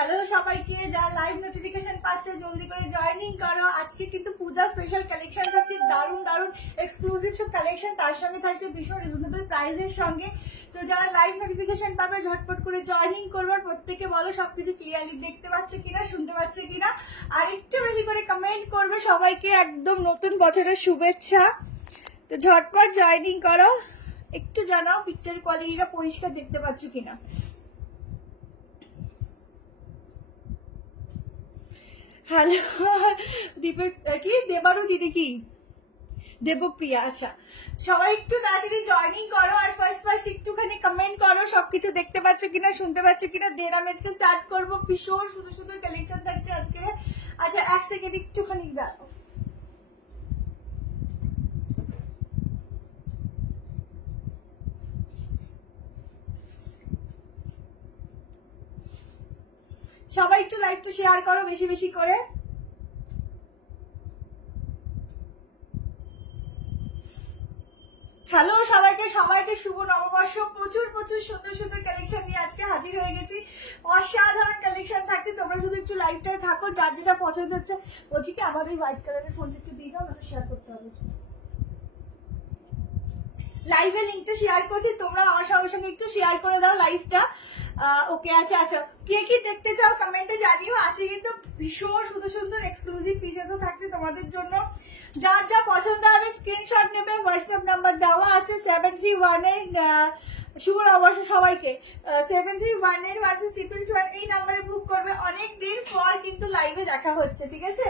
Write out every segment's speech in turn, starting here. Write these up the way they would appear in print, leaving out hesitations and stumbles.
Hello সবাইকে, যা live notification পাচ্ছে জলদি করে জয়েনিং করো। আজকে কিন্তু পূজা স্পেশাল কালেকশন থাকছে, দারুণ দারুণ এক্সক্লুসিভ সব কালেকশন, তার সঙ্গে থাকছে ভীষণ রিজনেবল প্রাইসের সঙ্গে। তো যারা লাইভ নোটিফিকেশন পাবে ঝটপট করে জয়েনিং করবে। প্রত্যেকে বলো সবকিছু ক্লিয়ারলি দেখতে পাচ্ছে কিনা, শুনতে পাচ্ছে কিনা, আর একটু বেশি করে কমেন্ট করবে। সবাইকে একদম নতুন বছরের শুভেচ্ছা। তো ঝটপট জয়েনিং করো, একটু জানাও পিকচার কোয়ালিটিটা পরিষ্কার দেখতে পাচ্ছ কিনা। হ্যালো দীপক কি দেবারু দিদি, কি দেবপ্রিয়া, আচ্ছা সবাই একটু তাড়াতাড়ি জয়েনিং করো আর ফার্স্ট একটুখানি কমেন্ট করো সবকিছু দেখতে পাচ্ছ কিনা, শুনতে পাচ্ছ কিনা। দেন আমি আজকে স্টার্ট করবো, ভীষণ সুন্দর সুন্দর কালেকশন থাকছে আজকে। আচ্ছা এক সেকেন্ড একটুখানি দাঁড়াও। সবাই একটু লাইভটা শেয়ার করো বেশি বেশি করে। হ্যালো সবাইকে, সবাইকে শুভ নববর্ষ। প্রচুর প্রচুর সুন্দর সুন্দর কালেকশন নিয়ে আজকে হাজির হয়ে গেছি। অসাধারণ কালেকশন থাকছে, তোমরা শুধু একটু লাইভটায় থাকো, যার যেটা পছন্দ হচ্ছে। বলছি কি আমার এই হোয়াইট কালারের ফোনটা একটু দিয়ে দাও, আমাকে শেয়ার করতে হবে। লাইভের লিঙ্কটা শেয়ার করছি, তোমরা আমার সঙ্গে সঙ্গে একটু শেয়ার করে দাও লাইভটা। ওকে আচ্ছা আচ্ছা, কে কি দেখতে চাও কমেন্টে জানিও। আছে কিন্তু ভীষণ সুন্দর সুন্দর এক্সক্লুসিভ পিসেসও থাকছে তোমাদের জন্য। যার যা পছন্দ হবে স্ক্রিনশট নেবে, হোয়াটসঅ্যাপ নাম্বার দেওয়া আছে 731 শুভ নববর্ষ সবাইকে। 731 এই নাম্বারে বুক করবে। অনেকদিন পর কিন্তু লাইভে দেখা হচ্ছে, ঠিক আছে,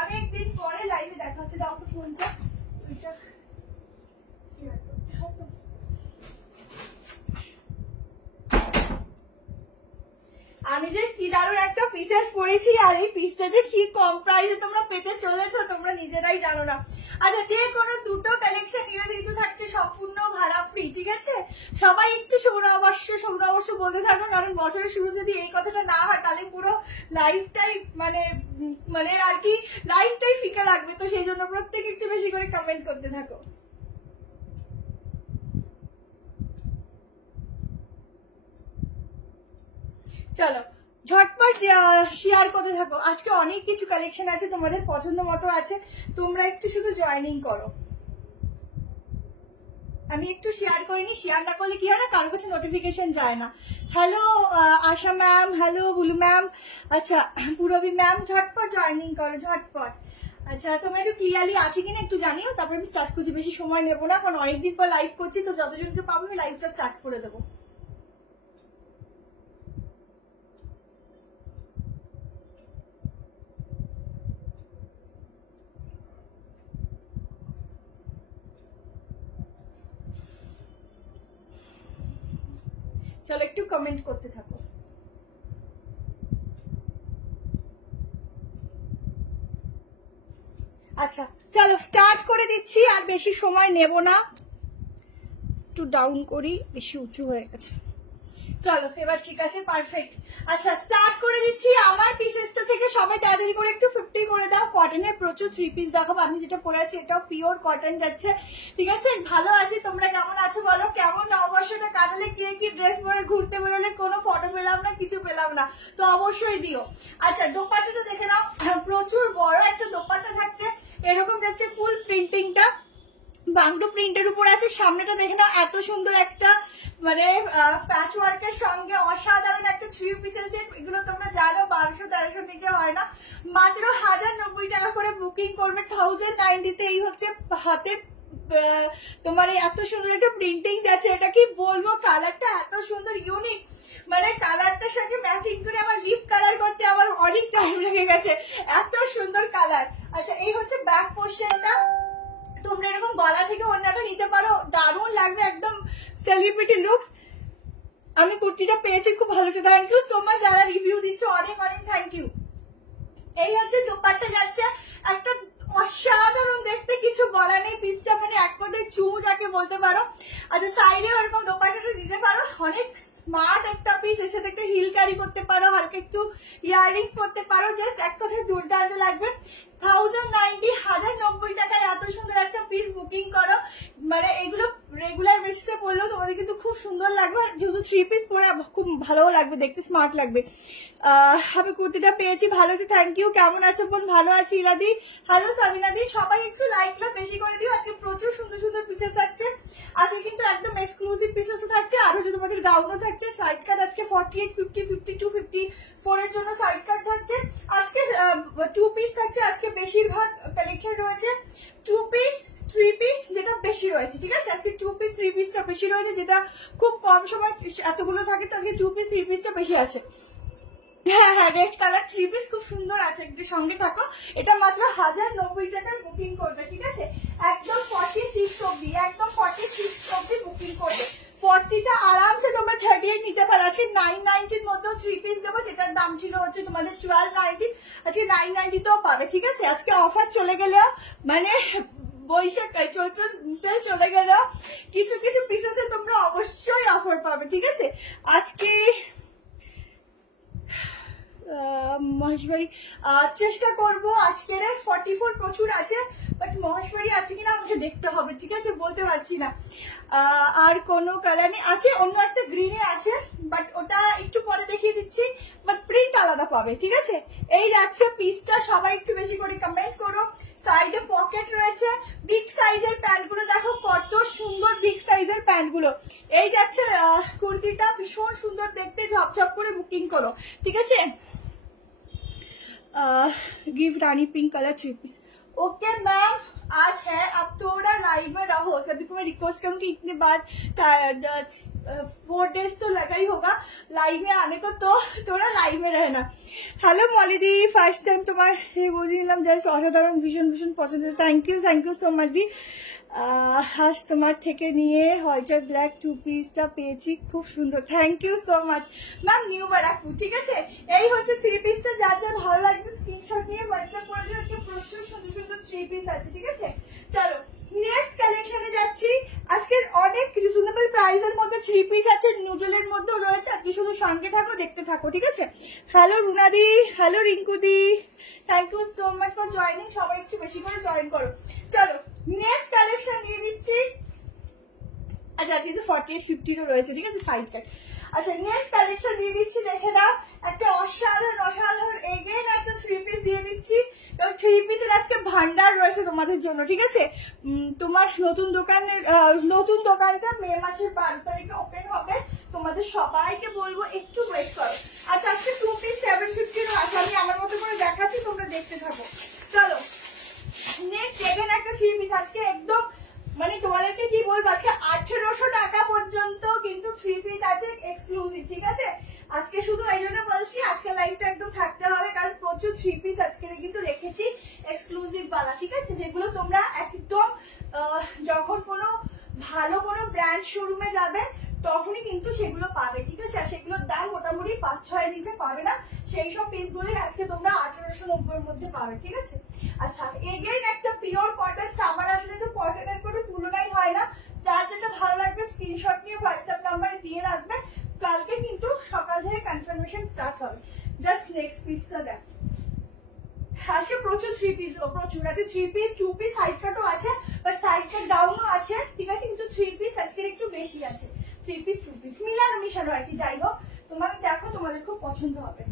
অনেকদিন পরে লাইভে দেখা হচ্ছে। দাও তো ফোনটা, আমি যে কি দারুণ একটা পিসেস পরেছি, আর এই পিসটা যে কি কম প্রাইসে তোমরা পেতে চলেছো তোমরা নিজেরাই জানো না। আচ্ছা যে কোনো দুটো কালেকশন নিয়ে কিন্তু থাকছে সম্পূর্ণ ভাড়া ফ্রি, ঠিক আছে। সবাই একটু শুভ নববর্ষ বলতে থাকো, কারণ বছরের শুরু যদি এই কথাটা না হয় তাহলে পুরো লাইফটাই মানে আর কি লাইফটাই ফিকা লাগবে। তো সেই জন্য প্রত্যেকে একটু বেশি করে কমেন্ট করতে থাকো। চলো ঝটপট শেয়ার করতে থাকো। আজকে অনেক কিছু কালেকশন আছে, তোমাদের পছন্দ মতো আছে, তোমরা একটু শুধু জয়েনিং করো। আমি একটু শেয়ার করিনি, শেয়ার না করলে কি হয় না, কারোর কাছে নোটিফিকেশন যায় না। হ্যালো আশা ম্যাম, হ্যালো বুলু ম্যাম, আচ্ছা পুরবী ম্যাম, ঝটপট জয়েনিং করো ঝটপট। আচ্ছা তোমরা একটু ক্লিয়ারলি আছে কিনা একটু জানিও, তারপর আমি স্টার্ট করছি। বেশি সময় নেবো না, কারণ অনেকদিন পর লাইভ করছি, তো যতজনকে পাবো আমি লাইভটা স্টার্ট করে দেবো। চলো একটু কমেন্ট করতে থাকো। আচ্ছা চলো স্টার্ট করে দিচ্ছি, আর বেশি সময় নেব না। একটু ডাউন করি, বেশি উঁচু হয়ে গেছে। চলো এবার ঠিক আছে, পারফেক্ট। আচ্ছা স্টার্ট করে দিচ্ছি। আমার পিসেসটা থেকে সবাই তাড়াতাড়ি করে একটু 50 করে দাও। কটনের প্রচুর 3 পিস দেখাবো। আমি যেটা পরে আছি এটাও পিওর কটন যাচ্ছে, ঠিক আছে। ভালো আছি, তোমরা কেমন আছো বলো? কেমন নববর্ষটা কাটালে? কে কি ড্রেস পরে ঘুরতে বেরোলে? কোনো ফটো পেলাম না, কিছু পেলাম না, তো অবশ্যই দিও। আচ্ছা দোপাট্টাটা দেখে নাও, প্রচুর বড় একটা দোপাট্টা থাকছে, এরকম যাচ্ছে ফুল প্রিন্টিংটা বাংডো প্রিন্টের উপর আছে। সামনেটা দেখে নাও, এত সুন্দর একটা মানে প্যাচ ওয়ার্কের সঙ্গে অসাধারণ একটা 3 পিসের সেট। এগুলো তোমরা জানো 1200-1300 নিচে হয় না, মাত্র 1090 টাকা করে বুকিং করবে। 1090 এই হচ্ছে হাতে তোমার এত সুন্দর একটা প্রিন্টিং যাচ্ছে। এটা কি বলবো, কালারটা এত সুন্দর ইউনিক, মানে কালারটার সঙ্গে ম্যাচিং করে আমার লিপ কালার করতে আমার অনেক টাইম লেগে গেছে, এত সুন্দর কালার। আচ্ছা এই হচ্ছে ব্যাক পোর্শনটা, তোমরা এরকম গলা থেকে অন্যটা নিতে পারো, দারুণ লাগবে, একদম সেলিব্রিটি লুকস। আমি কুর্তিটা পেয়েছি, খুব ভালো, থ্যাংক ইউ সো মাচ যারা রিভিউ দিচ্ছ, অনেক অনেক থ্যাংক ইউ। এই হচ্ছে দোপাট্টা যাচ্ছে, একটা অসাধারণ দেখতে, কিছু বলার নেই। পিসটা মানে এক কথায় চুমু যাকে বলতে পারো। আচ্ছা সাইডে ওরকম দোপাট্টাটা দিতে পারো, অনেক স্মার্ট একটা পিস। এর সাথে একটা হিল ক্যারি করতে পারো, হালকা একটু ইয়াররিংস পরতে পারো, জাস্ট এক কথায় দুর্দান্ত লাগবে। 1090 টাকায় এত সুন্দর একটা পিস বুকিং করো, মানে এগুলো রেগুলার বেসিসে পরলেও তোমাদের কিন্তু খুব সুন্দর লাগবে, আর যেহেতু 3 পিস পরে খুব ভালোও লাগবে, দেখতে স্মার্ট লাগবে। আমি কুর্তিটা পেয়েছি, ভালো আছে, থ্যাংক ইউ। কেমন আছো বোন? ভালো আছি ইলাদি। হ্যালো সাবিনাদি, সবাই একটু লাইক বেশি করে দিও। আজকে প্রচুর সুন্দর সুন্দর পিসেস থাকছে, আজকে কিন্তু একদম এক্সক্লুসিভ পিসেসও থাকছে, আর হচ্ছে তোমাদের গাউনও থাকছে। সাইড কাট আজকে 48, 50, 52, 54 এর জন্য সাইড কাট থাকছে। আজকে 2 পিস থাকছে, আজকে বেশিরভাগ কালেকশন রয়েছে 2 পিস 3 পিস, যেটা বেশি রয়েছে, ঠিক আছে। আজকে 2 পিস 3 পিসটা বেশি রয়েছে, যেটা খুব কম সময় এতগুলো থাকে, তো আজকে 2 পিস 3 পিসটা বেশি আছে। হ্যাঁ হ্যাঁ, রেড কালার 3 পিস খুব সুন্দর আছে, একটু সঙ্গে থাকো। এটা মাত্র 1090 টাকায় বুকিং করবে, ঠিক আছে। একদম 46 অব্দি, একদম 46 অব্দি বুকিং করবে। 40টা আরামসে তোমরা 38 নিতে পারো। আজকে 990 মধ্যেও 3 পিস দেবো, যেটার দাম ছিল হচ্ছে তোমাদের 1290, আজকে 990 তেও পাবে, ঠিক আছে। আজকে অফার চলে গেলেও, মানে বৈশাখ চৈত্র সেল চলে গেলেও কিছু কিছু পিসেসে তোমরা অবশ্যই অফার পাবে, ঠিক আছে। আজকে মহেশবাড়ি চেষ্টা করবো আজকে 44 প্রচুর আছে, বাট মহেশবাড়ি আছে কিনা আমাকে দেখতে হবে, ঠিক আছে, বলতে পারছি না। আর কোনো কালার নেই, আছে অন্য একটা গ্রিনে আছে, বাট ওটা একটু পরে দেখিয়ে দিচ্ছি, বাট প্রিন্ট আলাদা পাবে, ঠিক আছে। এই যাচ্ছে পিসটা, সবাই একটু বেশি করে কমেন্ট করো। সাইডে পকেট রয়েছে, বিগ সাইজের প্যান্ট গুলো দেখো কত সুন্দর, বিগ সাইজের প্যান্ট গুলো। এই যাচ্ছে কুর্তিটা, ভীষণ সুন্দর দেখতে, ঝপঝপ করে বুকিং করো, ঠিক আছে। Give Rani pink colour 3 piece. Okay ma'am, आज है, अब थोड़ा लाइव में रहो। सभी को मैं रिक्वेस्ट करूंगी, इतने बाद 4 डेज तो लगा ही होगा लाइव में आने को, तो थोड़ा लाइव में रहना। हेलो मौलिदी, फार्स्ट टाइम तुम्हारे बुझलाम, জাস্ট অসাধারণ, ভীষণ ভীষণ পছন্দ। থ্যাংক ইউ সো মাচ দি। আজ তোমার থেকে নিয়ে হোয়াইট আর ব্ল্যাক 2 পিসটা পেয়েছি, খুব সুন্দর, thank you so much ma'am. New Barrackpore, ঠিক আছে। এই হচ্ছে 3 পিসটা, যার যার ভালো লাগছে স্ক্রিনশট নিয়ে হোয়াটসঅ্যাপ করে দিও। একটা প্রচুর সুন্দর সুন্দর 3 পিস আছে, ঠিক আছে। চলো নেক্সট কালেকশনে যাচ্ছি। আজকে অনেক রিজনেবল প্রাইসের মধ্যে 3 পিস আছে, নুডলের মধ্যেও রয়েছে। আজকে শুধু সঙ্গে থাকো, দেখতে থাকো, ঠিক আছে। হ্যালো রুনাদি, হ্যালো রিঙ্কুদি, thank you so much for joining. সবাই একটু বেশি করে জয়েন করো। চলো নেক্সট কালেকশন দিয়ে দিচ্ছি। আচ্ছা আজকে তো 48, 50 রয়েছে, ঠিক আছে, সাইড কাট। আচ্ছা নেক্সট কালেকশন দিয়ে দিচ্ছি, দেখে নাও। একটা অসাধারণ এগেইন একটা 3 পিস দিয়ে দিচ্ছি। 3 পিসের আজকে ভান্ডার রয়েছে তোমাদের জন্য, ঠিক আছে। তোমার নতুন দোকানটা মে মাসের 12 তারিখে ওপেন হবে, তোমাদের সবাইকে বলবো একটু ওয়েট করো। আচ্ছা আজকে 2 পিস 750 আছে, আমি আমার মতো করে দেখাচ্ছি, তোমরা দেখতে থাকো। চলো নেক্সট এখানে একটা 3 পিস আজকে একদম, মানে তোমাদেরকে কি বলবো, আজকে 1800 টাকা পর্যন্ত কিন্তু 3 পিস আছে এক্সক্লুসিভ, ঠিক আছে। আজকে শুধু এই জন্য বলছি, আজকে লাইভটা একদম থাকতে হবে, কারণ প্রচুর 3 পিস আজকে কিন্তু রেখেছি এক্সক্লুসিভ বালা, ঠিক আছে। যেগুলো তোমরা একদম যখন কোনো ভালো কোনো ব্র্যান্ড শোরুমে যাবে তখনই কিন্তু সেগুলো পাবে, ঠিক আছে। আর সেগুলোর দাম মোটামুটি 5-6 এর নিচে পাবে না, সেই সব পিসগুলি আজকে তোমরা 1890 এর মধ্যে পাবে, ঠিক আছে। আচ্ছা এগেইন একটা পিওর কটন, সামার আসলে তো কটনের কোনো তুলনাই হয় না। যার যেটা ভালো লাগবে স্ক্রিনশট নিয়ে হোয়াটসঅ্যাপ নাম্বারে দিয়ে রাখবে, কালকে কিন্তু সকাল থেকে কনফার্মেশন স্টার্ট হবে। জাস্ট নেক্সট পিসটা দেখ, আজকে প্রচুর 3 পিস, প্রচুর আছে 3 পিস, 2 পিস সাইড কাটও আছে, বাট সাইড কাট ডাউনও আছে, ঠিক আছে, কিন্তু 3 পিস আজকে একটু বেশি আছে। 3 পিস 2 পিস মিশানো আর কি, যাই হোক তোমার দেখো, তোমাদের খুব পছন্দ হবে।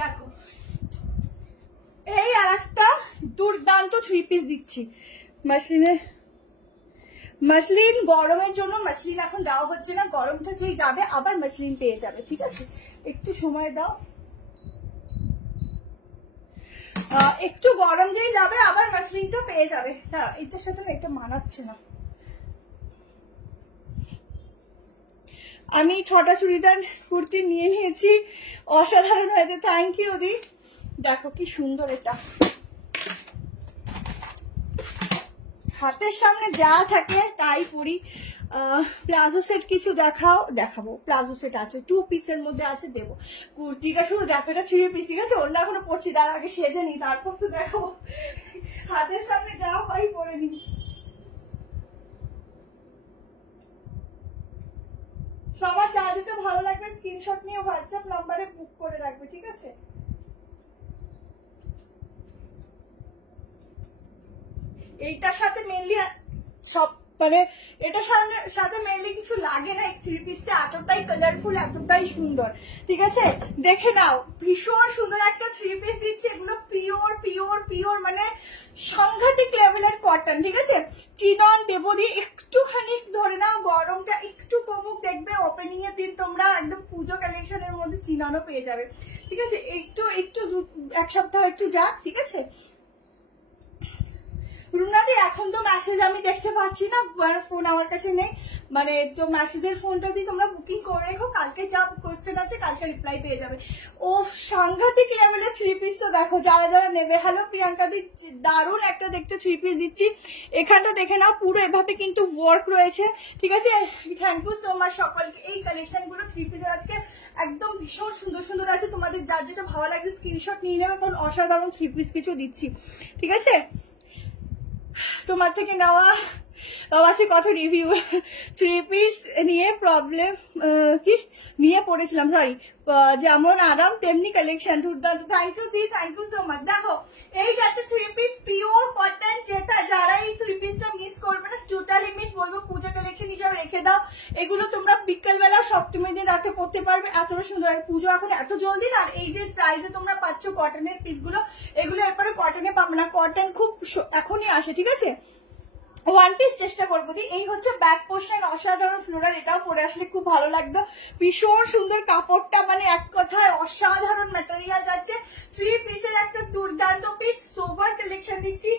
দেখো এই আর একটা দুর্দান্ত 3 পিস দিচ্ছি মাসলিন। গরমের জন্য মাসলিন এখন দেওয়া হচ্ছে না, গরমটা যেই যাবে আবার মাসলিন পেয়ে যাবে, ঠিক আছে। একটু সময় দাও, একটু গরম যেই যাবে আবার মাসলিনটা পেয়ে যাবে। হ্যাঁ এটার সাথে এটা মানাচ্ছে না। আমি 6টা চুড়িদার কুর্তি নিয়ে নিয়েছি, অসাধারণ হয়েছে, থ্যাংক ইউ দি। দেখো কি সুন্দর, এটা হাতের সামনে যা থাকে তাই পরি। প্লাজো সেট কিছু দেখাবো, প্লাজো সেট আছে 2 পিসের মধ্যে আছে, দেবো। কুর্তিটা শুধু দেখো, এটা 3 পিস, ঠিক আছে। অন্য এখনো পড়ছি, তার আগে সেজে নি, তারপর তো দেখাবো। হাতের সামনে যা পাই পরে নি। সবার যা যেটা ভালো লাগবে স্ক্রিনশট নিয়ে হোয়াটসঅ্যাপ নাম্বারে বুক করে রাখবে, ঠিক আছে? এইটার সাথে মেনলি সব মানে এটার সাথে মেনলি কিছু লাগে না। এই থ্রি পিসটা এতটাই কালারফুল, এতটাই সুন্দর, ঠিক আছে? দেখে নাও, ভীষণ সুন্দর একটা থ্রি পিস দিচ্ছে। এগুলো পিওর পিওর পিওর মানে সাংঘাতিক লেভেলের কটন, ঠিক আছে? চিনন দেবো দিয়ে একটুখানি ধরে নাও, গরমটা একটু কমুক, দেখবে ওপেনিং এর দিন তোমরা একদম পুজো কালেকশনের মধ্যে চিননও পেয়ে যাবে, ঠিক আছে? একটু একটু এক সপ্তাহ একটু যাক, ঠিক আছে? রুনাদি এখন তো মেসেজ আমি দেখতে পাচ্ছি না, ফোন আমার কাছে নেই, মানে তো মেসেজের ফোনটা দিয়ে তোমরা বুকিং করে রেখো, কালকে যা কোশ্চেন আছে কালকে রিপ্লাই পেয়ে যাবে। ও সাংঘাতিক লেভেলের থ্রি পিস তো দেখো যারা যারা নেবে। হ্যালো প্রিয়াঙ্কা দি, দারুণ একটা দেখতে থ্রি পিস দিচ্ছি। এখানটা দেখে নাও, পুরো এভাবে কিন্তু ওয়ার্ক রয়েছে, ঠিক আছে? থ্যাংক ইউ সো মাচ সকলকে। এই কালেকশন গুলো থ্রি পিসের আজকে একদম ভীষণ সুন্দর সুন্দর আছে, তোমাদের যার যেটা ভালো লাগছে স্ক্রিনশট নিয়ে নেবে, কারণ অসাধারণ থ্রি পিস কিছু দিচ্ছি, ঠিক আছে? তোমার থেকে নেওয়া আছে কত রিভিউ থ্রি পিস নিয়ে প্রবলেম কি নিয়ে পড়েছিলাম, সরি, যেমন আরাম তেমনি কালেকশন, দুর্দান্ত। Thank you di, thank you so much. দেখো এই যাচ্ছে থ্রি পিস পিওর কটন, যেটা যারা এই থ্রি পিসটা মিস করবে না, টোটালি মিস বলবো, পূজা কালেকশন হিসাবে রেখে দাও। এগুলো তোমরা বিকেলবেলা সপ্তমী দিন রাতে পড়তে পারবে, এতটা সুন্দর। পুজো এখন এত জলদি না, এই যে প্রাইসে তোমরা পাচ্ছ কটনের পিসগুলো, এগুলো এরপরে কটনে পাবে না, কটন খুব এখনই আসে, ঠিক আছে? ওয়ান পিস চেষ্টা করবো দি। এই হচ্ছে ব্যাক পোর্শন, অসাধারণ ফ্লোরাল, এটাও পরে আসলে খুব ভালো লাগতো, ভীষণ সুন্দর কাপড়টা, মানে এক কথায় অসাধারণ ম্যাটেরিয়াল যাচ্ছে। থ্রি পিসের একটা দুর্দান্ত পিস, সোভার কালেকশন দিচ্ছি।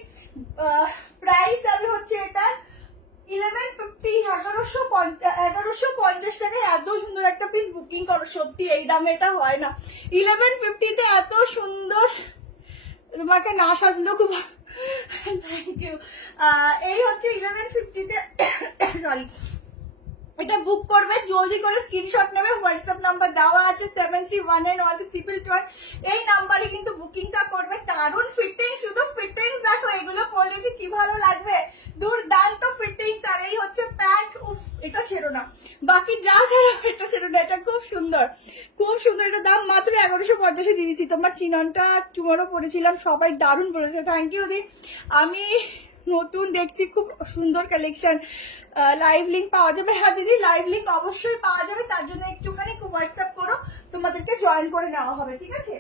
প্রাইস আমি হচ্ছে এটা 1150, 1150 টাকায় এত সুন্দর একটা পিস বুকিং করো। সত্যি এই দামে এটা হয় না, 1150-তে এত সুন্দর। তোমাকে না সাজলেও খুব থ্যাংক ইউ। এই হচ্ছে 1150-তে, সরি, এটা বুক করবে, জলদি করে স্ক্রিনশট নেবে, হোয়াটসঅ্যাপ নাম্বার দেওয়া আছে 73191622। এই নাম্বারে কিন্তু বুকিংটা করবে। দারুণ ফিটিং, শুধু ফিটিংস দেখো, এগুলো পরলে যে কি ভালো লাগবে, দুর্দান্ত ফিটিংস। আর এই হচ্ছে প্যান্ট, উফ এটা ছেড়ো না, বাকি যা ছেড়ো এটা ছেড়ো না, এটা খুব সুন্দর, খুব সুন্দর। এটা দাম মাত্র 1150 দিয়েছি। তোমার চিননটা টুমারো পরেছিলাম, সবাই দারুণ বলেছে, থ্যাংক ইউ দি। আমি নতুন দেখছি, খুব সুন্দর কালেকশন। লাইভ লিঙ্ক পাওয়া যাবে? হ্যাঁ দিদি, লাইভ লিঙ্ক অবশ্যই পাওয়া যাবে, তার জন্য একটুখানি হোয়াটসঅ্যাপ করো, তোমাদেরকে জয়েন করে নেওয়া হবে, ঠিক আছে?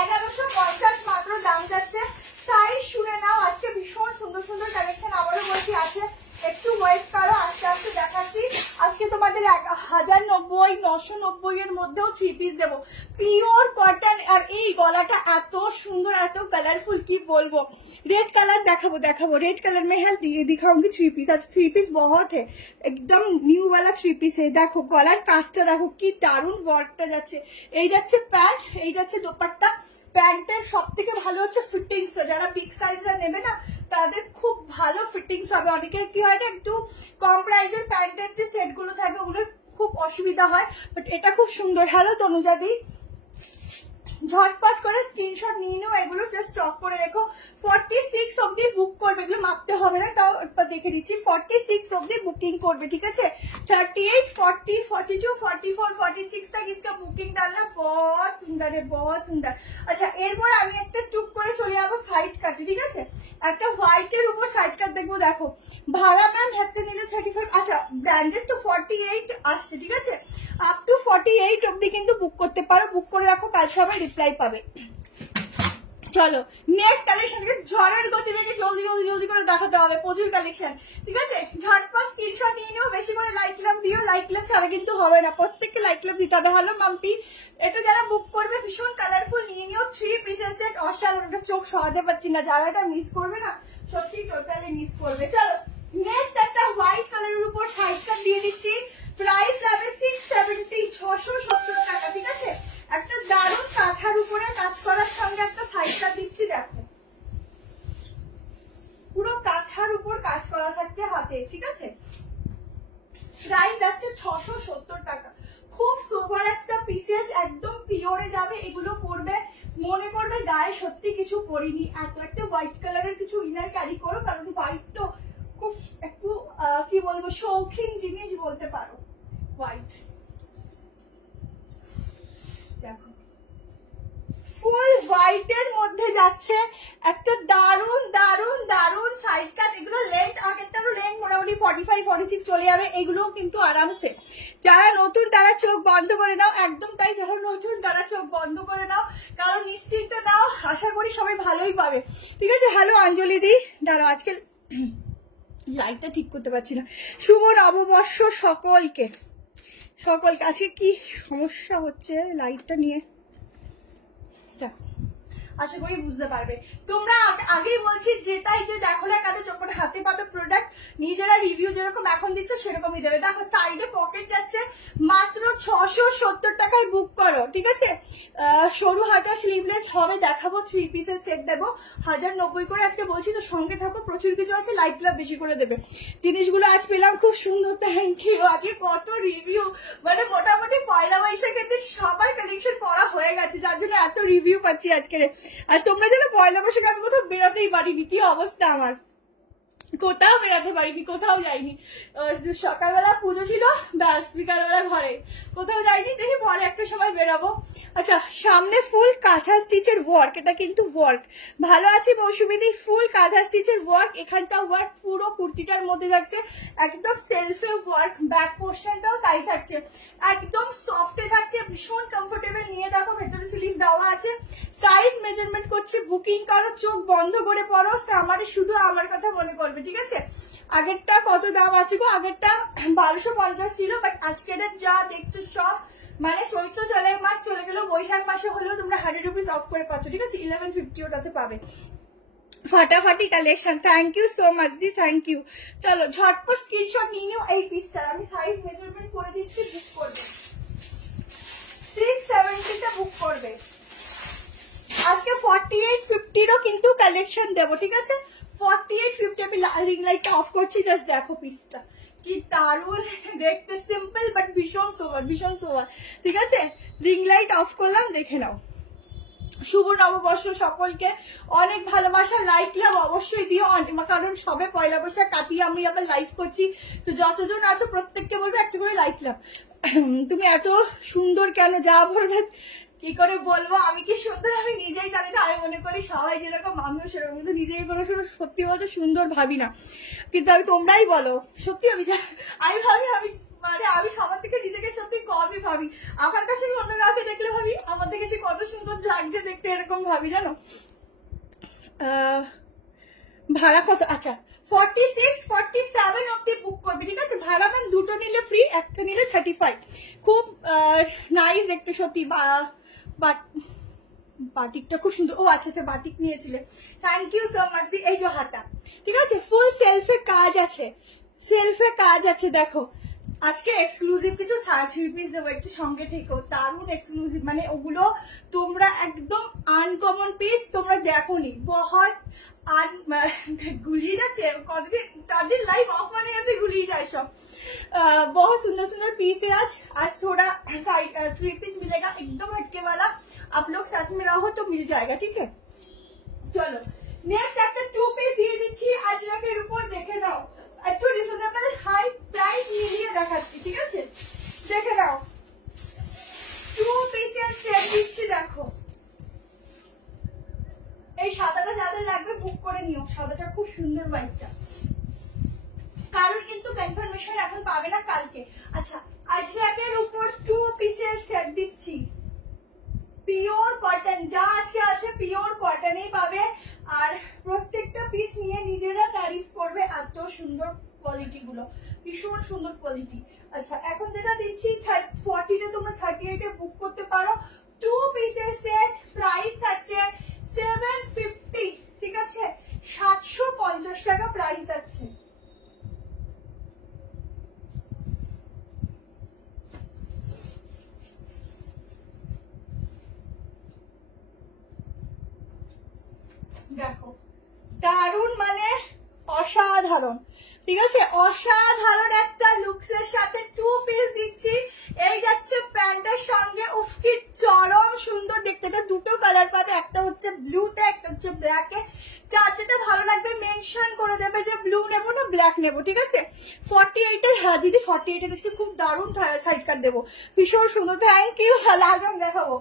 1150 মাত্র দাম যাচ্ছে। সাইজ শুনে নাও, আজকে ভীষণ সুন্দর সুন্দর কালেকশন আবারও বলছি আছে, একটু ওয়েট করো, আস্তে আস্তে দেখাচ্ছি। আজকে তোমাদের 1090, 990 এর মধ্যেও থ্রি পিস দেবো, পিওর কটন। আর এই গলাটা এত সুন্দর, এত কালারফুল, কি বলবো। रेड कलर देखाबो रेड कलर में है, दिखाऊंगी थ्री पीस। आज थ्री पीस बहुत है, एकदम নিউ वाला थ्री पीस है। দেখো গলার কাজটা দেখো, কি দারুণ ওয়ার্কটা যাচ্ছে। এই যাচ্ছে প্যান্ট, এই যাচ্ছে দোপাট্টা। প্যান্টের সব থেকে ভালো হচ্ছে ফিটিংস, যারা বিগ সাইজরা নেবে না তাদের খুব ভালো ফিটিংস হবে। অনেকের কি হয় না, একটু কম প্রাইসের প্যান্টের যে সেট গুলো থাকে ওগুলোর খুব অসুবিধা হয়, বাট এটা খুব সুন্দর। হ্যালো তনুজাদি, ঝটপট করে স্ক্রিনশট নিয়ে নাও, এগুলো জাস্ট স্টক করে রেখো। 46 অবধি বুক করবে, এগুলো মাপতে হবে না, তাও একবার দেখে দিচ্ছি। 46 অবধি বুকিং করবে, ঠিক আছে? 38, 40, 42, 44, 46 तक इसका बुकिंग डालना। बहुत सुंदर है, बहुत सुंदर। अच्छा, এরপর আমি একটা টুক করে চলে যাবো সাইড কাটে, ঠিক আছে? একটা হোয়াইটের উপর সাইড কাট দেখবো। দেখো ভাড়া ম্যাম একটা নিলে 35, আচ্ছা ব্র্যান্ডেড তো 48 আসছে, ঠিক আছে? আপ টু 48 অবধি কিন্তু বুক করতে পারো, বুক করে রাখো, কাল সবাই রিপ্লাই পাবে। চলো নেক্সট কালেকশনকে ঝড়ের গতিবেগে জলদি জলদি জলদি করে দেখাতে হবে, প্রচুর কালেকশন, ঠিক আছে? ঝটপট স্ক্রিনশট নিয়ে নিও, বেশি করে লাইক লাভ দিও, লাইক লাভ ছাড়া কিন্তু হবে না, প্রত্যেককে লাইক লাভ দিতে হবে। হ্যালো মাম্পি, এটা যারা বুক করবে ভীষণ কালারফুল নিয়ে নিও, থ্রি পিসের সেট, অসাধারণ। চোখ সরাতে পারছি না, যারা এটা মিস করবে না সত্যি টোটালি মিস করবে। চলো নেক্সট একটা হোয়াইট কালারের উপর সাইড কাট দিয়ে দিচ্ছি, প্রাইস যাবে 670, 670 টাকা, ঠিক আছে? একটা দারুণ কাঁথার উপরে কাজ করার সঙ্গে একটা সাইড কাট দিচ্ছি, দেখো পুরো কাঁথার উপর কাজ করা থাকছে হাতে, ঠিক আছে? প্রাইস যাচ্ছে 670 টাকা, খুব সোবার একটা পিসেস, একদম পিওরে যাবে। এগুলো পরবে মনে করবে গায়ে সত্যি কিছু পরিনি, এত একটা হোয়াইট কালারের কিছু ইনার ক্যারি করো, কারণ হোয়াইট তো খুব একটু কি বলবো শৌখিন জিনিস বলতে পারো। হোয়াইট, দেখো ফুল হোয়াইটের মধ্যে যাচ্ছে একটা দারুন দারুন দারুন সাইড কাট। এগুলো লেন্থ আগেরটারও লেন্থ মোটামুটি 45-46 চলে যাবে। এগুলোও কিন্তু আরামসে, যারা নতুন তারা চোখ বন্ধ করে নাও, একদম তাই, যারা নতুন তারা চোখ বন্ধ করে নাও, কারণ নিশ্চিন্ত নাও, আশা করি সবাই ভালোই পাবে। ঠিক আছে। হ্যালো অঞ্জলি দি, দাঁড়াও আজকে লাইটটা ঠিক করতে পারছি না। শুভ নববর্ষ সকলকে, সকলকে। আজকে কি সমস্যা হচ্ছে লাইটটা নিয়ে, আশা করি বুঝতে পারবে। তোমরা আগেই বলছি, যেটাই যে দেখো না কেন যখন হাতে পাবে প্রোডাক্ট, নিজেরা রিভিউ যেরকম এখন দিচ্ছ সেরকমই দেবে। দেখো সাইডে পকেট যাচ্ছে, মাত্র 670 টাকায় বুক করো। ঠিক আছে। সরু হাতা স্লিভলেস হবে, দেখাবো 3 পিসের সেট দেবো 1090 করে। আজকে বলছি তো সঙ্গে থাকো, প্রচুর কিছু আছে, লাইট ক্লাব বেশি করে দেবে। জিনিসগুলো আজ পেলাম খুব সুন্দর, থ্যাংক ইউ। আজকে কত রিভিউ, মানে মোটামুটি পয়লা বৈশাখের দিন সবার কালেকশন পড়া হয়ে গেছে, যার জন্য এত রিভিউ পাচ্ছি আজকে। আর তোমরা যেন পয়লা বৈশাখে আমি কোথাও বেরোতেই পারিনি, কি অবস্থা আমার, কোথাও বেরোতে পারিনি, কোথাও যাইনি। সকালবেলা পুজো ছিল, ব্যাস বিকালবেলা ঘরে, কোথাও যাইনি। দেখি পরে একটা সময় বেরোবো। আচ্ছা, সামনে ফুল কাঁথা স্টিচের ওয়ার্ক, এটা কিন্তু ওয়ার্ক। ভালো আছি মৌসুমিদি, ফুল কাঁথা স্টিচের ওয়ার্ক, এখানটা ওয়ার্ক পুরো কুর্তিটার মধ্যে থাকছে, একদম সেলফে ওয়ার্ক, ব্যাক পোর্শনটাও তাই থাকছে, একদম সফটে থাকছে, ভীষণ কমফোর্টেবল। নিয়ে দেখো ভেতরে স্লিভ দেওয়া আছে, সাইজ মেজারমেন্ট করছে, বুকিং করো, চোখ বন্ধ করে পড়ো, সামারে শুধু আমার কথা মনে করবে। ঠিক আছে। আগেরটা কত দাম আছে গো, আগেরটা 1250 ছিল, বাট আজকের যা দেখছো সব মানে চৈত্র মাস চলে গেল, বৈশাখ মাসে হলেও তোমরা 100 রুপিস অফ করে পাচ্ছ। ঠিক আছে। 1150 ওটাতে পাবে। ফাটাফাটি collection, thank you so much দি, থ্যাংক ইউ। চলো ঝটপট স্ক্রিনশট নিয়ে নিও এই পিসটার, আমি সাইজ মেজারমেন্ট করে দিচ্ছি, বুক করবে 670 বুক করবে। আজকে 4850-এরও কিন্তু কালেকশন দেবো। ঠিক আছে। 4850। আমি রিং লাইটটা অফ করছি, জাস্ট দেখো পিসটা কি দারুন দেখতে, সিম্পল বাট ভীষণ সোভার, ভীষণ সোভার। ঠিক আছে। রিং লাইট অফ করলাম, দেখে নাও। শুভ নববর্ষ সকলকে, অনেক ভালোবাসা, লাইক লাভ অবশ্যই দিও, কারণ সবে পয়লা বৈশাখ কাটিয়ে আমি আবার লাইভ করছি, তো যতজন আছো প্রত্যেককে বলবো একটা করে লাইক লাভ। তুমি এত সুন্দর কেন, যা বলবে কি করে বলবো, আমি কি সুন্দর আমি নিজেই জানি না। আমি মনে করি সবাই যেরকম আমিও সেরকম, কিন্তু নিজেই কোনো সত্যি বলতে সুন্দর ভাবি না, কিন্তু আমি তোমরাই বলো সত্যি আমি ভাবি, মানে আমি সবার থেকে নিজেকে সত্যি কমই ভাবি। আমার কাছে আমি অন্য কাউকে দেখলে ভাবি আমার থেকে সে কত সুন্দর লাগছে দেখতে, এরকম ভাবি জানো। ভাড়া কত, আচ্ছা 46-47 অব্দি বুক করবি। ঠিক আছে। ভাড়া ম্যাম দুটো নিলে ফ্রি, একটা নিলে 35। খুব নাইস দেখতে সত্যি। বাটিকটা খুব সুন্দর। ও আচ্ছা আচ্ছা, বাটিক নিয়েছিলে, থ্যাংক ইউ সো মাচ দি। এই যে হাতা, ঠিক আছে, ফুল সেলফে কাজ আছে, সেলফে কাজ আছে। দেখো আজকে এক্সক্লুসিভ কিছু 3 পিস দেবো, একটু সঙ্গে থেকো, দারুণ এক্সক্লুসিভ, মানে ওগুলো তোমরা একদম আনকমন পিস, তোমরা দেখোনি, বহুত গুলিয়ে যাচ্ছে, কতদিন 4 दिन लाइव ऑफ माने ऐसे गुलिए जाए सब। बहुत सुंदर सुंदर पीस है आज थोड़ा 3 पीस मिलेगा, एकदम हटके वाला, आप लोग साथ में रहो तो मिल जाएगा। ठीक है। চলো নেক্সট একটা 2 পিস দিয়ে দিচ্ছি আজরাকের উপর, দেখে নাও, একটু রিজনেবল হাই প্রাইস নিয়ে দেখাচ্ছি। ঠিক আছে। দেখে নাও 2 পিসের সেট দিচ্ছি, দেখো এই সাদাটা যাদের লাগবে বুক করে নিও, সাদাটা খুব সুন্দর হোয়াইটটা, কারণ কিন্তু কনফার্মেশন এখন পাবে না, কালকে। আচ্ছা, আজরাকের উপর 2 পিসের সেট দিচ্ছি, পিওর কটন, যা আজকে আছে পিওর কটনই পাবে, আর প্রত্যেকটা পিস নিয়ে নিজেরা তারিফ করবে, এত সুন্দর কোয়ালিটি গুলো, ভীষণ সুন্দর কোয়ালিটি। আচ্ছা, এখন যেটা দিচ্ছি 40-এ তোমরা 38-এ বুক করতে পারো, 2 পিসের সেট, প্রাইস থাকছে 750। ঠিক আছে। 750 টাকা প্রাইস আছে। দেখো দারুণ, মানে অসাধারণ। ঠিক আছে। অসাধারণ একটা লুকসের সাথে 2 পিস দিচ্ছি, এই যাচ্ছে প্যান্টের সঙ্গে, উফ কি চরম সুন্দর দেখতে। এটা দুটো কালার পাবে, একটা হচ্ছে ব্লুতে, একটা হচ্ছে ব্ল্যাকে, যার যেটা ভালো লাগবে মেনশন করে দেবে যে ব্লু নেবো না ব্ল্যাক নেবো। ঠিক আছে। 48-এর, হ্যাঁ দিদি 48-এর আজকে খুব দারুণ সাইড কাট দেবো, ভীষণ সুন্দর। Thank you. লাল রং দেখাবো,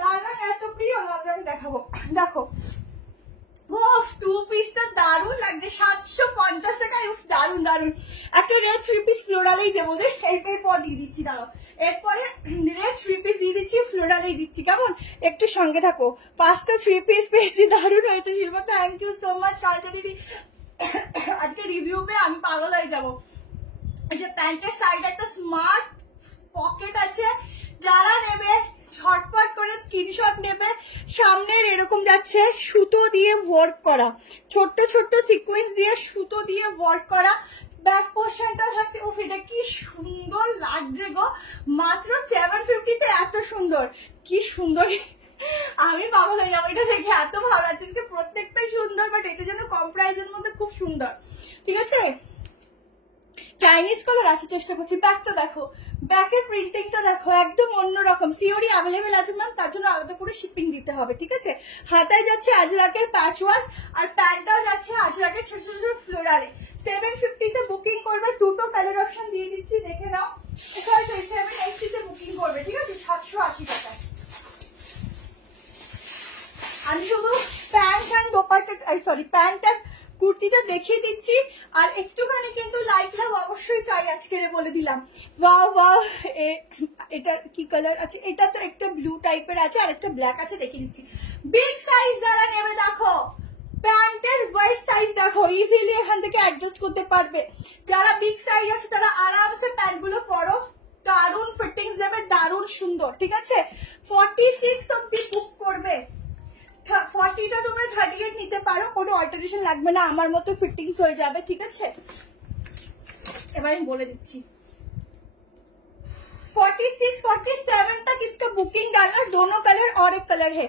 লাল রং এত প্রিয়, লাল রং দেখাবো। দেখো টু পিসটা দারুণ লাগছে, 750 টাকায়। দারুণ দারুণ। একটা রেড 3 পিস ফ্লোরালেই দেবো, এরপর দিয়ে দিচ্ছি, দাঁড়াও এরপরে রেড 3 পিস দিয়ে দিচ্ছি, ফ্লোরালেই দিচ্ছি, কেমন? একটু সঙ্গে থাকো। 5টা 3 পিস পেয়েছি, দারুণ হয়েছে Shilpa, thank you so much. Sarkar দিদি আজকে রিভিউ পেয়ে আমি পাগল হয়ে যাবো। এই যে প্যান্টের সাইড একটা স্মার্ট পকেট আছে, যারা নেবে ঝটপট করে স্ক্রিনশট নেবে। সামনের এরকম যাচ্ছে সুতো দিয়ে ওয়ার্ক করা, ছোট্ট ছোট্ট সিকোয়েন্স দিয়ে সুতো দিয়ে ওয়ার্ক করা। ব্যাক পোর্শনটা থাকছে, ও এটা কি সুন্দর লাগছে গো, মাত্র 750-তে এত সুন্দর, কি সুন্দর, আমি পাগল হয়ে যাবো এটা দেখে, এত ভালো লাগছে। প্রত্যেকটাই সুন্দর, বাট এটা যেন কম প্রাইসের মধ্যে খুব সুন্দর, ঠিক আছে? চাইনিজ কালার আছে, চেষ্টা করছি। ব্যাকটা দেখো, ব্যাকের প্রিন্টিংটা দেখো, একদম অন্যরকম। সিওরি অ্যাভেলেবেল আছে ম্যাম, তার জন্য আলাদা করে শিপিং দিতে হবে, ঠিক আছে? হাতায় যাচ্ছে আজরাকের প্যাচওয়ার্ক, আর প্যান্টটাও যাচ্ছে আজরাকের ছোট ছোট ফ্লোরালে। 750-তে বুকিং করবে, দুটো কালার অপশন দিয়ে দিচ্ছি, দেখে নাও। 780-তে বুকিং করবে, ঠিক আছে? 780 টাকায়। আমি শুধু pant and dupatta, sorry pant and কুর্তিটা দেখিয়ে দিচ্ছি, আর একটুখানি কিন্তু লাইক লাভ অবশ্যই চাই আজকে, বলে দিলাম। ওয়াও ওয়াও, এটা কি কালার আছে? এটা তো একটা ব্লু টাইপের আছে, আর একটা ব্ল্যাক আছে, দেখিয়ে দিচ্ছি। বিগ সাইজ যারা নেবে দেখো, প্যান্টের ওয়াইড সাইজ দেখো, ইজিলি এখান থেকে অ্যাডজাস্ট করতে পারবে। যারা বিগ সাইজ আছে তারা আরামসে প্যান্টগুলো পরো, দারুণ ফিটিংস দেবে, দারুণ সুন্দর, ঠিক আছে? 46 অব্দি বুক করবে, 40টা তোমরা 38 নিতে পারো, কোনো অল্টারেশন লাগবে না, আমার মতো ফিটিংস হয়ে যাবে, ঠিক আছে? এবার আমি বলে দিচ্ছি 46 47 तक इसका बुकिंग डालना, दोनों कलर और एक कलर है।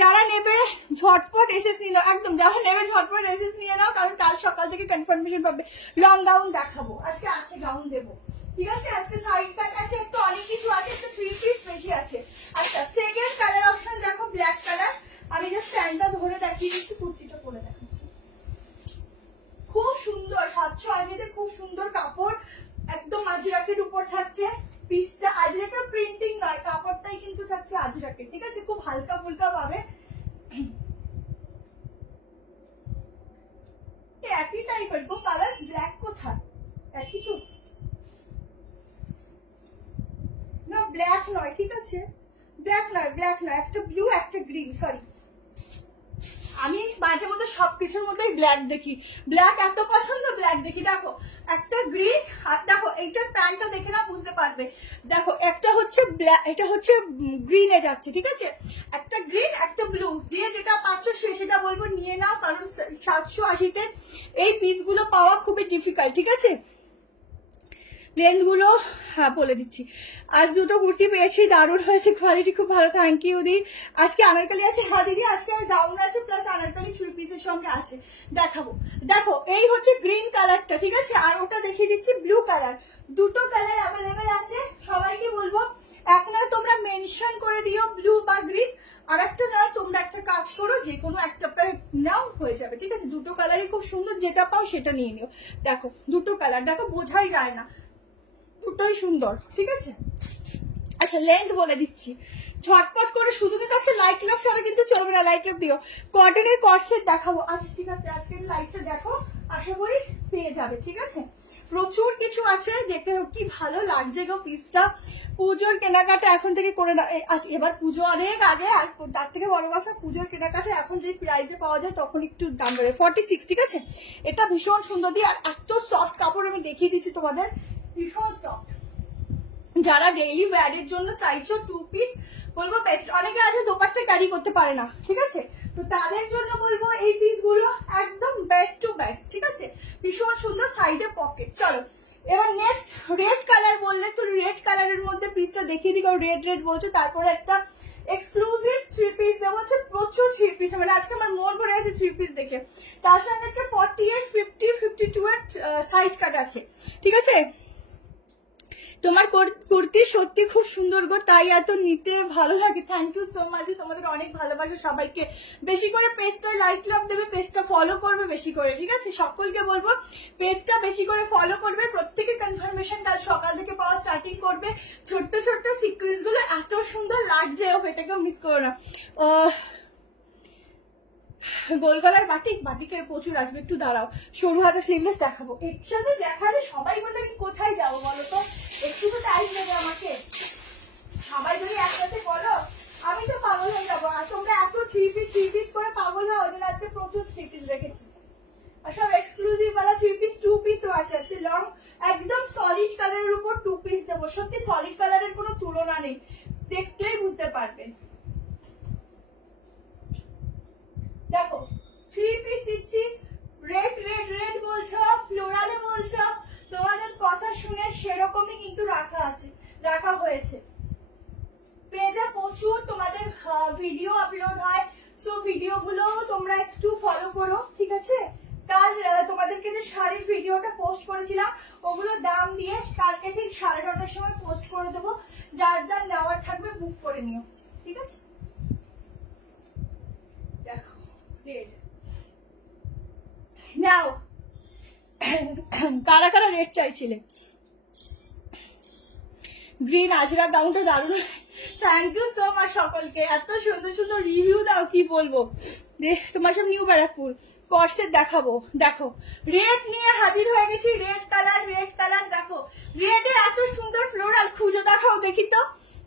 যারা নেবে ঝটপট এসএস নিয়ে নাও, একদম যারা নেবে ঝটপট এসএস নিয়ে নাও, কারণ কাল সকাল থেকে কনফার্মেশন পাবে। লং গাউন দেখাবো আজকে, আছে গাউন দেবো, ঠিক আছে? আজকে সাইড প্যাক আছে, আজকে অনেক কিছু আছে, একটা 3 পিস বেশি আছে। আচ্ছা সেকেন্ড কালার অপশন দেখো, ব্ল্যাক কালার। আমি জাস্ট স্ট্যান্ডটা ধরে দেখিয়ে দিচ্ছি, কুর্তিটা পরে দেখাচ্ছি। খুব সুন্দর, 780-তে খুব সুন্দর কাপড়, একদম আজরাকের উপর থাকছে পিসটা। আজরাকের প্রিন্টিং নয়, কাপড়টাই কিন্তু থাকছে আজরাকের, ঠিক আছে? খুব হালকা ফুলকা পাবে, একই টাইপের গো কালার। ব্ল্যাক কোথায়? একই তো না, ব্ল্যাক নয়, ঠিক আছে? ব্ল্যাক নয়, ব্ল্যাক নয়, একটা ব্লু একটা গ্রিন, সরি আমি মাঝে মধ্যে সবকিছুর মধ্যে ব্ল্যাক দেখি, ব্ল্যাক এত পছন্দ, ব্ল্যাক দেখি। দেখো একটা গ্রিন, আর দেখো এইটার প্যান্টটা দেখে না বুঝতে পারবে। দেখো একটা হচ্ছে ব্ল্যাক, এটা হচ্ছে গ্রিনে যাচ্ছে, ঠিক আছে? একটা গ্রিন একটা ব্লু, যে যেটা পাচ্ছ সে সেটা বলবো নিয়ে নাও, কারণ 780-তে এই পিসগুলো পাওয়া খুবই ডিফিকাল্ট, ঠিক আছে? লেন্থ গুলো হ্যাঁ বলে দিচ্ছি। আজ দুটো কুর্তি পেয়েছি, দারুণ হয়েছে, কোয়ালিটি খুব ভালো, থ্যাংক ইউ দি। আজকে আনারকলি আছে, হ্যাঁ দিদি আজকে গাউন আছে প্লাস আনারকলি 3 পিসের সঙ্গে আছে, দেখাবো। দেখো এই হচ্ছে গ্রিন কালারটা, ঠিক আছে? আর ওটা দেখিয়ে দিচ্ছি ব্লু কালার। দুটো কালার অ্যাভেলেবেল আছে, সবাইকে বলবো এক নয় তোমরা মেনশন করে দিও ব্লু বা গ্রিন, আর একটা নয় তোমরা একটা কাজ করো, যে কোনো একটা নাও হয়ে যাবে, ঠিক আছে? দুটো কালারই খুব সুন্দর, যেটা পাও সেটা নিয়ে নিও। দেখো দুটো কালার, দেখো বোঝাই যায় না, দুটোই সুন্দর, ঠিক আছে? আচ্ছা লেন্থ বলে দিচ্ছি ঝটপট করে, শুধু কিন্তু আজকে লাইক লাভ ছাড়া কিন্তু চলবে না, লাইক লাভ দিও। কটনের কটসেট দেখাবো, আচ্ছা ঠিক আছে আজকের লাইভটা দেখো, আশা করি পেয়ে যাবে, ঠিক আছে? প্রচুর কিছু আছে, দেখতে কি ভালো লাগছে গো পিসটা। পুজোর কেনাকাটা এখন থেকে করে না, এবার পুজো অনেক আগে, আর তার থেকে বড় কথা পুজোর কেনাকাটা এখন যে প্রাইসে পাওয়া যায় তখন একটু দাম বেড়ে। 46, ঠিক আছে? এটা ভীষণ সুন্দর দিয়ে, আর এত সফট কাপড় আমি দেখিয়ে দিচ্ছি তোমাদের, ভীষণ সফট। যারা ডেইলি ওয়্যারের জন্য চাইছো 2 পিস বলবো বেস্ট। অনেকে আছে দোপাট্টা ক্যারি করতে পারে না, ঠিক আছে? তো তাদের জন্য বলবো এই পিসগুলো একদম বেস্ট টু বেস্ট, ঠিক আছে? ভীষণ সুন্দর, সাইডে পকেট। চলো এবার নেক্সট রেড কালার বললে তো, রেড কালারের মধ্যে পিসটা দেখিয়ে দিই, রেড রেড বলছো। তারপরে একটা এক্সক্লুসিভ 3 পিস দেবো, হচ্ছে প্রচুর 3 পিস, মানে আজকে আমার মন ভরে আছে 3 পিস দেখে। তার সঙ্গে একটা 48, 50, 52 এর সাইড কাট আছে, ঠিক আছে? তোমার কুর্তি সত্যি খুব সুন্দর গো, তাই এত নিতে ভালো লাগে। থ্যাংক ইউ সো মাচ, তোমাদের অনেক ভালোবাসা সবাইকে। বেশি করে পেজটা লাইক লাভ দেবে, পেজটা ফলো করবে বেশি করে, ঠিক আছে? সকলকে বলবো পেজটা বেশি করে ফলো করবে, প্রত্যেকে কনফার্মেশন কাল সকাল থেকে পাওয়া স্টার্টিং করবে। ছোট্ট ছোট্ট সিকুয়েন্স গুলো এত সুন্দর লাগছে, এটাকেও মিস করো না। গোলগলার বাটিকের প্রচুর আসবে, একটু দাঁড়াও। সরু হাতে স্লিভলেস দেখাবো, একসাথে দেখালে সবাই বলে আমি কোথায় যাবো বলো তো? একটু তো টাইম দেবে আমাকে, সবাই যদি একসাথে বলো আমি তো পাগল হয়ে যাবো। আর তোমরা এত থ্রি পিস করে পাগল হও, ওই জন্য আজকে প্রচুর থ্রি পিস রেখেছি। আর সব এক্সক্লুসিভ ওয়ালা থ্রি পিস, 2 পিসও আছে আজকে। লং একদম সলিড কালারের উপর 2 পিস দেবো। সত্যি সলিড কালারের কোনো তুলনা নেই, দেখলেই বুঝতে পারবেন। দেখো 3 পিস দিচ্ছি, রেড বলছো, ফ্লোরালে বলছো, তোমাদের কথা শুনে সেরকমই কিন্তু রাখা হয়েছে। পেজে প্রচুর তোমাদের ভিডিও আপলোড হয়, সো ভিডিও গুলো তোমরা একটু ফলো করো, ঠিক আছে? কাল তোমাদেরকে যে শাড়ির ভিডিওটা পোস্ট করেছিলাম ওগুলো দাম দিয়ে কালকে ঠিক 9:30টার সময় পোস্ট করে দেবো। যার যার নেওয়ার থাকবে বুক করে নিও, ঠিক আছে? দেখো রেড নাও, কারা কারা রেড চাইছিলে? গ্রিন আজরা গাউনটা দারুণ, থ্যাংক ইউ সো মাচ সকলকে। এত সুন্দর সুন্দর রিভিউ দাও, কি বলবো। তোমার সব নিউ ব্যারাকপুর কর্সেট দেখাবো। দেখো রেড নিয়ে হাজির হয়ে গেছি, রেড কালার। দেখো রেডে এত সুন্দর ফ্লোরাল, খুঁজে দেখাও দেখি তো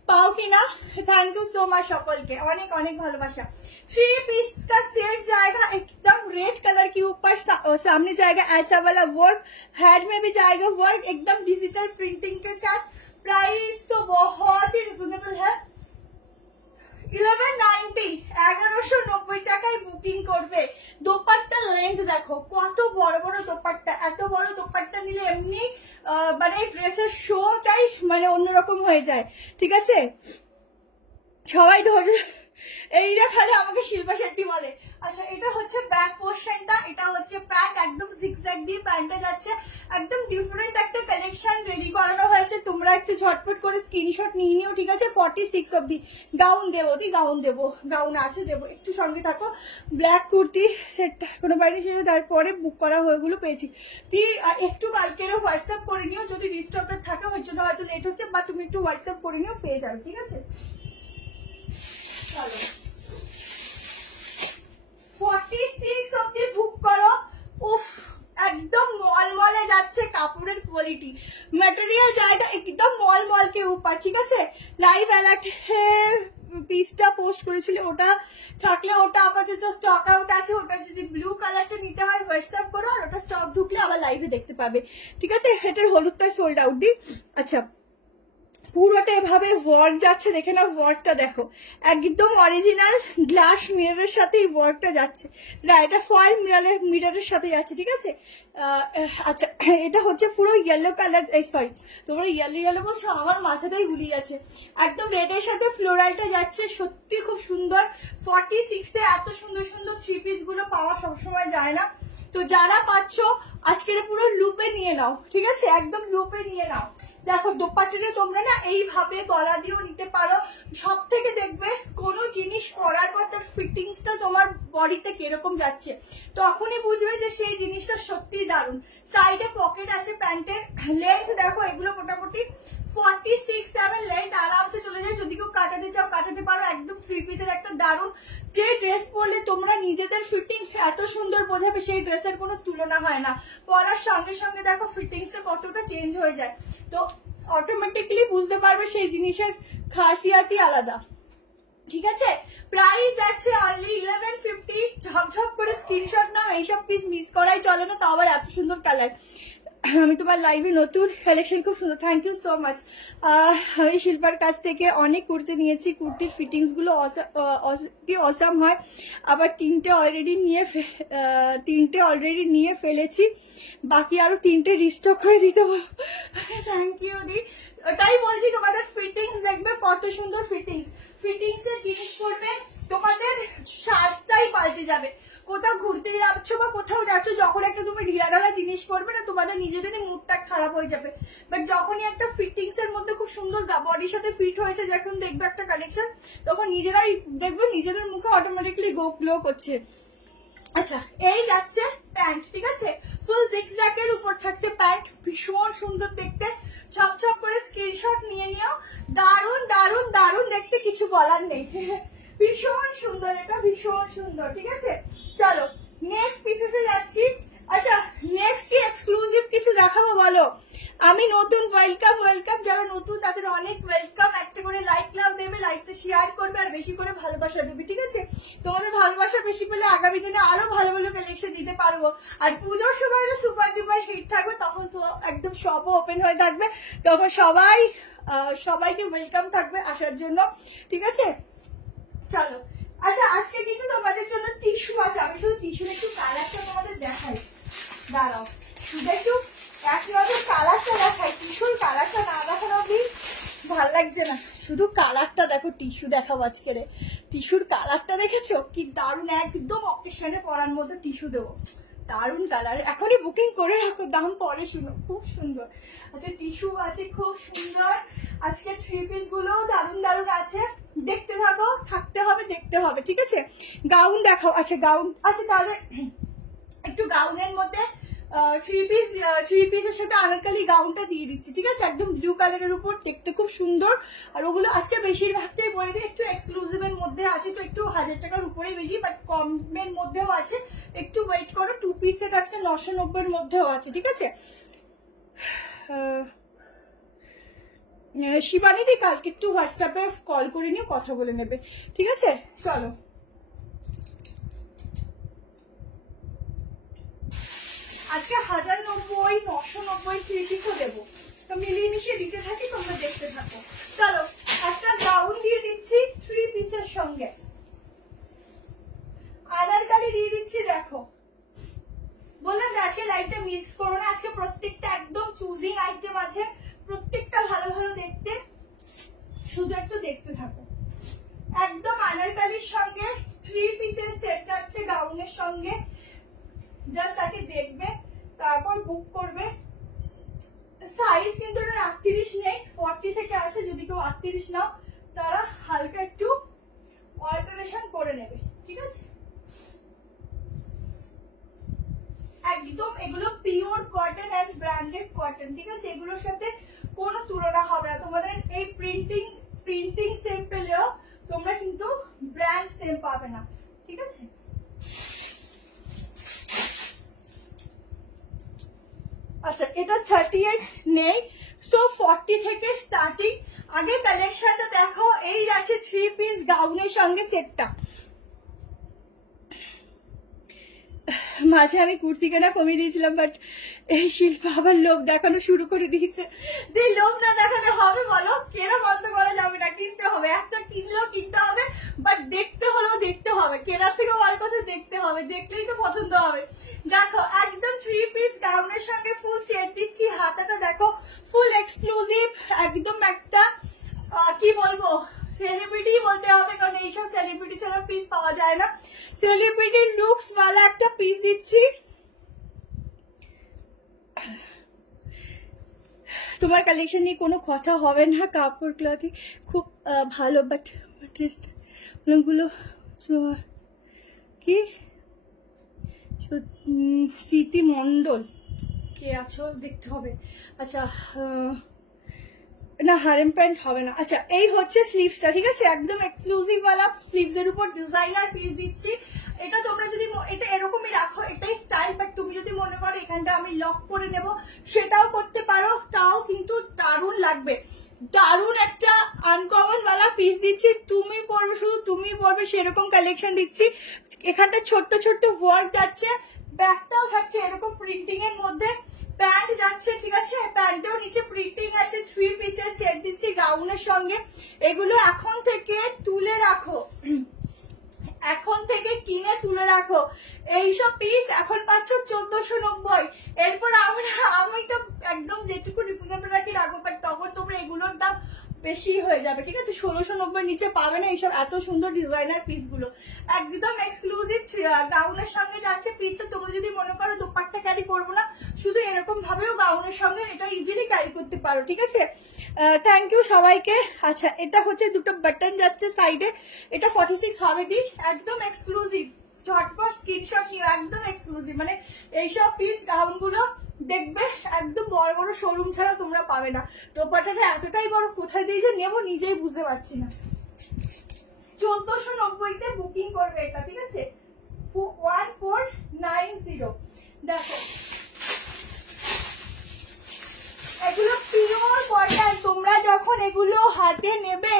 पाओ कि ना। थैंक यू सो मच सकल के, अनेक अनेक भालोबासा। 3 पीस का सेट जाएगा एकदम रेड कलर के ऊपर, सामने जाएगा ऐसा वाला वर्क, हेड में भी जाएगा वर्क एकदम डिजिटल प्रिंटिंग के साथ। प्राइस तो बहुत ही रिजनेबल है, 1190 1190 টাকায় বুকিং করবে। দোপাট্টা লেন্থ দেখো কত বড় বড় দোপাট্টা, এত বড় দোপাট্টা নিলে এমনি মানে ড্রেসের শোটাই মানে অন্যরকম হয়ে যায়, ঠিক আছে? সবাই ধরে এইটা খালি আমাকে শিল্পা শেট্টি বলে। আচ্ছা এটা হচ্ছে ব্যাক পোর্শনটা, এটা হচ্ছে প্যান্ট, একদম জিগজ্যাগ দিয়ে প্যান্টটা যাচ্ছে, একদম ডিফারেন্ট একটা কালেকশন রেডি করানো হয়েছে। তোমরা একটু ঝটপট করে স্ক্রিনশট নিয়ে নিও, ঠিক আছে? 46 অবধি গাউন দেবো, গাউন আছে দেবো, একটু সঙ্গে থাকো। ব্ল্যাক কুর্তি সেটটা কোনো বাইরে সেটা তারপরে বুক করা হয়েগুলো পেয়েছি। তুই একটু কালকেরও হোয়াটসঅ্যাপ করে নিও, যদি রিস্টকের থাকে ওই জন্য হয়তো লেট হচ্ছে, বা তুমি একটু হোয়াটসঅ্যাপ করে নিও, পেয়ে যাবে, ঠিক আছে? চলো 46 অবধি বুক করো। উফ एकदम मॉल যাচ্ছে কাপড়ের কোয়ালিটি, ম্যাটেরিয়াল জায়গা একদম মল के ऊपर, ঠিক আছে? লাইভ অ্যালার্ট পিসটা পোস্ট করেছিল, ওটা থাকলে ওটা আপাতত স্টক আউট আছে। ওটা যদি ব্লু কালারটা নিতে হয় হোয়াটসঅ্যাপ করো, আর ওটা স্টক ঢুকলে আবার লাইভে দেখতে পাবে, ঠিক আছে? এটার হলুদটা সোল্ড আউট দি। আচ্ছা পুরোটা এভাবে ওয়ার্ক যাচ্ছে, দেখে না ওয়ার্কটা দেখো, একদম অরিজিনাল গ্লাস মিররের সাথে এই ওয়ার্কটা যাচ্ছে না, এটা ফয়েল মিররের সাথে যাচ্ছে, ঠিক আছে? আচ্ছা এটা হচ্ছে পুরো ইয়েলো কালার, সরি তোমরা ইয়েলো বলছো, আমার মাথাটাই গুলিয়ে যাচ্ছে। একদম রেডের সাথে ফ্লোরালটা যাচ্ছে, সত্যি খুব সুন্দর। 46-এ এত সুন্দর সুন্দর থ্রি পিস গুলো পাওয়া সবসময় যায় না, তো যারা পাচ্ছ আজকের পুরো লুপে নিয়ে নাও, ঠিক আছে? একদম লুপে নিয়ে নাও। দেখো দোপাট্টাটা তোমরা না এইভাবে গলা দিয়েও নিতে পারো। সব থেকে দেখবে কোনো জিনিস পরার পর তার ফিটিংসটা তোমার বডিতে কিরকম যাচ্ছে, তখনই বুঝবে যে সেই জিনিসটা সত্যি দারুণ। সাইডে পকেট আছে প্যান্টের, লেন্থ দেখো এগুলো মোটামুটি 46-7 লেন্থ আরামসে চলে যায়। যদি কেউ কাটাতে চাও কাটাতে পারো, একদম থ্রি পিসের একটা দারুণ। যে ড্রেস পরলে তোমরা নিজেদের ফিটিংস এত সুন্দর বোঝাবে, সেই ড্রেসের কোনো তুলনা হয় না। পরার সঙ্গে সঙ্গে দেখো ফিটিংসটা কতটা চেঞ্জ হয়ে যায়, তো অটোমেটিকলি বুঝতে পারবে সেই জিনিসের খাসিয়াতই আলাদা, ঠিক আছে? প্রাইস আছে অনলি 1150। ঝপঝপ করে স্ক্রিনশট নাও, এইসব পিস মিস করাই চলে না, তো আবার এত সুন্দর কালার। আমি তোমার লাইভে নতুন কালেকশন খুব সুন্দর, থ্যাংক ইউ সো মাচ। আমি শিল্পার কাছ থেকে অনেক কুর্তি নিয়েছি, কুর্তির ফিটিংস গুলো কি অসাম হয়। আবার তিনটে অলরেডি নিয়ে ফেলেছি, বাকি আরো 3টে রিস্টক করে দিতে হবে। থ্যাংক ইউ দি, ওটাই বলছি তোমাদের ফিটিংস দেখবে কত সুন্দর ফিটিংস এর জিনিস পরবে, তোমাদের সাজটাই পাল্টে যাবে। কোথাও ঘুরতে যাচ্ছ বা কোথাও যাচ্ছ, যখন একটা তুমি ঢিলাঢালা জিনিস পরবে না, তোমাদের নিজেদেরই মুডটা খারাপ হয়ে যাবে। বাট যখনই একটা ফিটিংস এর মধ্যে খুব সুন্দর বডির সাথে ফিট হয়েছে, যখন দেখবে একটা কালেকশন, তখন নিজেরাই দেখবে নিজেদের মুখে অটোমেটিকলি গ্লো করছে। আচ্ছা, এই যাচ্ছে প্যান্ট, ঠিক আছে, ফুল জিগজ্যাগের উপর থাকছে প্যান্ট, ভীষণ সুন্দর দেখতে, ছপ করে স্ক্রিনশট নিয়ে নিও। দারুন দারুন দারুন দেখতে, কিছু বলার নেই। ভীষণ সুন্দর, এটা ভীষণ সুন্দর, ঠিক আছে। চলো নেক্সট পিসেসে যাচ্ছি। আচ্ছা, নেক্সট কি এক্সক্লুসিভ কিছু দেখাবো বলো? আমি নতুন, ওয়েলকাম, যারা নতুন তাদের অনেক ওয়েলকাম। একটা করে লাইক লাভ দেবে, লাইকটা শেয়ার করবে, আর বেশি করে ভালোবাসা দেবে, ঠিক আছে। তোমাদের ভালোবাসা বেশি পেলে আগামী দিনে আরো ভালো ভালো কালেকশন দিতে পারবো। আর পুজোর সময় তো সুপার ডুপার হিট থাকবে, তখন তো একদম শপও ওপেন হয়ে থাকবে, তখন সবাইকে ওয়েলকাম থাকবে আসার জন্য, ঠিক আছে। চলো, আচ্ছা আজকে কিন্তু তোমাদের জন্য টিস্যু আছে। আমি শুধু টিস্যুর একটু কালারটা তোমাদের দেখাই, দাঁড়াও, শুধু একটু এক নজর কালারটা দেখাই। টিস্যুর কালারটা না দেখানো অব্দি ভাল লাগছে না, শুধু কালারটা দেখো। টিস্যু দেখাবো আজকে রে, টিস্যুর কালারটা দেখেছো কি দারুণ, একদম অকেশনে পরার মতো টিস্যু দেবো, দারুণ কালার। এখনই বুকিং করে রাখো, দাম পরে শুনো, খুব সুন্দর। আচ্ছা, টিস্যু আছে খুব সুন্দর। আজকে থ্রি পিস গুলো দারুণ দারুণ আছে, দেখতে থাকো, থাকতে হবে, দেখতে হবে, ঠিক আছে। গাউন দেখাও। আচ্ছা গাউন, আচ্ছা তাহলে একটু গাউনের মধ্যে থ্রি পিসের সাথে আনারকলি গাউনটা দিয়ে দিচ্ছি, ঠিক আছে, একদম ব্লু কালারের উপর, দেখতে খুব সুন্দর। আর ওগুলো আজকে বেশিরভাগটাই বলে দিই একটু এক্সক্লুসিভ এর মধ্যে আছে, তো একটু 1000 টাকার উপরেই বেশি, বাট কমের মধ্যেও আছে, একটু ওয়েট করো। 2 পিস সেট আজকে 990 এর মধ্যেও আছে, ঠিক আছে। শিবানীদি কালকে একটু হোয়াটসঅ্যাপে কল করে নিয়ে কথা বলে নেবে, ঠিক আছে। চলো, আজকে 1090, 990 থ্রি পিসও দেবো, তো মিলিয়ে মিশিয়ে দিতে থাকি, তোমরা দেখতে থাকো। চলো, একটা গাউন দিয়ে দিচ্ছি থ্রি পিসের সঙ্গে, আনারকলি দিয়ে দিচ্ছি। দেখো, বললাম আজকে লাইভটা মিস করো না, আজকে প্রত্যেকটা একদম চুজিং আইটেম আছে, প্রত্যেকটা ভালো ভালো দেখতে, শুধু একটু দেখতে থাকো। একদম আনারকলির সঙ্গে থ্রি পিসের সেট যাচ্ছে গাউনের সঙ্গে, জাস্ট তাকে দেখবে, তারপর বুক করবে। সাইজ কিন্তু 38 নেই, 40 থেকে আছে, যদি কেউ 38 নাও তারা হালকা একটু অল্টারেশন করে নেবে, ঠিক আছে। একদম এগুলো pure cotton and branded cotton, ঠিক আছে, এগুলোর সাথে কোনো তুলনা হবে না। তোমাদের এই প্রিন্টিং সেম পেলেও তোমরা কিন্তু ব্র্যান্ড সেম পাবে না, ঠিক আছে। আচ্ছা, এটা 38 নেই, সো 40 থেকে স্টার্টিং। আগে কালেকশনটা দেখো, এই আছে থ্রি পিস গাউনের সঙ্গে সেটটা। মাঝে আমি কুর্তি কেনা কমিয়ে দিয়েছিলাম, বাট এই শিল্পা আবার লোভ দেখানো শুরু করে দিয়েছে। লোভ না দেখানো হবে বলো, কেনা বন্ধ করা যাবে না, কিনতে হবে, একটা কিনলেও কিনতে হবে, বাট দেখতে হলেও দেখতে হবে, কেনার থেকে বড় কথা দেখতে হবে, দেখলেই তো পছন্দ হবে। দেখো, একদম থ্রি পিস গাউনের সঙ্গে ফুল সেট দিচ্ছি, হাতাটা দেখো ফুল এক্সক্লুসিভ, একদম একটা কি বলবো, সেলিব্রিটি বলতে হবে, কারণ এইসব সেলিব্রিটি ছাড়া পিস পাওয়া যায় না। সেলিব্রিটি লুকস वाला একটা পিস দিচ্ছি। তোমার কালেকশন নিয়ে কোনো কথা হবে না, কাপড় ক্লথ খুব ভালো, বাট গুলো কি স্মৃতি মণ্ডল কে আছো দেখতে হবে। আচ্ছা না, হারেম প্যান্ট হবে না। আচ্ছা, এই হচ্ছে স্লিভসটা, ঠিক আছে, একদম এক্সক্লুসিভ वाला স্লিভস এর উপর ডিজাইনার পিস দিচ্ছি। এটা তোমরা যদি এটা এরকমই রাখো, এটাই স্টাইল, বাট তুমি যদি মনে করো এখানটা আমি লক করে নেব, সেটাও করতে পারো, তাও কিন্তু দারুণ লাগবে। দারুণ একটা আনকমন वाला পিস দিচ্ছি, তুমি পরবে, শুধু তুমি পরবে সেরকম কালেকশন দিচ্ছি। এখানটা ছোট্ট ছোট্ট ওয়ার্ক যাচ্ছে, ব্যাগটাও থাকছে এরকম প্রিন্টিং এর মধ্যে, প্যান্ট যাচ্ছে, ঠিক আছে, প্যান্টেও নিচে প্রিন্টিং আছে, থ্রি পিসের সেট দিচ্ছি গাউনের সঙ্গে। এগুলো এখন থেকে তুলে রাখো, এখন থেকে কিনে তুলে রাখো, এইসব পিস এখন পাচ্ছ 1490। এরপর আমি তো একদম যেটুকু রিজনেবল রাখি রাখবো, বাট তখন তোমরা এগুলোর দাম বেশি হয়ে যাবে, ঠিক আছে? 1690 নিচে পাবে না এইসব এত সুন্দর ডিজাইনার পিসগুলো, একদম এক্সক্লুসিভ গাউনের সঙ্গে যাচ্ছে পিসটা। তোমরা যদি মনে করো দোপাট্টা ক্যারি করবো না, শুধু এরকম ভাবেও গাউনের সঙ্গে এটা ইজিলি ক্যারি করতে পারো, ঠিক আছে? থ্যাংক ইউ সবাইকে। আচ্ছা, এটা হচ্ছে দুটো বাটন যাচ্ছে সাইডে, এটা 46 হবে দি, একদম এক্সক্লুসিভ, ঝটপট স্ক্রিনশট নিও, একদম এক্সক্লুসিভ। মানে এইসব পিস গাউনগুলো দেখবে একদম বড় বড় শোরুম ছাড়া তোমরা পাবে না। দোপাট্টাটা এতটাই বড়, কোথায় দিয়ে যে নেবো নিজেই বুঝতে পারছি না। 1490-তে বুকিং করবে এটা, ঠিক আছে? 1490। দেখো এগুলো পিওর কটন, তোমরা যখন এগুলো হাতে নেবে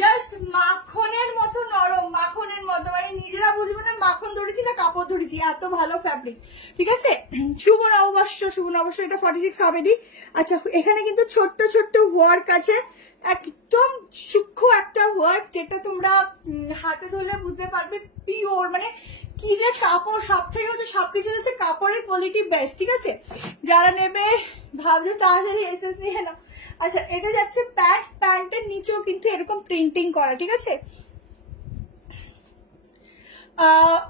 জাস্ট মাখনের মতো নরম, মাখনের মতো, মানে নিজেরা বুঝবে না মাখন ধরেছি না কাপড় ধরেছি, এত ভালো ফ্যাব্রিক, ঠিক আছে? শুভ নববর্ষ, শুভ নববর্ষ, এটা 46 হবে দি। আচ্ছা, এখানে কিন্তু ছোট্ট ছোট্ট ওয়ার্ক আছে, একদম সূক্ষ্ম একটা ওয়ার্ক, যেটা তোমরা হাতে ধরলে বুঝতে পারবে পিওর, মানে কি যে কাপড়। সব থেকে হচ্ছে সবকিছু হচ্ছে কাপড়ের কোয়ালিটি বেস্ট, ঠিক আছে? যারা নেবে ভাবছো তাড়াতাড়ি এসএস নিয়ে নাও। আচ্ছা, এটা যাচ্ছে প্যান্ট, প্যান্টের নিচেও কিন্তু এরকম প্রিন্টিং করা, ঠিক আছে?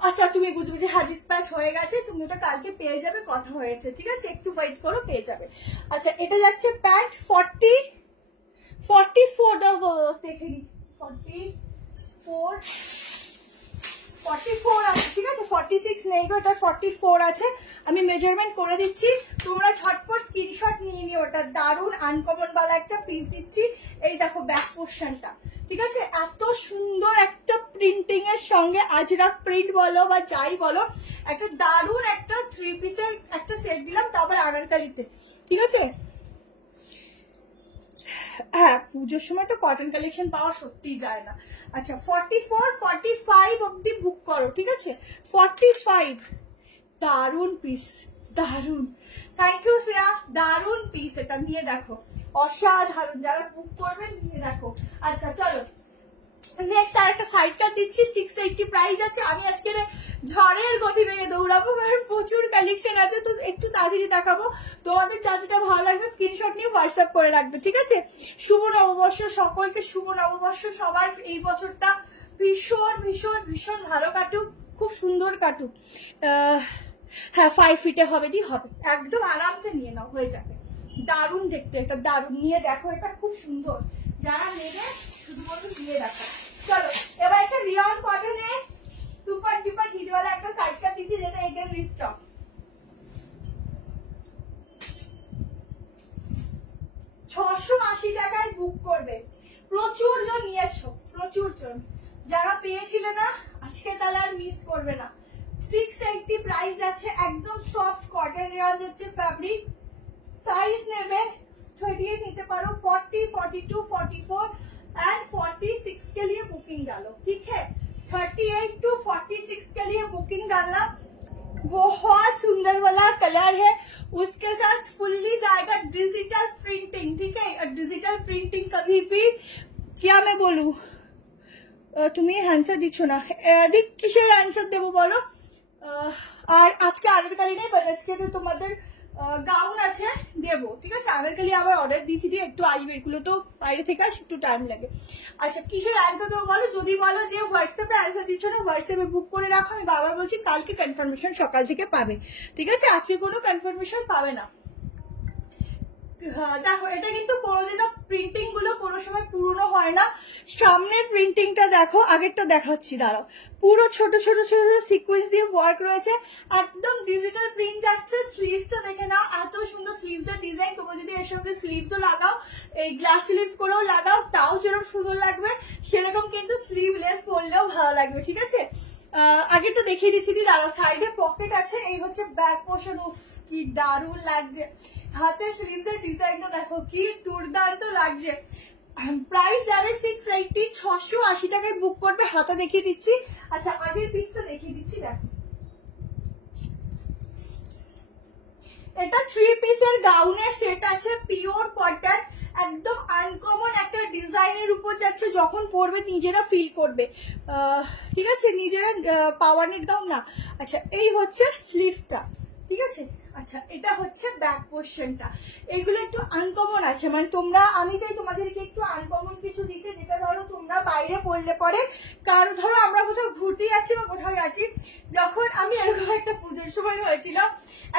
আচ্ছা, তুমি বুঝবে যে হ্যাঁ ডিসপ্যাচ হয়ে গেছে, তুমি ওটা কালকে পেয়ে যাবে, কথা হয়েছে, ঠিক আছে? একটু ওয়েট করো, পেয়ে যাবে। আচ্ছা, এটা যাচ্ছে প্যান্ট 44 দেখে নি, 44 আছে, ঠিক আছে? 46 নেই গো, এটা 44 আছে। আমি মেজারমেন্ট করে দিচ্ছি, তোমরা ঝটপট স্ক্রিনশট নিয়ে নিও। ওটা দারুণ আনকমন বালা একটা পিস দিচ্ছি। এই দেখো ব্যাক পোর্শনটা, ঠিক আছে? এত সুন্দর একটা প্রিন্টিং এর সঙ্গে আজরাক প্রিন্ট বলো বা যাই বলো, একটা দারুণ একটা 3 পিসের একটা সেট দিলাম, তারপর আনারকলিতে, ঠিক আছে? হ্যাঁ, পুজোর সময় তো কটন কালেকশন পাওয়া সত্যিই যায় না। আচ্ছা, 44 45 অব্দি বুক করো, ঠিক আছে? 45 দারুণ পিস, দারুণ। থ্যাংক ইউ শ্রেয়া, দারুণ পিস, এটা নিয়ে দেখো, অসাধারণ। যারা বুক করবেন নিয়ে দেখো। আচ্ছা চলো, নেক্সট আরেকটা সাইড কাট দিচ্ছি, 680 প্রাইস আছে। আমি আজকে ঝড়ের গতি বেগে দৌড়াবো, কারণ প্রচুর কালেকশন আছে, তো একটু তাড়াতাড়ি দেখাবো। তোমাদের যা যেটা ভালো লাগবে স্ক্রিনশট নিয়ে হোয়াটসঅ্যাপ করে রাখবে, ঠিক আছে? শুভ নববর্ষ সকলকে, শুভ নববর্ষ। সবার এই বছরটা ভীষণ ভীষণ ভীষণ ভালো কাটুক, খুব সুন্দর কাটুক। হ্যাঁ, 5 ফিটে হবে দি, হবে, একদম আরামসে নিয়ে নাও, হয়ে যাবে। দারুণ দেখতে, এটা দারুণ, নিয়ে দেখো, এটা খুব সুন্দর। যারা নেবে শুধুমাত্র নিয়ে দেখো। চলো, এবার একটা রিয়ন কটনে সুপার ডুপার হিটওয়ালা একটা সাইড কাট দিচ্ছি, যেটা এগেন রিস্টক। 680 টাকায় বুক করবে, প্রচুর জন নিয়েছো, প্রচুর জন। যারা পেয়েছিল না আজকে তাহলে আর মিস করবে না। 680 প্রাইস আছে, একদম সফট কটন রেওয়াজ হচ্ছে ফ্যাব্রিক। সাইজ নেবে 38 নিতে पारो, 40, 42, 44 एंड 46 के लिए बुकिंग डालो, ठीक है? 38 टू 46 के लिए बुकिंग डालना। बहुत सुंदर वाला कलर है, उसके साथ फुल्ली जाएगा डिजिटल प्रिंटिंग, ठीक है? डिजिटल प्रिंटिंग कभी भी, क्या मैं बोलूं, तुम्हें आंसर दिच्छो ना, दिख किसेर आंसर देबो बोलो? আর আজকে আনারকলি নেই, বাট আজকে তোমাদের গাউন আছে দেবো, ঠিক আছে? আনারকলি আবার অর্ডার দিয়েছি, দিয়ে একটু আসবে, এগুলো তো বাইরে থেকে আসে, একটু টাইম লাগে। আচ্ছা, কিসের অ্যান্সার দেবো বলো? যদি বলো যে হোয়াটসঅ্যাপে অ্যান্সার দিচ্ছ না, হোয়াটসঅ্যাপে বুক করে রাখো, আমি বারবার বলছি কালকে কনফার্মেশন সকাল থেকে পাবে, ঠিক আছে? আজকে কোনো কনফার্মেশন পাবে না। দেখো, এটা কিন্তু কোনোদিনও প্রিন্টিং গুলো কোনো সময় পুরনো হয় না। সামনের প্রিন্টিংটা দেখো, আগেরটা দেখাচ্ছি, দাঁড়াও। পুরো ছোট ছোট ছোট সিকোয়েন্স দিয়ে ওয়ার্ক রয়েছে, একদম ডিজিটাল প্রিন্ট যাচ্ছে। স্লিভসটা দেখে নাও, এত সুন্দর স্লিভস এর ডিজাইন। তোমরা যদি এর সঙ্গে স্লিভসও লাগাও, এই গ্লাস স্লিভস করেও লাগাও, তাও যেরকম সুন্দর লাগবে, সেরকম কিন্তু স্লিভলেস করলেও ভালো লাগবে, ঠিক আছে? আগেরটা দেখিয়ে দিচ্ছি, দাঁড়াও। সাইডে পকেট আছে, এই হচ্ছে ব্যাক পোর্শন। উফ, কি দারুণ লাগছে। হাতের স্লিভসের ডিজাইনটা দেখো, কি দুর্দান্ত লাগছে। প্রাইস যাবে 680, 680 টাকায় বুক করবে। হাতে দেখিয়ে দিচ্ছি। আচ্ছা, আগের পিসটা দেখিয়ে দিচ্ছি, দেখো। এটা 3 পিসের গাউনের সেট আছে, পিওর কটন, একদম আনকমন একটা ডিজাইনের উপর যাচ্ছে। যখন পরবে নিজেরা ফিল করবে, ঠিক আছে? নিজেরা পাওয়ার নেট গাউন না। আচ্ছা, এই হচ্ছে স্লিভসটা, ঠিক আছে? আচ্ছা এটা হচ্ছে ব্যাক পোর্শনটা, এগুলো একটু আনকমন আছে, মানে তোমরা, আমি চাই তোমাদেরকে একটু আনকমন কিছু দিতে, যেটা ধরো তোমরা বাইরে পড়লে পরে, কারণ ধরো আমরা কোথাও ঘুরতে যাচ্ছি বা কোথাও যাচ্ছি, যখন আমি এরকম একটা পুজোর সময় হয়েছিল,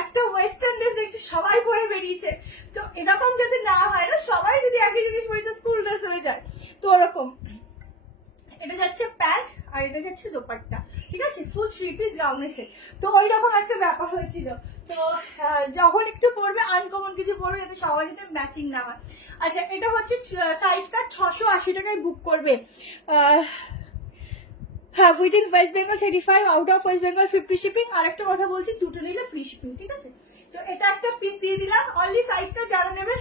একটা ওয়েস্টার্ন ড্রেস দেখছি সবাই পরে বেরিয়েছে, তো এরকম যাতে না হয় না, সবাই যদি একই জিনিস পরে স্কুল ড্রেস হয়ে যায়, তো ওরকম। এটা যাচ্ছে প্যান্ট আর এটা যাচ্ছে দোপাট্টা, ঠিক আছে, ফুল 3 পিস গাউনের সেট। তো ওই রকম একটা ব্যাপার হয়েছিল। তো যখন একটু পরবে আনকমন কিছু পরবে যাতে সবাই যাতে ম্যাচিং না হয়। আচ্ছা এটা হচ্ছে সাইড কাট 680 টাকায় বুক করবে। হ্যাঁ, within West Bengal 35, out of West Bengal 50 shipping. আর একটা কথা বলছি, দুটো নিলে ফ্রি শিপিং, ঠিক আছে। তো এটা একটা পিস দিয়ে দিলাম, অনলি সাইডটা যারা নেবে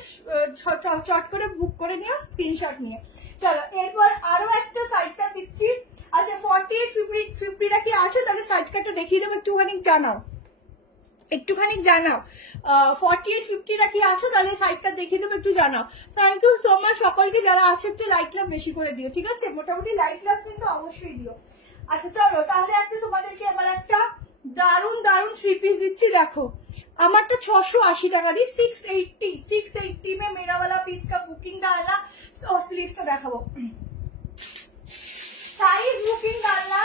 চট করে বুক করে নিও স্ক্রিনশট নিয়ে। চলো এরপর আরো একটা সাইড কাট দিচ্ছি। আচ্ছা 48 50টা কি আছে, তাহলে সাইড কাটটা দেখিয়ে দেবো, একটুখানি জানাও 48 50টা কি আছো, তাহলে সাইডটা দেখিয়ে দেবো, একটু জানাও। থ্যাংক ইউ সো মাচ সকলকে যারা আছে, একটু লাইক লাভ বেশি করে দিও, ঠিক আছে, মোটামুটি লাইক লাভ কিন্তু অবশ্যই দিও। আচ্ছা চলো তাহলে একটা তোমাদেরকে এবার একটা দারুন 3 পিস দিচ্ছি, দেখো আমারটা 680 টাকা দিই, 680 में मेरा वाला पीस का बुकिंग डालना और स्लीव्स तो দেখাবো, साइज बुकिंग डालना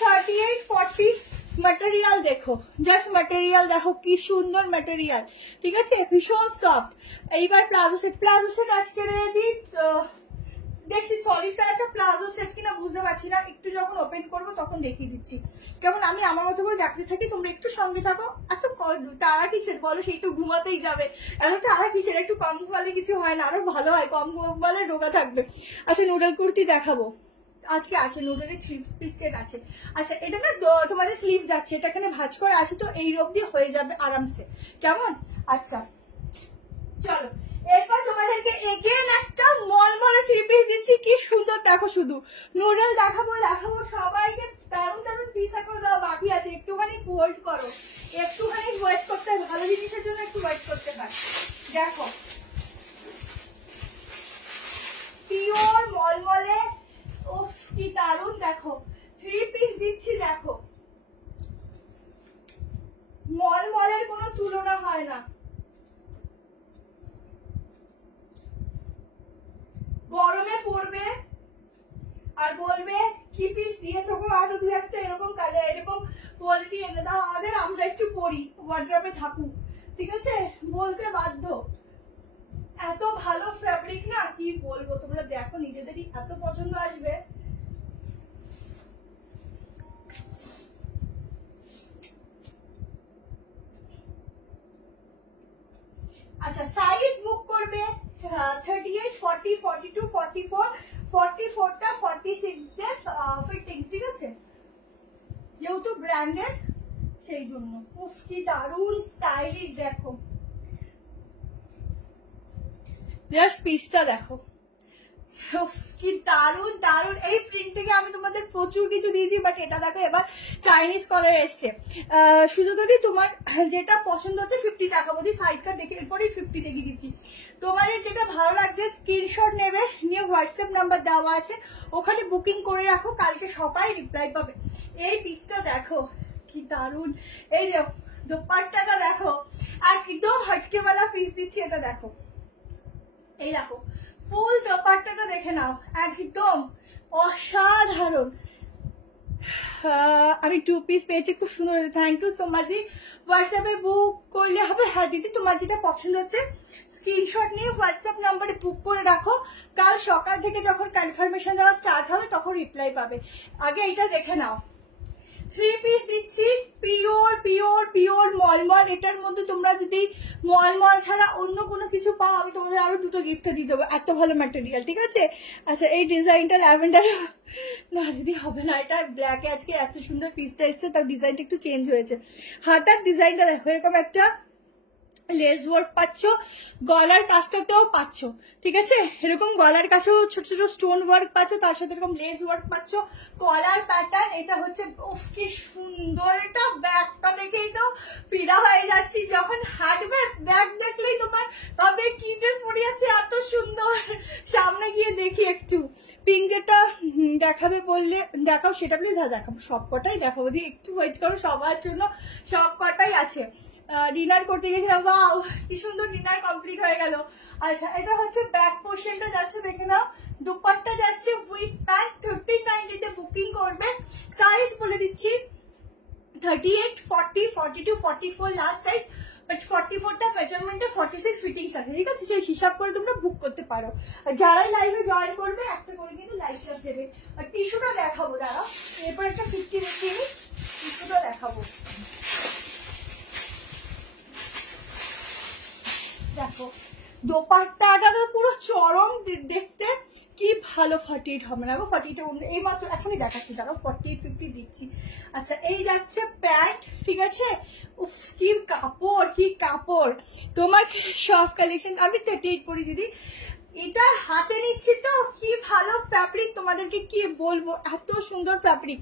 38 40। मटेरियल देखो, जस्ट मटेरियल देखो কি সুন্দর मटेरियल, ঠিক আছে, ভীষণ সফট। এইবার প্লাজো সেট আজকে রেডি, দেখছি সলিড কালারটা প্লাজো সেট কিনা বুঝতে পারছি না, একটু যখন ওপেন করবো তখন দেখিয়ে দিচ্ছি। কেমন আমি আমার মতো করে দেখতে থাকি, তোমরা একটু সঙ্গে থাকো। এত তারা কিসের বলো, সেই তো ঘুমাতেই যাবে, এত তারা কিসের, একটু কম ঘুমালে কিছু হয় না, আরো ভালো হয়, কম ঘুমালে রোগা থাকবে। আচ্ছা নুডল কুর্তি দেখাবো আজকে, আছে নুডলের 3 পিস সেট আছে। আচ্ছা এটা না তোমাদের স্লিভ যাচ্ছে, এটা এখানে ভাঁজ করা আছে, তো এই রোগ দিয়ে হয়ে যাবে আরামসে, কেমন। আচ্ছা চলো এরপর তোমাদেরকে এগেন একটা মলমলে 3 পিস দিচ্ছি, কি সুন্দর দেখো, শুধু নুডল দেখাবো সবাইকে, দারুণ পিস করে দেওয়া বাকি আছে, একটুখানি হোল্ড করো, একটুখানি ওয়েট করতে হয়, ভালো জিনিসের জন্য একটু ওয়েট করতে হয়। দেখো পিওর মলমলে, উফ কি দারুণ, দেখো 3 পিস দিচ্ছি, দেখো মলমলের কোনো তুলনা হয় না, গরমে পড়বে আর বলবে কি পিস দিয়েছো গো, আরো দু একটা এরকম কালার এরকম কোয়ালিটি এনে দাও আমাদের, আমরা একটু পরি, ওয়ার্ড্রপে থাকুক, ঠিক আছে, বলতে বাধ্য। এত ভালো ফ্যাব্রিক না, কি বলবো, তোমরা দেখো নিজেদেরই এত পছন্দ আসবে। আচ্ছা সাইজ বুক করবে 38 40 42 44, 44টা 46 দের ফিটিংস, ঠিক আছে, যেহেতু ব্র্যান্ডেড সেই জন্য। উফ কি দারুন স্টাইলিশ, দেখো জাস্ট পিসটা দেখো, কি দারুন এই প্রিন্টিং আমি তোমাদের প্রচুর কিছু দিয়েছি, বাট এটা দেখো এবার চাইনিজ কালার এসছে। শুধু যদি তোমার যেটা পছন্দ হচ্ছে 50 দেখাবো, সাইড কাট দেখে এরপরেই 50 দেখিয়ে দিচ্ছি। তোমাদের যেটা ভালো লাগছে স্ক্রিনশট নেবে, নিয়ে হোয়াটসঅ্যাপ নাম্বার দেওয়া আছে, ওখানে বুকিং করে রাখো, কালকে সবাই রিপ্লাই পাবে। এই পিসটা দেখো কি দারুন, এই যে দোপাট্টাটা দেখো, একদম হটকেওয়ালা পিস দিচ্ছি, এটা দেখো, এই দেখো ফুল দোপাট্টাটা দেখে নাও, একদম অসাধারণ। আমি 2 পিস পেয়েছি, খুব সুন্দর, থ্যাংক ইউ সো মাচ দি। হোয়াটসঅ্যাপে বুক করলে হবে, হ্যাঁ দিদি তোমার যেটা পছন্দ হচ্ছে স্ক্রিনশট নিয়ে হোয়াটসঅ্যাপ নাম্বারে বুক করে রাখো, কাল সকাল থেকে যখন কনফার্মেশন দেওয়া স্টার্ট হবে তখন রিপ্লাই পাবে। আগে এটা দেখে নাও, 3 পিস দিচ্ছি, পিওর মলমল। এটার মধ্যে তোমরা যদি মলমল ছাড়া অন্য কোনো কিছু পাও, আমি তোমাদের আরো 2টো গিফট দিয়ে দেবো, এত ভালো ম্যাটেরিয়াল, ঠিক আছে। আচ্ছা এই ডিজাইনটা ল্যাভেন্ডারে না দিদি হবে না, এটা ব্ল্যাকে আজকে এত সুন্দর পিসটা এসছে, তার ডিজাইনটা একটু চেঞ্জ হয়েছে। হাতার ডিজাইনটা দেখো, এরকম একটা লেস ওয়ার্ক পাচ্ছ, গলার কাজটাতেও পাচ্ছ, ঠিক আছে, এরকম গলার কাছেও ছোট ছোট স্টোন ওয়ার্ক পাচ্ছ, তার সাথে এরকম লেস ওয়ার্ক পাচ্ছ, কলার প্যাটার্ন। এটা হচ্ছে কি সুন্দর, এটা ব্যাগটা দেখেই তো ফিদা হয়ে যাচ্ছি, যখন হাঁটবে ব্যাগ দেখলেই তোমার ভাবে কি ড্রেস পরে যাচ্ছে, এত সুন্দর। সামনে গিয়ে দেখি একটু পিঙ্ক যেটা দেখাবে বললে দেখাও, সেটা প্লিজ। হ্যাঁ দেখাবো, সব কটাই দেখাবো, দিয়ে একটু ওয়েট করো, সবার জন্য সব কটাই আছে। ডিনার করতে গেছিলাম। ওয়াও কি সুন্দর ডিনার কমপ্লিট হয়ে গেল। আচ্ছা এটা হচ্ছে ব্যাক পোর্শনটা যাচ্ছে, দেখে নাও। দুপাট্টা যাচ্ছে উইথ প্যান্ট, 1390 তে বুকিং করবে। সাইজ বলে দিচ্ছি 38, 40, 42, 44 লাস্ট সাইজ, বাট 44টা মেজারমেন্টে 46 ফিটিংস আছে, ঠিক আছে? সেই হিসাব করে তোমরা বুক করতে পারো। আর যারাই লাইভে জয়েন করবে একটা করে কিন্তু লাইভ ক্লাস দেবে। আর টিস্যুটা দেখাবো, দাঁড়াও এরপর একটা 50 দেখিয়ে নিই, টিস্যুটা দেখাবো। দেখো দোপাট্টাটা তো পুরো চরম দেখতে, কি ভালো 48 হবে না গো? 48 এই মাত্র এখনই দেখাচ্ছি, দাঁড়াও 48, 50 দিচ্ছি। আচ্ছা এই যাচ্ছে প্যান্ট, ঠিক আছে? উফ কি কাপড়, কি কাপড়! তোমার সব কালেকশন আমি 38 পরি দিদি, এটা হাতে নিচ্ছি তো, কি ভালো ফ্যাব্রিক, তোমাদেরকে কি বলবো, এত সুন্দর ফ্যাব্রিক।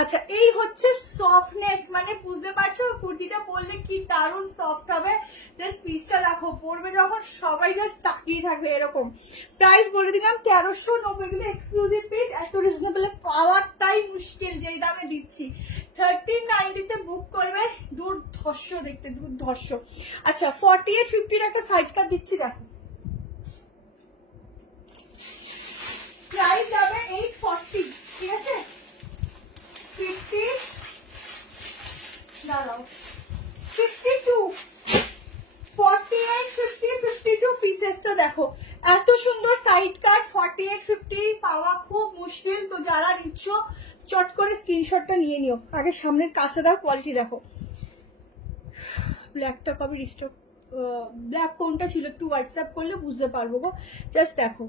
আচ্ছা এই হচ্ছে সফটনেস, মানে বুঝতে পারছো কুর্তিটা পরলে কি দারুণ সফট হবে। জাস্ট পিসটা দেখো, পরবে যখন সবাই জাস্ট তাকিয়ে থাকবে এরকম। প্রাইস বলে দিলাম 1390, কিন্তু এক্সক্লুসিভ পিস, এত রিজনেবল পাওয়ারটাই মুশকিল যেই দামে দিচ্ছি। 1390 তে বুক করবে, দুর্ধর্ষ দেখতে, দুর্ধর্ষ। আচ্ছা 48, 50 একটা সাইড কাট দিচ্ছি, দেখো প্রাইস যাবে 840, ঠিক আছে? 50 দাঁড়াও 52, 48, 50, 52 পিসেসটা দেখো, এত সুন্দর সাইড কাট। 48, 50 পাওয়া খুব মুশকিল, তো যারা নিচ্ছ চট করে স্ক্রিনশটটা নিয়ে নিও। আগে সামনের কাছে দাও, কোয়ালিটি দেখো। ব্ল্যাকটা কবে রিস্টক, ব্ল্যাক কোনটা ছিল একটু হোয়াটসঅ্যাপ করলে বুঝতে পারবো গো। জাস্ট দেখো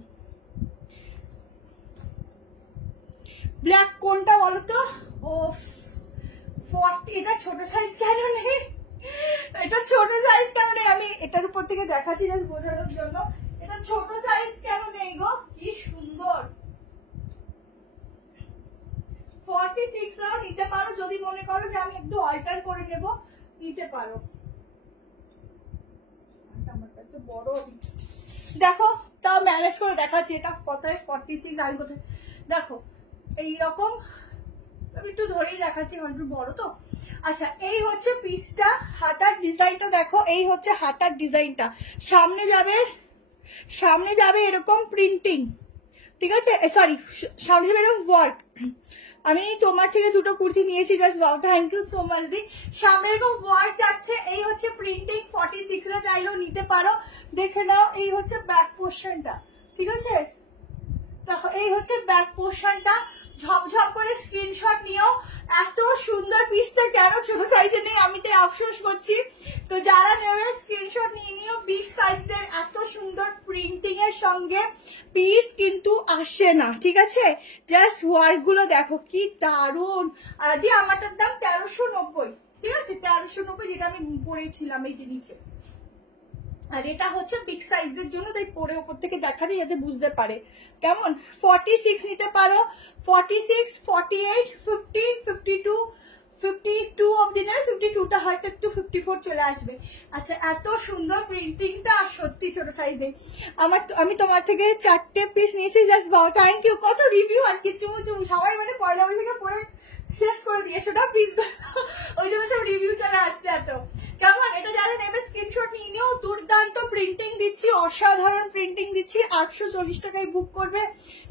ব্ল্যাক কোনটা বলো তো? ও 40, এটা ছোট সাইজ কেন নেই? এটা ছোট সাইজ কেন নেই? আমি এটার উপর থেকে দেখাচ্ছি জাস্ট বোঝানোর জন্য, এটা ছোট সাইজ কেন নেই গো? কি সুন্দর। 46 রাও নিতে পারো, যদি মনে করো যে আমি একটু অল্টার করে নেব, নিতে পারো। আমারটা একটু বড়, দেখো তাও ম্যানেজ করে দেখাচ্ছি। এটা কোথায় 46, আমি কোথায় দেখো এইরকম, আমি একটু ধরেই দেখাচ্ছি কারণ একটু বড় তো। আচ্ছা এই হচ্ছে পিসটা, হাতার ডিজাইনটা দেখো, এই হচ্ছে হাতার ডিজাইনটা। সামনে যাবে এরকম প্রিন্টিং, ঠিক আছে? সরি, সামনে যাবে এরকম ওয়ার্ক। আমি তোমার থেকে দুটো কুর্তি নিয়েছি, just wow, thank you so much দি। সামনে এরকম ওয়ার্ক যাচ্ছে, এই হচ্ছে প্রিন্টিং। 46 রা চাইলেও নিতে পারো, দেখে নাও। এই হচ্ছে ব্যাক পোর্শনটা, ঠিক আছে? দেখো এই হচ্ছে ব্যাক পোর্শনটা, ঝকঝক করে স্ক্রিনশট নিও। এত সুন্দর পিসটা কেন ছোট সাইজে নেই, আমি তো আফসোস করছি। তো যারা নেবে স্ক্রিনশট নিয়ে নিও। বিগ সাইজদের এত সুন্দর প্রিন্টিং এর সঙ্গে পিস কিন্তু আসে না, ঠিক আছে? জাস্ট ওয়ার্ক গুলো দেখো কি দারুন। যে আমারটার দাম 1390, ঠিক আছে? 1390, যেটা আমি পরেছিলাম এই যে নিচে। আর এটা হচ্ছে বিগ সাইজদের জন্য, তাই পরে ওপর থেকে দেখা যায় যাতে বুঝতে পারে কেমন। 46 নিতে পারো, 46, 48, 50, 52, 52 অব্দি নয়, 52টা হয়তো একটু 54 চলে আসবে। আচ্ছা এত সুন্দর প্রিন্টিংটা, আর সত্যি ছোট সাইজে। আমি তোমার থেকে 4টে পিস নিয়েছি, জাস্ট বাও, থ্যাংক ইউ। কত রিভিউ আজকে, চুমু চুমু, সবাই মানে পয়লা বৈশাখে পরে শেষ করে দিয়েছো না পিস, ওই জন্য সব রিভিউ চলে আসছে এত। কেমন এটা যারা নেবে স্ক্রিনশট নিয়ে নিও। দুর্দান্ত প্রিন্টিং দিচ্ছি, অসাধারণ প্রিন্টিং দিচ্ছি। 840 টাকায় বুক করবে।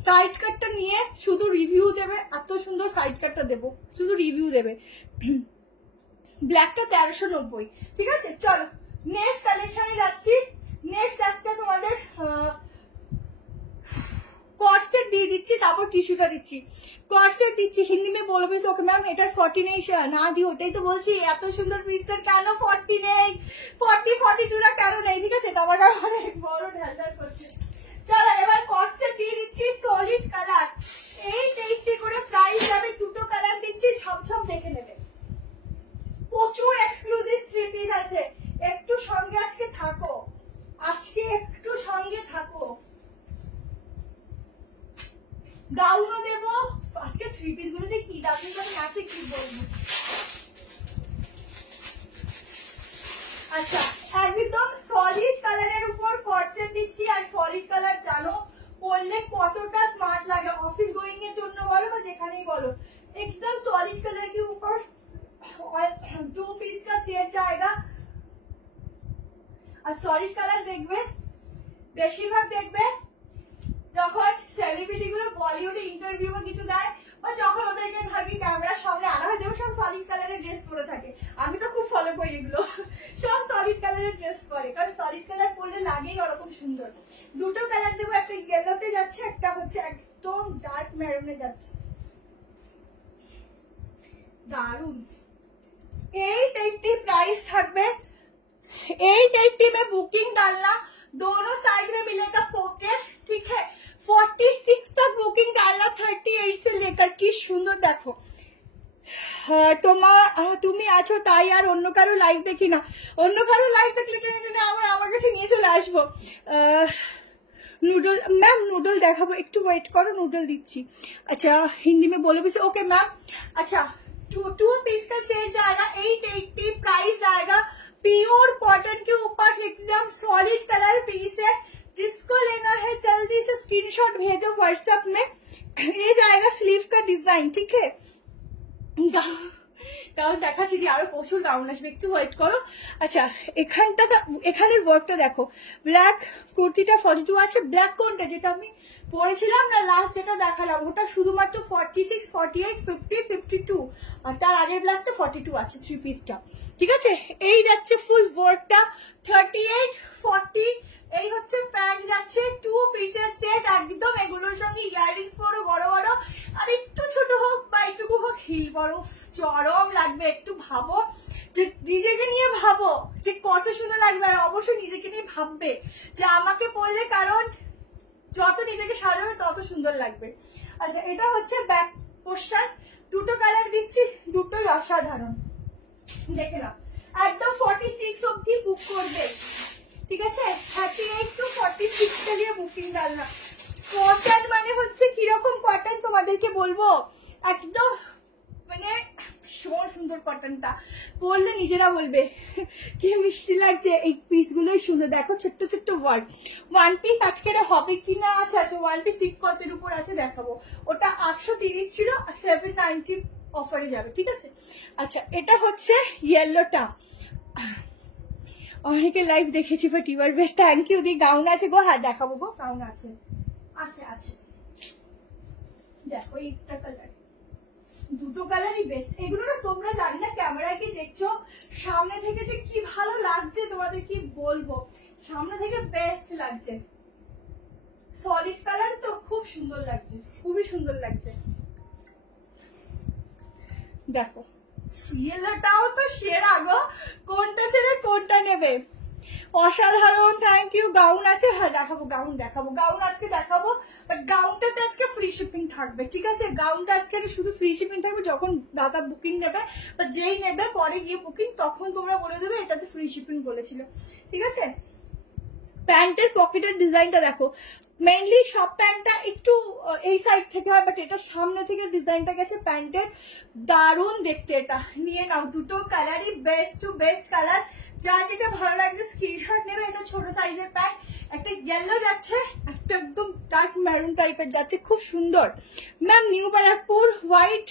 সাইড কাটটা নিয়ে শুধু রিভিউ দেবে, এত সুন্দর সাইড কাটটা দেবো, শুধু রিভিউ দেবে। ব্ল্যাকটা 1390, ঠিক আছে? চলো নেক্সট কালেকশনে যাচ্ছি। নেক্সট একটা তোমাদের কর্সেট দিয়ে দিচ্ছি, তারপর টিস্যুটা দিচ্ছি। কর্সেট দিচ্ছি, হিন্দি মে বলবে ওকে ম্যাম এটার 40 নেই, না দি, ওটাই তো বলছি। এত সুন্দর পিসটার কেন 40 নেই, 40, 42টা কেন নেই, ঠিক আছে? টমাটো অনেক বড় ঢালঢাল করছে। চলো এবার কর্সেট দিয়ে দিচ্ছি, সলিড কালার। এই 23 করে প্রাইস যাবে, দুটো কালার দিচ্ছি, ঝমঝম দেখে নেবে। প্রচুর এক্সক্লুসিভ 3 পিস আছে, একটু সঙ্গে আজকে থাকো, আজকে একটু সঙ্গে থাকো। গাউনও দেবো আজকে। 3 পিস গুলো যে কি দামি দামি আছে কি বলবো। আচ্ছা একদম সলিড কালারের উপর কর্সেট দিচ্ছি। আর সলিড কালার জানো পরলে কতটা স্মার্ট লাগে, অফিস গোয়িং এর জন্য বলো বা যেখানেই বলো। एकदम सॉलिड कलर के ऊपर 2 पीस का सेट जाएगा। আর সলিড কালার দেখবে বেশিরভাগ দেখবে যখন সেলিব্রিটি গুলো বলিউডে ইন্টারভিউ বা কিছু দেয় বা যখন ওদেরকে থাকি ক্যামেরার সামনে আনা হয় দেখবে সব সলিড কালারের ড্রেস পরে থাকে। আমি তো খুব ফলো করি এগুলো, সব সলিড কালারের ড্রেস পরে, কারণ সলিড কালার পরলে লাগেই ওরকম সুন্দর। দুটো কালার দেবো, একটা ইয়েলোতে যাচ্ছে, একটা হচ্ছে একদম ডার্ক মেরুনে যাচ্ছে, দারুন। 880 प्राइस থাকবে, 880 में बुकिंग डालना, दोनों साइड में मिलेगा पॉकेट, ठीक है। 46 तक बुकिंग डालना 38 से लेकर। কি সুন্দর দেখো, তুমি আছো তাই আর অন্য কারো লাইভ দেখি না, অন্য কারো লাইভ দেখলে টেনে আমার কাছে নিয়ে চলে আসবো। नूडल मैम नूडल देखाबो, একটু ওয়েট করো, नूडल দিচ্ছি। अच्छा हिंदी में बोलो भी ओके मैम। अच्छा टू पीस का सेट जाएगा, 880 प्राइस आएगा, प्योर कॉटन के ऊपर एकदम सॉलिड कलर पीस है। जिसको लेना है जल्दी से स्क्रीनशॉट भेजो व्हाट्सएप में। ये जाएगा स्लीव का डिजाइन, ठीक है। গাউন দেখাচ্ছি দিয়ে আরো প্রচুর গাউন আসবে, একটু ওয়েট করো। আচ্ছা এখানের ওয়ার্কটা দেখো, ব্ল্যাক কুর্তিটা 42 আছে, ব্ল্যাক কোনটা যেটা আমি পরেছিলাম না লাস্ট যেটা দেখালাম ওটা শুধুমাত্র 46, 48, 50, 52 আর তার আগের ব্ল্যাকটা 42 আছে, 3 পিসটা, ঠিক আছে। এই যাচ্ছে ফুল ওয়ার্কটা 38, 40। এই হচ্ছে প্যান্ট যাচ্ছে, 2 পিসের সেট একদম, এগুলোর সঙ্গে ইয়াররিংস পরো বড় বড়, আর একটু ছোট হোক বা একটুকু হোক হিল পরো, চরম লাগবে। একটু ভাবো যে নিজেকে নিয়ে ভাবো যে কত সুন্দর লাগবে, আর অবশ্যই নিজেকে নিয়ে ভাববে যে আমাকে পরলে, কারণ যত নিজেকে সাজাবে তত সুন্দর লাগবে। আচ্ছা এটা হচ্ছে ব্যাক পোর্শন, দুটো কালার দিচ্ছি, দুটোই অসাধারণ, দেখে নাও। একদম 46 অবধি বুক করবে, ঠিক আছে। 38 to 46 के लिए बुकिंग डालना। कॉटन মানে হচ্ছে কিরকম কটন তোমাদেরকে বলবো, একদম মানে ভীষণ সুন্দর কটনটা, পরলে নিজেরা বলবে কি মিষ্টি লাগছে। এই পিসগুলোই সুন্দর, দেখো ছোট্ট ছোট্ট ওয়ার্ড। ওয়ান পিস আজকে হবে কিনা, আচ্ছা আচ্ছা ওয়ান পিস সিট কতের উপর আছে দেখাবো, ওটা 830 ছিল, 790 অফারে যাবে, ঠিক আছে। আচ্ছা এটা হচ্ছে ইয়েলোটা, অনেকে লাইভ দেখেছি but you are best, thank you দি। গাউন আছে গো, হ্যাঁ দেখাবো গো, গাউন আছে, আচ্ছা আচ্ছা দেখো এইটা কালার, দুটো কালারই বেস্ট। এগুলো না তোমরা জানি না ক্যামেরায় কি দেখছো, সামনে থেকে যে কি ভালো লাগছে তোমাদের কি বলবো, সামনে থেকে বেস্ট লাগছে। সলিড কালার তো খুব সুন্দর লাগছে, খুবই সুন্দর লাগছে। দেখো ইয়েলোটাও তো সেরা গো, কোনটা ছেড়ে কোনটা নেবে, অসাধারণ, থ্যাংক ইউ। গাউন আছে, হ্যাঁ দেখাবো, গাউন দেখাবো, গাউন আজকে দেখাবো, বাট গাউনটাতে আজকে ফ্রি শিপিং থাকবে, ঠিক আছে। গাউনটা আজকে শুধু ফ্রি শিপিং থাকবে, যখন দাদা বুকিং নেবে বা যেই নেবে পরে গিয়ে বুকিং, তখন তোমরা বলে দেবে এটাতে ফ্রি শিপিং বলেছিল, ঠিক আছে। প্যান্টের পকেটের ডিজাইনটা দেখো, মেইনলি সব প্যান্টটা একটু এই সাইড থেকে হয়, বাট এটা সামনে থেকে ডিজাইনটা গেছে প্যান্টের, দারুণ দেখতে। এটা নিয়ে নাও, দুটো কালারই বেস্ট টু বেস্ট কালার, যার যেটা ভালো লাগছে স্ক্রিনশট নেবে। এটা ছোট সাইজের প্যান্ট, একটা ইয়েলো যাচ্ছে, একটা একদম ডার্ক মেরুন টাইপের যাচ্ছে, খুব সুন্দর। Ma'am new Barrackpore white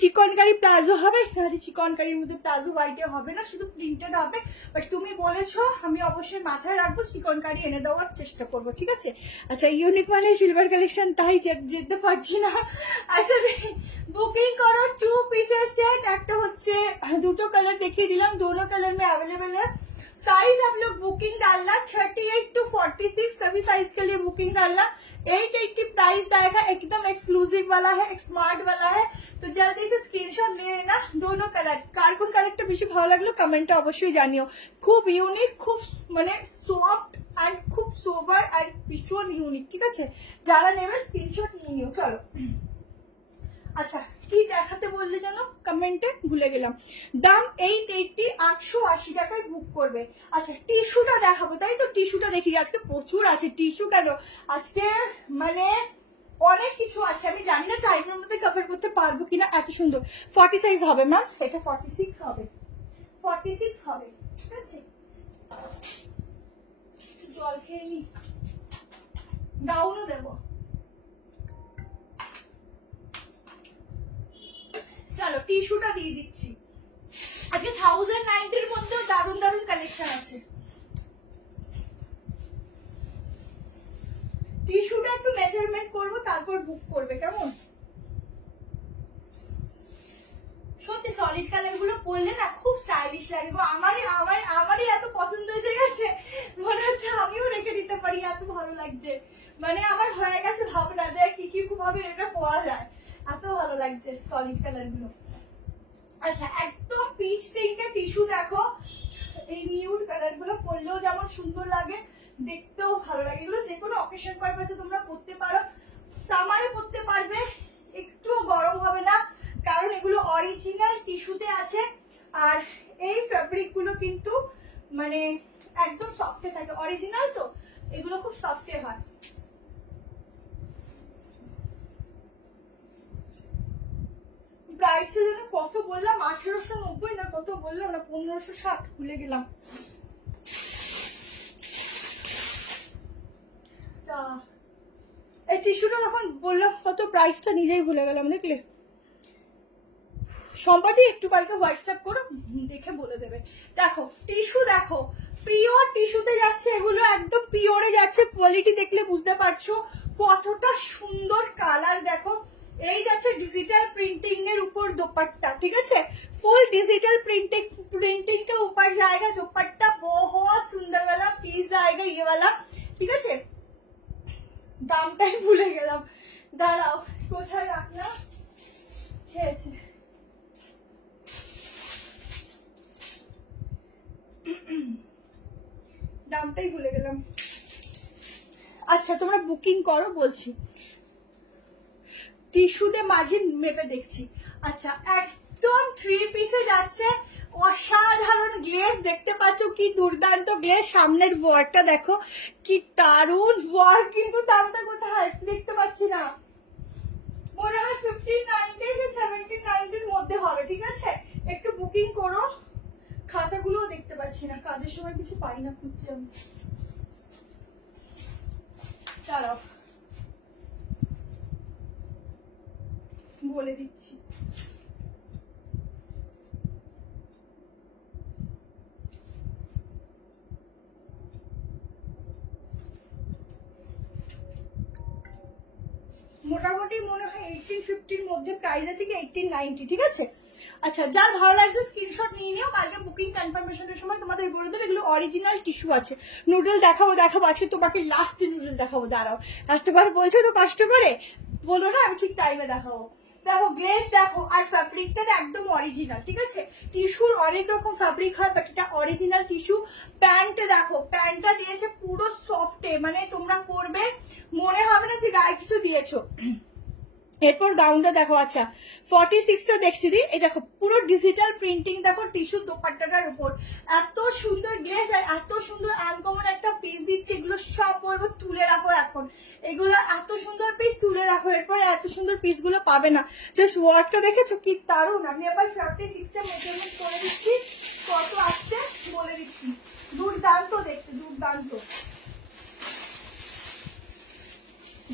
chikankari palazzo হবে না, চিকনকারির মধ্যে প্লাজো হোয়াইটে হবে না, শুধু প্রিন্টেড হবে, বাট তুমি বলেছো আমি অবশ্যই মাথায় রাখবো, চিকনকারি এনে দেওয়ার চেষ্টা করবো, ঠিক আছে। আচ্ছা ইউনিক মানে সিলভার কালেকশন, তাই যেতে পারছি না। আচ্ছা বুকিং করো, 2 পিসের सेट, একটা হচ্ছে দুটো কালার দেখিয়ে দিলাম, दोनों कलर में अवेलेबल है। साइज आप लोग बुकिंग डालना 38 to 46, सभी साइज के लिए बुकिंग डालना। 880 प्राइस आएगा, एकदम एक्सक्लूसिव वाला है, एक स्मार्ट वाला है, तो जल्दी से स्क्रीनशॉट ले लेना। दोनों कलर, কার কোন কালারটা বেশি ভালো লাগলো কমেন্টে অবশ্যই জানিও। খুব ইউনিক, খুব মানে সফট এন্ড খুব সোবার এন্ড ভীষণ ইউনিক, ঠিক আছে। যারা নেবে স্ক্রিনশট নিয়ে নিও। চলো আচ্ছা কি দেখাতে বললে জানো কমেন্টে, ভুলে গেলাম। দাম 880, 880 টাকায় বুক করবে। আচ্ছা টিস্যুটা দেখাবো, তাই তো টিস্যুটা দেখি, আজকে প্রচুর আছে টিস্যু, কেন আজকে মানে অনেক কিছু আছে, আমি জানি না টাইমের মধ্যে কভার করতে পারবো কিনা, এত সুন্দর। 40 সাইজ হবে ম্যাম, এটা 46 হবে, 46 হবে, ঠিক আছে। জল খেয়ে নি, গাউনও দেবো। চলো টিস্যুটা দিয়ে দিচ্ছি। আজকে 1090 এর মধ্যে দারুণ দারুণ কালেকশন আছে, একটু মেজারমেন্ট করবো, তারপর বুক করবে, কেমন? সত্যি সলিড কালার গুলো পরলে না খুব স্টাইলিশ লাগে গো। আমারই এত পছন্দ এসে গেছে, মনে হচ্ছে আমিও রেখে দিতে পারি, এত ভালো লাগছে। মানে আমার হয়ে গেছে ভাবনা যে কি কি ভাবে এটা পরা যায়, এত ভালো লাগছে সলিড কালার গুলো। আচ্ছা, একদম পিচ পিঙ্কের টিস্যু দেখো, এই নিউড কালার গুলো পরলেও যেমন সুন্দর লাগে, দেখতেও ভালো লাগে। এগুলো যে কোনো অকেশন পারপাসে তোমরা পরতে পারো, সামারে পরতে পারবে, একটু গরম হবে না, কারণ এগুলো অরিজিনাল টিস্যুতে আছে। আর এই ফ্যাব্রিক গুলো কিন্তু মানে একদম সফটে থাকে, অরিজিনাল তো এগুলো খুব সফটে হয়। প্রাইসের জন্য কত বললাম, 1890 না কত বললাম না, 1560 ভুলে গেলাম। এই টিস্যুটা যখন বললাম কত, প্রাইসটা নিজেই ভুলে গেলাম, দেখলে? সম্পাদি একটু কালকে হোয়াটসঅ্যাপ করো, দেখে বলে দেবে। দেখো টিস্যু, দেখো পিওর টিস্যুতে যাচ্ছে, এগুলো একদম পিওরে যাচ্ছে, কোয়ালিটি দেখলে বুঝতে পারছো কতটা সুন্দর কালার। দেখো এই যাচ্ছে ডিজিটাল প্রিন্টিং এর উপর দোপাট্টা, ঠিক আছে? ফুল ডিजिटल प्रिंटिंग के ऊपर जाएगा दुपट्टा, बहुत सुंदर वाला पीस आएगा ये वाला, ঠিক আছে? দামটাই ভুলে গেলাম, দাঁড়াও কোথায় রাখলাম, খেয়েছে। দামটাই ভুলে গেলাম। আচ্ছা তোমরা বুকিং করো, বলছি টিস্যুতে মার্জিন মেপে দেখছি। আচ্ছা একদম 3 পিসে যাচ্ছে, অসাধারণ গ্লেজ, দেখতে পাচ্ছ কি দুর্দান্ত গ্লেজ। সামনের ওয়ার্কটা দেখো কি দারুণ ওয়ার্ক, কিন্তু দামটা কোথায় দেখতে পাচ্ছি না, মনে হয় 1590 কি 1790 মধ্যে হবে, ঠিক আছে? একটু বুকিং করো। খাতাগুলোও দেখতে পাচ্ছি না, কাজের সময় কিছু পাই না, খুঁজছি আমি। দাঁড়াও বলে দিচ্ছি। মোটামুটি মনে হয় 1850 মধ্যে প্রাইস আছে কি 1890, ঠিক আছে? আচ্ছা যার ভালো লাগছে স্ক্রিনশট নিয়ে নিও, কালকে বুকিং কনফার্মেশনের সময় তোমাদের বলে দেবে। এগুলো অরিজিনাল টিস্যু আছে। নুডল দেখাবো আজকে তোমাকে লাস্ট নুডল দেখাবো, দাঁড়াও এতবার বলছো তো কষ্ট করে, বলো না আমি ঠিক টাইমে দেখাবো। দেখো গ্লেজ দেখো, আর ফ্যাব্রিকটা একদম অরিজিনাল, ঠিক আছে? টিস্যুর অনেক রকম ফ্যাব্রিক হয়, বাট এটা অরিজিনাল টিস্যু। প্যান্টটা দেখো, প্যান্টটা দিয়েছে পুরো সফটে, মানে তোমরা পরবে মনে হবে না যে গায়ে কিছু দিয়েছো। এরপর গাউনটা দেখো, আচ্ছা 46টা দেখছি দি, এই দেখো পুরো ডিজিটাল প্রিন্টিং, দেখো টিস্যু দোপাট্টাটার উপর এত সুন্দর গ্লেজ আর এত সুন্দর আনকমন একটা পিস দিচ্ছে। এগুলো সব বলবো তুলে রাখো এখন, এগুলো এত সুন্দর পিস তুলে রাখো, এরপরে এত সুন্দর পিস গুলো পাবে না। জাস্ট ওয়ার্কটা দেখেছো কি দারুণ। আমি আবার 46টা মেজারমেন্ট করে দিচ্ছি, কত আসছে বলে দিচ্ছি। দুর্দান্ত দেখতে, দুর্দান্ত।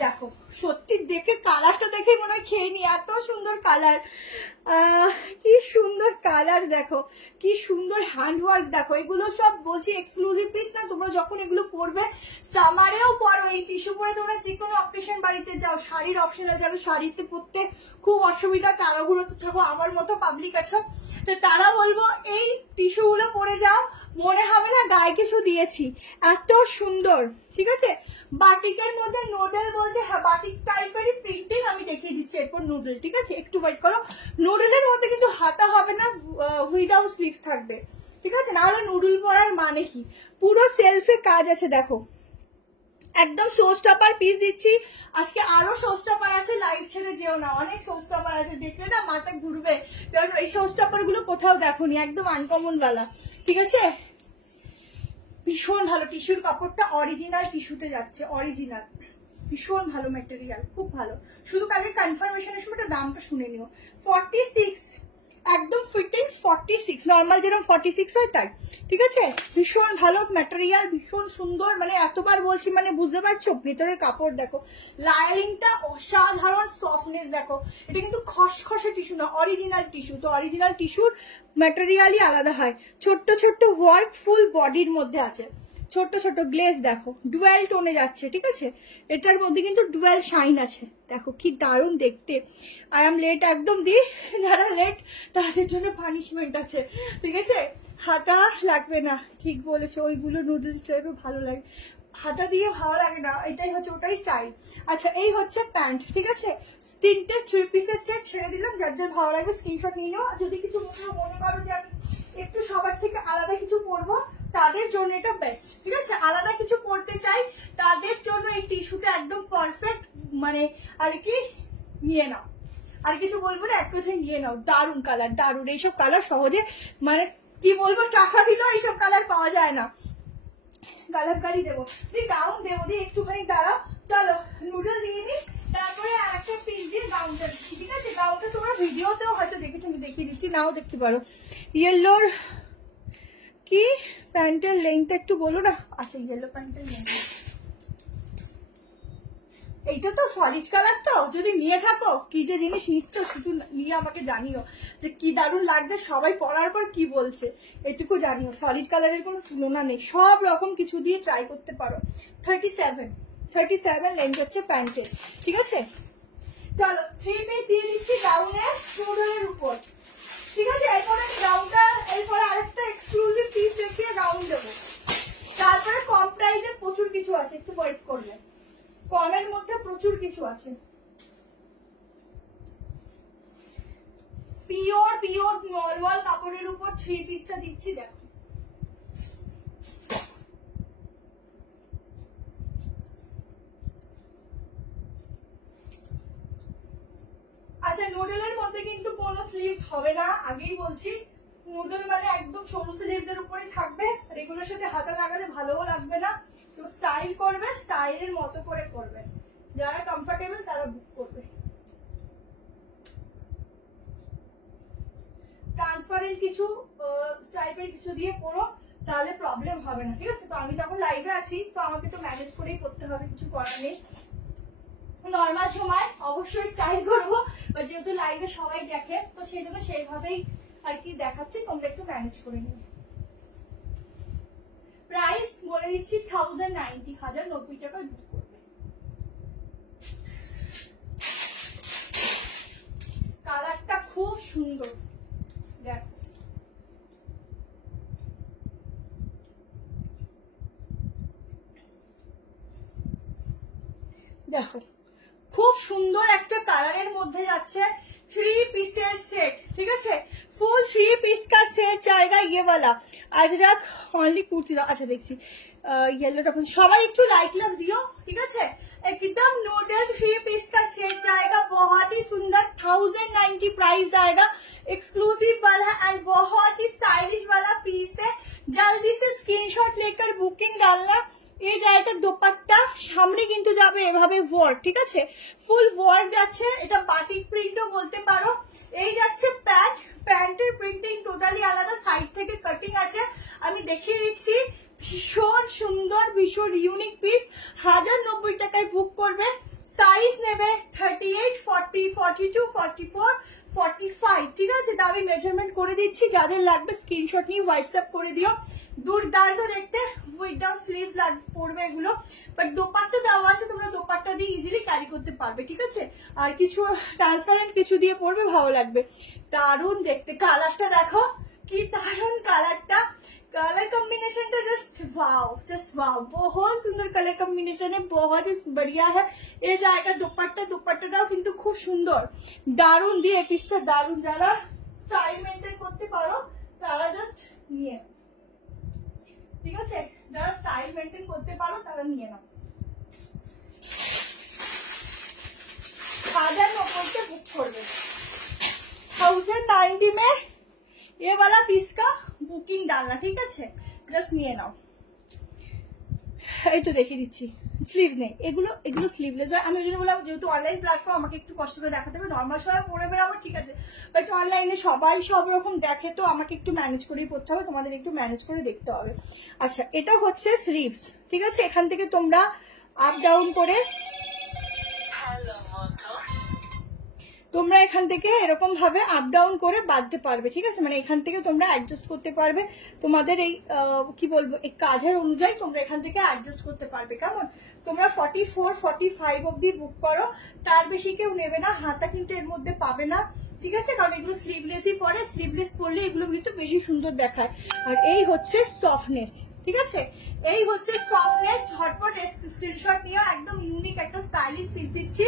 দেখো সত্যি দেখে কালারটা দেখে মনে হয় খেয়ে নি, এত সুন্দর কালার, কি সুন্দর কালার, দেখো কি সুন্দর হ্যান্ড ওয়ার্ক। দেখো এগুলো সব বলছি এক্সক্লুসিভ পিস না, তোমরা যখন এগুলো পরবে সামারেও পরো, এই টিস্যু পরে তোমরা যে কোনো অকেশন বাড়িতে যাও, শাড়ির অপশন আছে, যারা শাড়িতে পরতে খুব অসুবিধা তারাগুলোতে থাকো, আমার মতো পাবলিক আছো, তো তারা বলবো এই টিস্যু গুলো পরে যাও, মনে হবে না গায়ে কিছু দিয়েছি, এত সুন্দর, ঠিক আছে? বাটিকের মধ্যে নুডল বলতে, হ্যাঁ বাটিক টাইপেরই প্রিন্টিং আমি দেখিয়ে দিচ্ছি। এরপর নুডল, ঠিক আছে? একটু ওয়েট করো। নুডলের মধ্যে কিন্তু হাতা হবে না, উইদাউট স্লিভ থাকবে, ঠিক আছে? না হলে নুডল পরার মানে কি? পুরো সেলফে কাজ আছে, দেখো একদম শো স্টপার পিস দিচ্ছি। আজকে আরো শো স্টপার আছে, লাইভ ছেড়ে যেও না, অনেক শো স্টপার আছে, দেখলে না মাথা ঘুরবে, কারণ এই শো স্টপার গুলো কোথাও দেখোনি, একদম আনকমন বালা, ঠিক আছে? ভীষণ ভালো, টিস্যুর কাপড়টা অরিজিনাল টিস্যুতে যাচ্ছে, অরিজিনাল, ভীষণ ভালো ম্যাটেরিয়াল, খুব ভালো। শুধু কালকে কনফার্মেশনের সময় দামটা শুনে নিও। 46 একদম ফিটিংস, 46 নর্মাল যেরকম 46 হয় তাই, ঠিক আছে? ভীষণ ভালো ম্যাটেরিয়াল, ভীষণ সুন্দর, মানে এতবার বলছি মানে বুঝতে পারছো। ভেতরের কাপড় দেখো, লাইনিংটা অসাধারণ সফটনেস দেখো, এটা কিন্তু খসখসে টিস্যু না, অরিজিনাল টিস্যু। তো অরিজিনাল টিস্যুর ম্যাটেরিয়ালই আলাদা হয়। ছোট্ট ছোট্ট ওয়ার্ক ফুল বডির মধ্যে আছে, ছোট ছোট গ্লেজ দেখো, ডুয়াল টোনে যাচ্ছে, ঠিক আছে। এটার মধ্যে কিন্তু ডুয়াল শাইন আছে, দেখো কি দারুণ দেখতে। আই এম লেট একদম দি, যারা লেট তাদের জন্য পানিশমেন্ট আছে, ঠিক আছে। হাতা লাগবে না, ঠিক বলেছো, ওইগুলো নুডলস টাইপের ভালো লাগে, হাতা দিয়ে ভালো লাগে না, এটাই হচ্ছে ওটাই স্টাইল। আচ্ছা এই হচ্ছে প্যান্ট, ঠিক আছে। 3টে 3 পিসের সেট ছেড়ে দিলাম, যার যার ভালো লাগবে স্ক্রিনশট নিয়ে নাও। যদি কিছু মনে করো যে আমি একটু সবার থেকে আলাদা কিছু পরবো, তাদের জন্য এটা বেস্ট, ঠিক আছে। আলাদা কিছু পরতে চাই তাদের জন্য এই টিস্যুটা একদম পারফেক্ট, মানে আর কি নিয়ে নাও, আর কিছু বলবো না, এক কথায় নিয়ে নাও। দারুণ কালার, দারুণ, এইসব কালার সহজে মানে কি বলবো, টাকা দিলেও এইসব কালার পাওয়া যায় না। কালারকারি দেবো, গাউন দেবো, দিয়ে একটুখানি দাঁড়াও। চলো নুডল দিয়ে নি, তারপরে আর একটা পিস দিয়ে গাউনটা দিচ্ছি, ঠিক আছে। গাউনটা তোমরা ভিডিওতেও হয়তো দেখেছো, আমি দেখিয়ে দিচ্ছি, নাও দেখতে পারো। ইয়েলোর কি প্যান্টের লেন্থ একটু বলো না। আচ্ছা ইয়েলো প্যান্টের লেন্থ, এইটা তো সলিড কালার, তো যদি নিয়ে থাকো কি যে জিনিস নিচ্ছ শুধু নিয়ে আমাকে জানিও যে কি দারুণ লাগছে, সবাই পরার পর কি বলছে এটুকু জানিও। সলিড কালারের কোনো তুলনা নেই, সব রকম কিছু দিয়ে ট্রাই করতে পারো। 37 লেন্থ হচ্ছে প্যান্টের, ঠিক আছে। চলো 3 পিস দিয়ে দিচ্ছি গাউনের নুডলের উপর, ঠিক আছে। এরপরে আমি গাউনটা, এরপরে আরেকটা এক্সক্লুসিভ পিস দেখিয়ে গাউন দেবো। তারপরে কম প্রাইসে প্রচুর কিছু আছে, একটু ওয়েট করলে, কমের মধ্যে প্রচুর কিছু আছে। পিওর মলমল কাপড়ের উপর 3 পিসটা দিচ্ছি, দেখো। আচ্ছা নুডলের মধ্যে কিন্তু কোনো স্লিভস হবে না, আগেই বলছি। নুডল মানে একদম সরু স্লিভস এর উপরে থাকবে, আর এগুলোর সাথে হাতা লাগালে ভালোও লাগবে না। তো স্টাইল করবে, স্টাইলের মতো করে করবে, যারা কমফোর্টেবল তারা বুক করবে। ট্রান্সপারেন্ট কিছু স্টাইপের কিছু দিয়ে পরো, তাহলে প্রবলেম হবে না, ঠিক আছে। তো আমি যখন লাইভে আছি তো আমাকে তো ম্যানেজ করেই করতে হবে, কিছু করার নেই। নর্মাল সময় অবশ্যই স্টাইল করবো, বাট যেহেতু লাইভে সবাই দেখে তো সেই জন্য সেইভাবেই আর কি দেখাচ্ছি, তোমরা একটু ম্যানেজ করে নিও। প্রাইস বলে দিচ্ছি 1090, 1090 টাকায় বুক করবে। কালারটা খুব সুন্দর, দেখো। দেখো খুব সুন্দর একটা কালারের মধ্যে যাচ্ছে, 3 পিসের সেট, ঠিক আছে। ফুল 3 পিस का सेट जाएगा ये वाला। अजरक ओनली कुर्ती दाও। আচ্ছা দেখছি येलोটা সবাই একটু লাইক লাভ দিও, ঠিক আছে। एकदम नूडल 3 पीस का सेट जाएगा, बहुत ही सुंदर, 1090 प्राइस जाएगा, एक्सक्लूसिव वाला एंड बहुत ही स्टाइलिश वाला पीस है। जल्दी से स्क्रीनशॉट लेकर बुकिंग डालना। এই জায়গাটা দোপাট্টা সামনে কিন্তু যাবে এভাবে ওয়ার্ক, ঠিক আছে। ফুল ওয়ার্ক যাচ্ছে, এটা বাটিক প্রিন্টও বলতে পারো। এই যাচ্ছে প্যান্ট, প্যান্টের প্রিন্টিং টোটালি আলাদা, সাইড থেকে কাটিং আছে, আমি দেখিয়ে দিচ্ছি। ভীষণ সুন্দর, ভীষণ ইউনিক পিস, 1090 টাকায় বুক করবে। সাইজ নেবে 38, 40, 42, 44, 45, ঠিক আছে। তা আমি মেজারমেন্ট করে দিচ্ছি, যাদের লাগবে স্ক্রিনশট নিয়ে হোয়াটসঅ্যাপ করে দিও। দুর্দান্ত দেখতে, উইদাউট স্লিভস পড়বে এগুলো, বাট দোপাট্টা দেওয়া আছে, তোমরা দোপাট্টা দিয়ে ইজিলি ক্যারি করতে পারবে, ঠিক আছে। আর কিছু ট্রান্সপারেন্ট কিছু দিয়ে পড়বে, ভালো লাগবে। দারুণ দেখতে, কালারটা দেখো কি দারুণ কালারটা, कलर कॉम्बिनेशन तो जस्ट वाव, बहुत सुंदर कलर कॉम्बिनेशन है, बहुत ही बढ़िया है। ये जाएगा दुपट्टा, दुपट्टाটাও কিন্তু খুব সুন্দর, দারুণ দিয়ে পিসটা দারুণ। যারা স্টাইল মেইনটেইন করতে পারো তারা জাস্ট নিয়ে, ঠিক আছে। যারা স্টাইল মেইনটেইন করতে পারো তারা নিয়ে নাও। 1090 से बुक कर दो, 1090 में ये वाला पीस का বুকিং ডালনা, ঠিক আছে। জাস্ট নিয়ে নাও। এই তো দেখিয়ে দিচ্ছি, স্লিভ নেই, এগুলো স্লিভলেস হয়। আমি ওই জন্য বললাম যেহেতু অনলাইন প্ল্যাটফর্ম আমাকে একটু কষ্ট করে দেখাতে হবে, নর্মাল সময় পরে বেরোবো, ঠিক আছে। বাট অনলাইনে সবাই সব রকম দেখে, তো আমাকে একটু ম্যানেজ করেই পড়তে হবে, তোমাদের একটু ম্যানেজ করে দেখতে হবে। আচ্ছা এটা হচ্ছে স্লিভস, ঠিক আছে। এখান থেকে তোমরা আপ ডাউন করে তোমরা এখান থেকে এরকম ভাবে আপ ডাউন করে বাঁধতে পারবে, ঠিক আছে? মানে এখান থেকে তোমরা অ্যাডজাস্ট করতে পারবে তোমাদের এই কি বলবো এই কাজের অনুযায়ী তোমরা এখান থেকে অ্যাডজাস্ট করতে পারবে। কেমন? তোমরা 44-45 অব্দি বুক করো, তার বেশি কেউ নেবে না। হাতা কিন্তু এর মধ্যে পাবে না, ঠিক আছে? কারণ এগুলো স্লিভলেসই পরে, স্লিভলেস পরলে এগুলো কিন্তু বেশি সুন্দর দেখায়। আর এই হচ্ছে সফটনেস, ঠিক আছে? এই হচ্ছে সফটনেস। ঝটপট স্ক্রিনশট নিয়ে একদম ইউনিক একটা স্টাইলিশ পিস দিচ্ছি।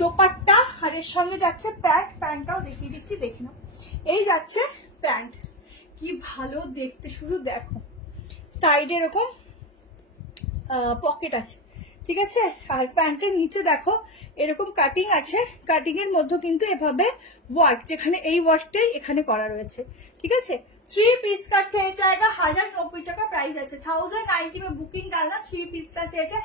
দোপাট্টা আর এর সঙ্গে যাচ্ছে প্যান্ট, প্যান্টটাও দেখিয়ে দিচ্ছি, দেখে নাও। এই যাচ্ছে প্যান্ট, কি ভালো দেখতে, শুধু দেখো। সাইডে এরকম পকেট আছে, ঠিক আছে? আর প্যান্টের নিচে দেখো এরকম কাটিং আছে, কাটিং এর মধ্যে কিন্তু এভাবে ওয়ার্ক, যেখানে এই ওয়ার্কটাই এখানে করা রয়েছে, ঠিক আছে? 3 पीस का सेट जाएगा 1090 টাকা প্রাইস আছে। 1090 में बुकिंग डालना। 3 पीस का सेट है,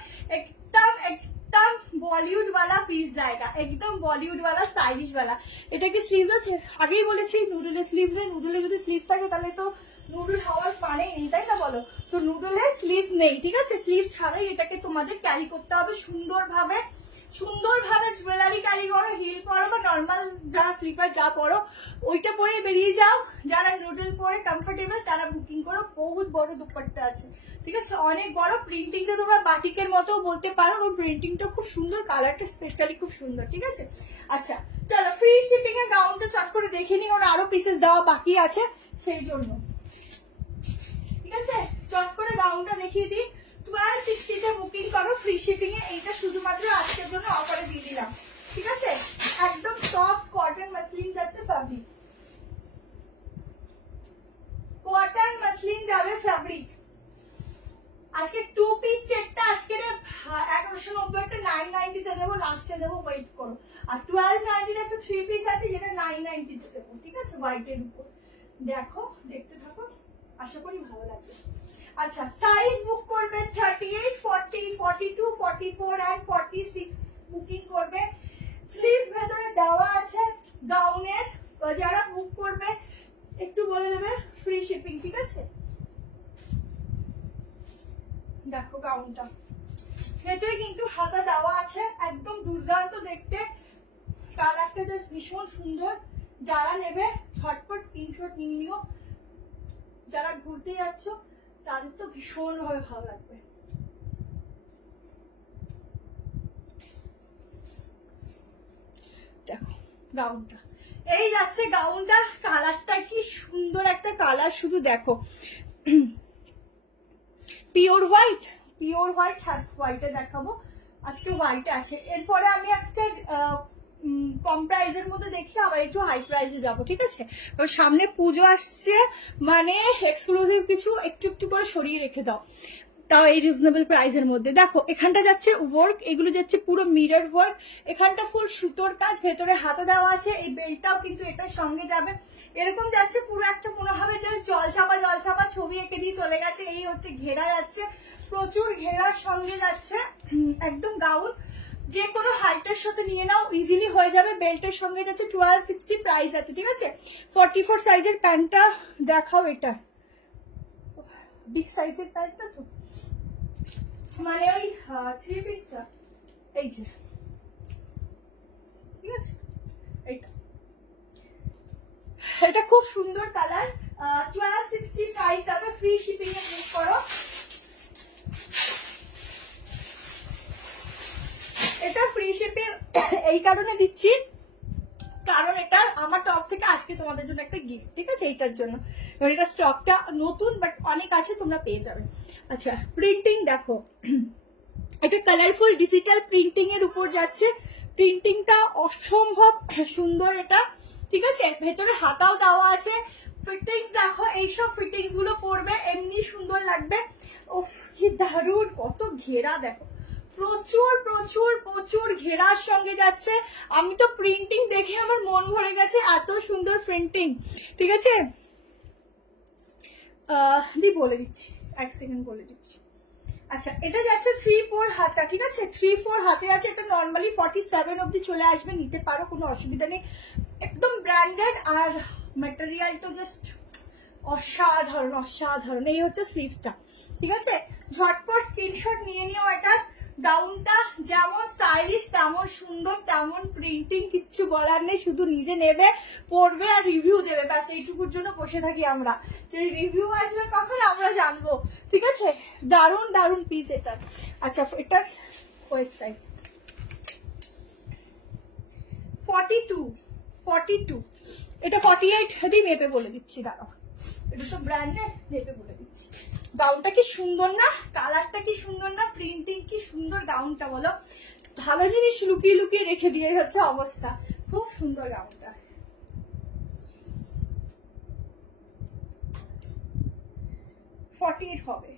एकदम बॉलीवुड वाला पीस जाएगा, एकदम बॉलीवुड वाला स्टाइलिश वाला। এটা কি স্লিভস আছে? আগেই বলেছি নুডলে স্লিভস নেই। নুডলে যদি স্লিভ থাকে তাহলে তো নুডল হওয়ার মানে নেই, তাই না বলো? তো নুডলে স্লিভস নেই, ঠিক আছে? স্লিভস ছাড়াই এটাকে তোমাদের ক্যারি করতে হবে সুন্দরভাবে। সুন্দরভাবে জুয়েলারি ক্যারি করো, হিল পরো বা নর্মাল যা স্লিপার যা পরো ওইটা পরে বেরিয়ে যাও। যারা নুডল পরে কমফোর্টেবল তারা বুকিং করো। বহুত বড় দুপাট্টা আছে, ঠিক আছে? অনেক বড়। প্রিন্টিংটা তোমরা বাটিকের মতো বলতে পারো, ওর প্রিন্টিংটা খুব সুন্দর, কালারটা স্পেশালি খুব সুন্দর, ঠিক আছে? আচ্ছা চলো, ফ্রি শিপিং এর গাউনটা চট করে দেখে নিই, কারণ আরো পিসেস দেওয়া বাকি আছে সেই জন্য, ঠিক আছে? চট করে গাউনটা দেখিয়ে দিই। 1260 তে বুকিং করো ফ্রি শিপিং এ। এইটা শুধুমাত্র আজকের জন্য অফারে দিয়ে দিলাম, ঠিক আছে? একদম সফট কটন মাসলিন যাচ্ছে ফ্যাব্রিক, কটন মাসলিন যাবে ফ্যাব্রিক। আজকে 2 পিস সেটটা আজকে 1190 একটা 990 তে দেবো, লাস্টে দেবো, ওয়েট করো। আর 1290 একটা 3 পিস আছে যেটা 990 তে দেবো, ঠিক আছে? হোয়াইটের উপর দেখো, দেখতে থাকো, আশা করি ভালো লাগবে। আচ্ছা সাইজ বুক করবে 38, 40, 42, 44 আর 46 বুকিং করবে। স্লিভস ভেতরে দেওয়া আছে গাউনের। যারা বুক করবে একটু বলে দেবে ফ্রি শিপিং, ঠিক আছে? দেখো গাউনটা ভেতরে কিন্তু হাতা দেওয়া আছে, একদম দুর্দান্ত দেখতে, কালারটা জাস্ট ভীষণ সুন্দর। যারা নেবে ঝটপট স্ক্রিনশট নিয়ে নিও। যারা ঘুরতে যাচ্ছ তাদের তো ভীষণ ভাবে ভালো লাগবে। দেখো গাউনটা, এই যাচ্ছে গাউনটা। কালারটা কি সুন্দর একটা কালার, শুধু দেখো। Pure white, pure white. হ্যাঁ হোয়াইটে দেখাবো, আজকে হোয়াইটে আছে। এরপরে আমি একটা কম প্রাইজের মধ্যে দেখি, আবার একটু হাই প্রাইজে যাবো, ঠিক আছে? সামনে পুজো আসছে, মানে এক্সক্লুসিভ কিছু একটু একটু করে সরিয়ে রেখে দাও, তাও এই রিজনেবল প্রাইসের মধ্যে। দেখো এখানটা যাচ্ছে ওয়ার্ক, এগুলো যাচ্ছে পুরো মিরর ওয়ার্ক। এখানটা ফুল সুতোর কাজ, ভেতরে হাতা দেওয়া আছে। এই বেল্টটাও কিন্তু এটার সঙ্গে যাবে। এরকম যাচ্ছে পুরো একটা মনে হবে যে জলছাপা জলছাপা ছবি এঁকে দিয়ে চলে গেছে। এই হচ্ছে ঘেরা যাচ্ছে, প্রচুর ঘেরার সঙ্গে যাচ্ছে একদম গাউন। যে কোনো হাইটের সাথে নিয়ে নাও, ইজিলি হয়ে যাবে। বেল্টের সঙ্গে যাচ্ছে 1260 প্রাইস আছে, ঠিক আছে? 44 সাইজের প্যান্টটা দেখাও। এটা বিগ সাইজের প্যান্টটা তো, মানে ওই 3 পিসটা, এই যে, ঠিক আছে? এটা খুব সুন্দর কালার। 1260 প্রাইস হবে, ফ্রি শিপিং এ বুক করো। এটা ফ্রি শিপিং এই কারণে দিচ্ছি, কারণ এটা আমার তরফ থেকে আজকে তোমাদের জন্য একটা গিফট, ঠিক আছে? এইটার জন্য, এটা স্টকটা নতুন বাট অনেক আছে, তোমরা পেয়ে যাবে। আচ্ছা প্রিন্টিং দেখো, এটা কালারফুল ডিজিটাল প্রিন্টিং এর উপর যাচ্ছে। প্রিন্টিংটা অসম্ভব সুন্দর এটা, ঠিক আছে? ভেতরে হাতাও দেওয়া আছে। ফিটিংস দেখো, এইসব ফিটিংস গুলো পরবে এমনি সুন্দর লাগবে। উফ কি দারুণ, কত ঘেরা দেখো, প্রচুর প্রচুর প্রচুর ঘেরার সঙ্গে যাচ্ছে। আমি তো প্রিন্টিং দেখে আমার মন ভরে গেছে, এত সুন্দর প্রিন্টিং, ঠিক আছে? বলে দিচ্ছি, এক সেকেন্ড বলে দিচ্ছি। আচ্ছা এটা যাচ্ছে 3-4 হাতা, ঠিক আছে? 3-4 হাতে আছে। এটা নর্মালি 47 অব্দি চলে আসবে, নিতে পারো, কোনো অসুবিধা নেই। একদম ব্র্যান্ডেড, আর ম্যাটেরিয়ালটা জাস্ট অসাধারণ অসাধারণ। এই হচ্ছে স্লিভসটা, ঠিক আছে? ঝটপট স্ক্রিনশট নিয়ে নিও। এটা গাউনটা যেমন স্টাইলিশ তেমন সুন্দর তেমন প্রিন্টিং, কিচ্ছু বলার নেই, শুধু নিজে নেবে পরবে আর রিভিউ দেবে, ব্যাস এইটুকুর জন্য বসে থাকি আমরা, যে রিভিউ আসবে কখন আমরা জানবো। ঠিক আছে, দারুণ দারুণ পিস এটা। আচ্ছা এটার ওয়েস্ট সাইজ 42, এটা 48 দিয়ে মেপে বলে দিচ্ছি, দাঁড়াও এটা তো ব্র্যান্ডের, মেপে বলে দিচ্ছি। গাউনটা কি সুন্দর না, কালারটা কি সুন্দর না, প্রিন্টিং কি সুন্দর গাউনটা, বলো। ভালো জিনিস লুকিয়ে লুকিয়ে রেখে দিয়ে হচ্ছে অবস্থা, খুব সুন্দর গাউনটা। 48 হবে,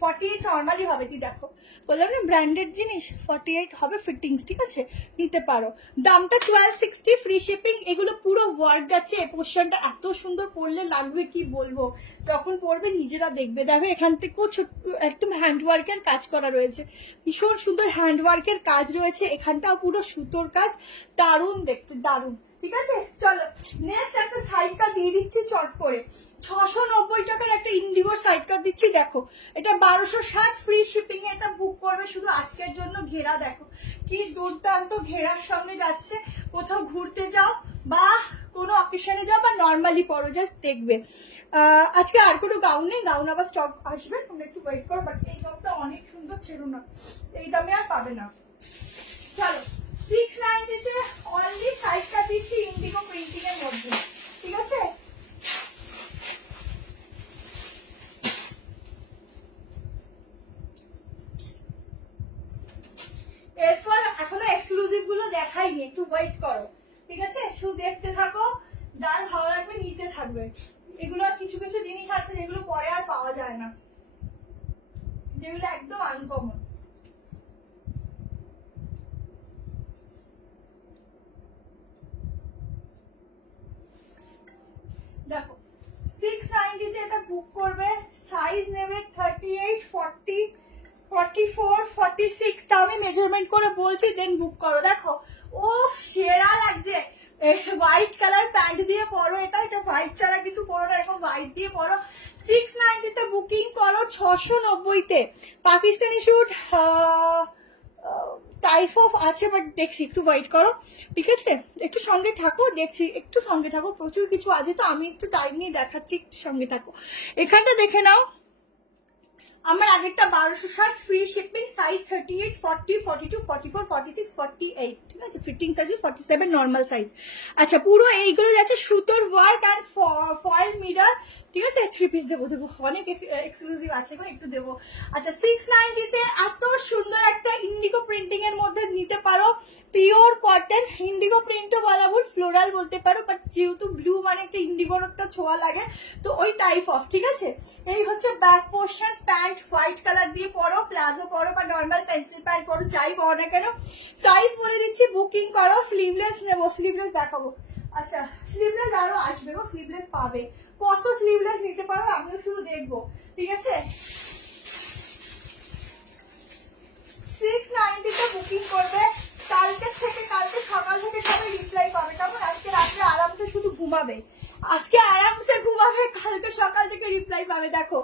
48 নর্মালি হবে, তুই দেখো বললাম না ব্র্যান্ডেড জিনিস, 48 হবে ফিটিংস, ঠিক আছে নিতে পারো। দামটা 1260, ফ্রি শিপিং। এগুলো পুরো ওয়ার্ক যাচ্ছে, এই পোর্শনটা এত সুন্দর, পরলে লাগবে কি বলবো, যখন পরবে নিজেরা দেখবে। দেখো এখান থেকেও একদম হ্যান্ডওয়ার্কের কাজ করা রয়েছে, ভীষণ সুন্দর হ্যান্ডওয়ার্কের কাজ রয়েছে, এখানটাও পুরো সুতোর কাজ, দারুণ দেখতে, দারুণ। ঠিক আছে চলো নেক্সট একটা সাইড কাট দিয়ে দিচ্ছি চট করে, 690 টাকার একটা ইন্ডিগোর সাইড কাট দিচ্ছি। দেখো এটা 1260, ফ্রি শিপিং এ এটা বুক করবে শুধু আজকের জন্য। ঘেরা দেখো কি দুর্দান্ত, ঘেরার সঙ্গে যাচ্ছে, কোথাও ঘুরতে যাও বা কোনো অকেশনে যাও বা নর্মালি পরো, জাস্ট দেখবে। আজকে আর কোনো গাউন নেই, গাউন আবার স্টক আসবে, তোমরা একটু ওয়েট করো। বাট এই গাউনটা অনেক সুন্দর, ছিল না, এই দামে আর পাবে না। চলো 690 তে অনলি সাইজটা দিচ্ছি ইন্ডিগো প্রিন্টিং এর মধ্যে, ঠিক আছে। এরপর এখনো এক্সক্লুসিভ গুলো দেখাইনি, একটু ওয়েট করো, ঠিক আছে, শুধু দেখতে থাকো, যার ভালো লাগবে নিতে থাকবে। এগুলো কিছু কিছু জিনিস আছে যেগুলো পরে আর পাওয়া যায় না, যেগুলো একদম আনকমন। দেখো 690 তে এটা বুক করবে, সাইজ নেবে 38, 40, 44, 46, তা আমি মেজারমেন্ট করে বলছি, দেন বুক করো। দেখো ও সেরা লাগছে, হোয়াইট কালার প্যান্ট দিয়ে পরো, এটা হোয়াইট ছাড়া কিছু পরো না, এরকম হোয়াইট দিয়ে পরো। 690 তে বুকিং করো, 690 তে। পাকিস্তানি শুট টাইপ অফ আছে, বাট দেখছি, একটু ওয়েট করো, ঠিক আছে, একটু সঙ্গে থাকো, দেখছি, একটু সঙ্গে থাকো, প্রচুর কিছু আছে তো, আমি একটু টাইম নিয়ে দেখাচ্ছি, একটু সঙ্গে থাকো। এখানটা দেখে নাও, আমার আগেরটা 1260, ফ্রি শিপিং, সাইজ 38, 40, 42, 44, 46, 48, ঠিক আছে, ফিটিং সাইজ 47 নর্মাল সাইজ। আচ্ছা পুরো এইগুলো যাচ্ছে সুতোর ওয়ার্ক আর ফয়েল মিরর, ঠিক আছে। 3 পিস দেবো, অনেক এক্সক্লুসিভ আছে, একটু দেবো। আচ্ছা 690 তে এত সুন্দর একটা ইন্ডিগো প্রিন্টিং এর মধ্যে নিতে পারো, পিওর কটন, ইন্ডিগো প্রিন্টও বলা ভুল, ফ্লোরাল বলতে পারো, বাট যেহেতু ব্লু মানে একটা ইন্ডিগোর একটা ছোঁয়া লাগে, তো ওই টাইপ অফ, ঠিক আছে। এই হচ্ছে back portion, pant white colour দিয়ে পরো, প্লাজো পরো বা নর্মাল পেন্সিল প্যান্ট পরো, যাই পরো না কেন। সাইজ বলে দিচ্ছি, বুকিং করো। স্লিভলেস নেবো, স্লিভলেস দেখাবো। আচ্ছা স্লিভলেস আরো আসবে গো, স্লিভলেস পাবে, কত স্লিভলেস নিতে পারো, আমিও শুধু দেখবো, ঠিক আছে। 690 তে বুকিং করবে, কালকে থেকে, কালকে সকাল থেকে সবাই রিপ্লাই পাবে, কেমন, আজকে রাত্রে আরামসে শুধু ঘুমাবে, আজকে আরামসে ঘুমাবে, কালকে সকাল থেকে রিপ্লাই পাবে। দেখো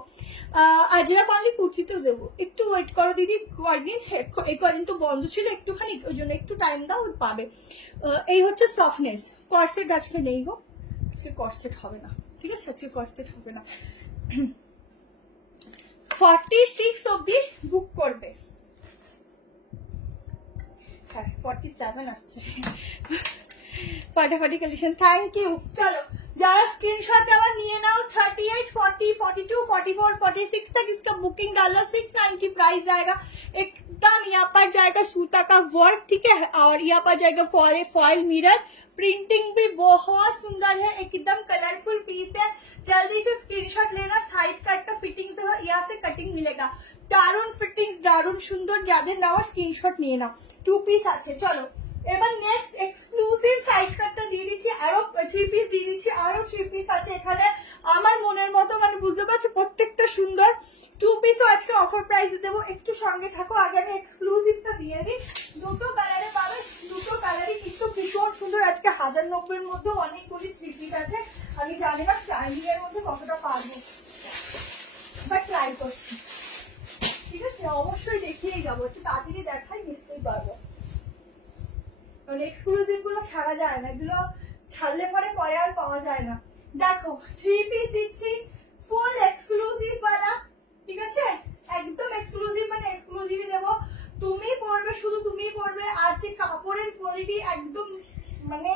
আজরা পানি কুর্তিতেও দেবো, একটু ওয়েট করো দিদি, কয়েকদিন, এই কদিন তো বন্ধ ছিল একটুখানি, ওই জন্য একটু টাইম দাও, পাবে। এই হচ্ছে সফটনেস, কর্সেট আজকে নেই গো, আজকে কর্সেট হবে না, ঠিক আছে, আজকে কর্সেট হবে না। 46 অব্দি বুক করবে, হ্যাঁ 47 আসছে, ফাটাফাটি কালেকশন, থ্যাংক ইউ। চলো যারা स्क्रीनशॉट देवा निये नाओ, 38, 40, 42, 44, 46 तक इसका बुकिंग डालो, 690 प्राइस जाएगा। एकदम यहाँ पर जाएगा सूता का वर्क, ठीक है, और यहाँ पर जाएगा फॉयल मिरर, प्रिंटिंग भी बहुत सुंदर है, एकदम कलरफुल पीस है। जल्दी से स्क्रीनशॉट लेना, साइड कट का फिटिंग देखो, यहाँ से कटिंग मिलेगा, दारुण फिटिंग्स, दारुण सुंदर, যাদের নেওয়ার স্ক্রিনশট নিয়ে নাও। 2 পিস আছে, চলো এবার নেক্সট এক্সক্লুসিভ সাইড কাটটা দিয়ে দিচ্ছি, আরো 3 পিস দিয়ে দিচ্ছি, আরো 3 পিস আছে এখানে আমার মনের মতো, মানে বুঝতে পারছো প্রত্যেকটা সুন্দর। 2 পিসও আজকে অফার প্রাইসে দেবো, একটু সঙ্গে থাকো, আগে আমি এক্সক্লুসিভটা দিয়ে দিই। দুটো কালারে পাবে, দুটো কালারই কিন্তু ভীষণ সুন্দর। আজকে 1090 এর মধ্যে অনেকগুলি 3 পিস আছে, আমি জানি না ট্রাইলিং এর মধ্যে কতটা পারবো, বাট ট্রাই করছি। ঠিক আছে, অবশ্যই দেখিয়েই যাবো, একটু তাড়াতাড়ি দেখাই বুঝতেই পারবো, কারণ এক্সক্লুসিভ গুলো ছাড়া যায় না, এগুলো ছাড়লে পরে আর পাওয়া যায় না। দেখো 3 পিস দিচ্ছি ফুল এক্সক্লুসিভ বালা, ঠিক আছে, একদম এক্সক্লুসিভ, মানে এক্সক্লুসিভই দেবো, তুমি পরবে, শুধু তুমি পরবে। আর যে কাপড়ের কোয়ালিটি একদম মানে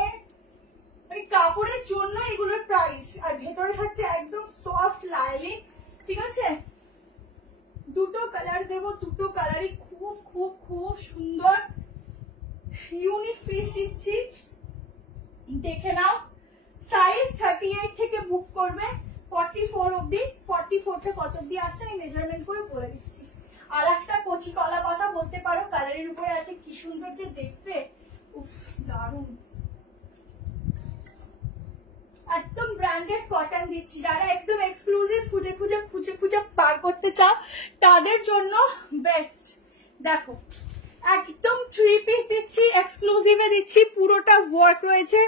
কাপড়ের জন্য এগুলোর প্রাইস, আর ভেতরে থাকছে একদম সফট লাইলিং, ঠিক আছে। দুটো কালার দেবো, দুটো কালারই খুব খুব খুব সুন্দর ইউনিক পিস দিচ্ছি, দেখে নাও। সাইজ 38 থেকে বুক করবে 44 অব্দি, 44টা কত অব্দি আসছে আমি মেজারমেন্ট করে বলে দিচ্ছি। আর একটা কচি কলা কথা বলতে পারো, কালারের উপরে আছে, কি সুন্দর যে দেখতে, উফ দারুণ, একদম ব্র্যান্ডেড কটন দিচ্ছি। যারা একদম এক্সক্লুসিভ খুঁজে খুঁজে খুঁজে খুঁজে পার করতে চাও তাদের জন্য বেস্ট। দেখো একদম 3 পিস দিচ্ছি, এক্সক্লুসিভে দিচ্ছি, পুরোটা ওয়ার্ক রয়েছে।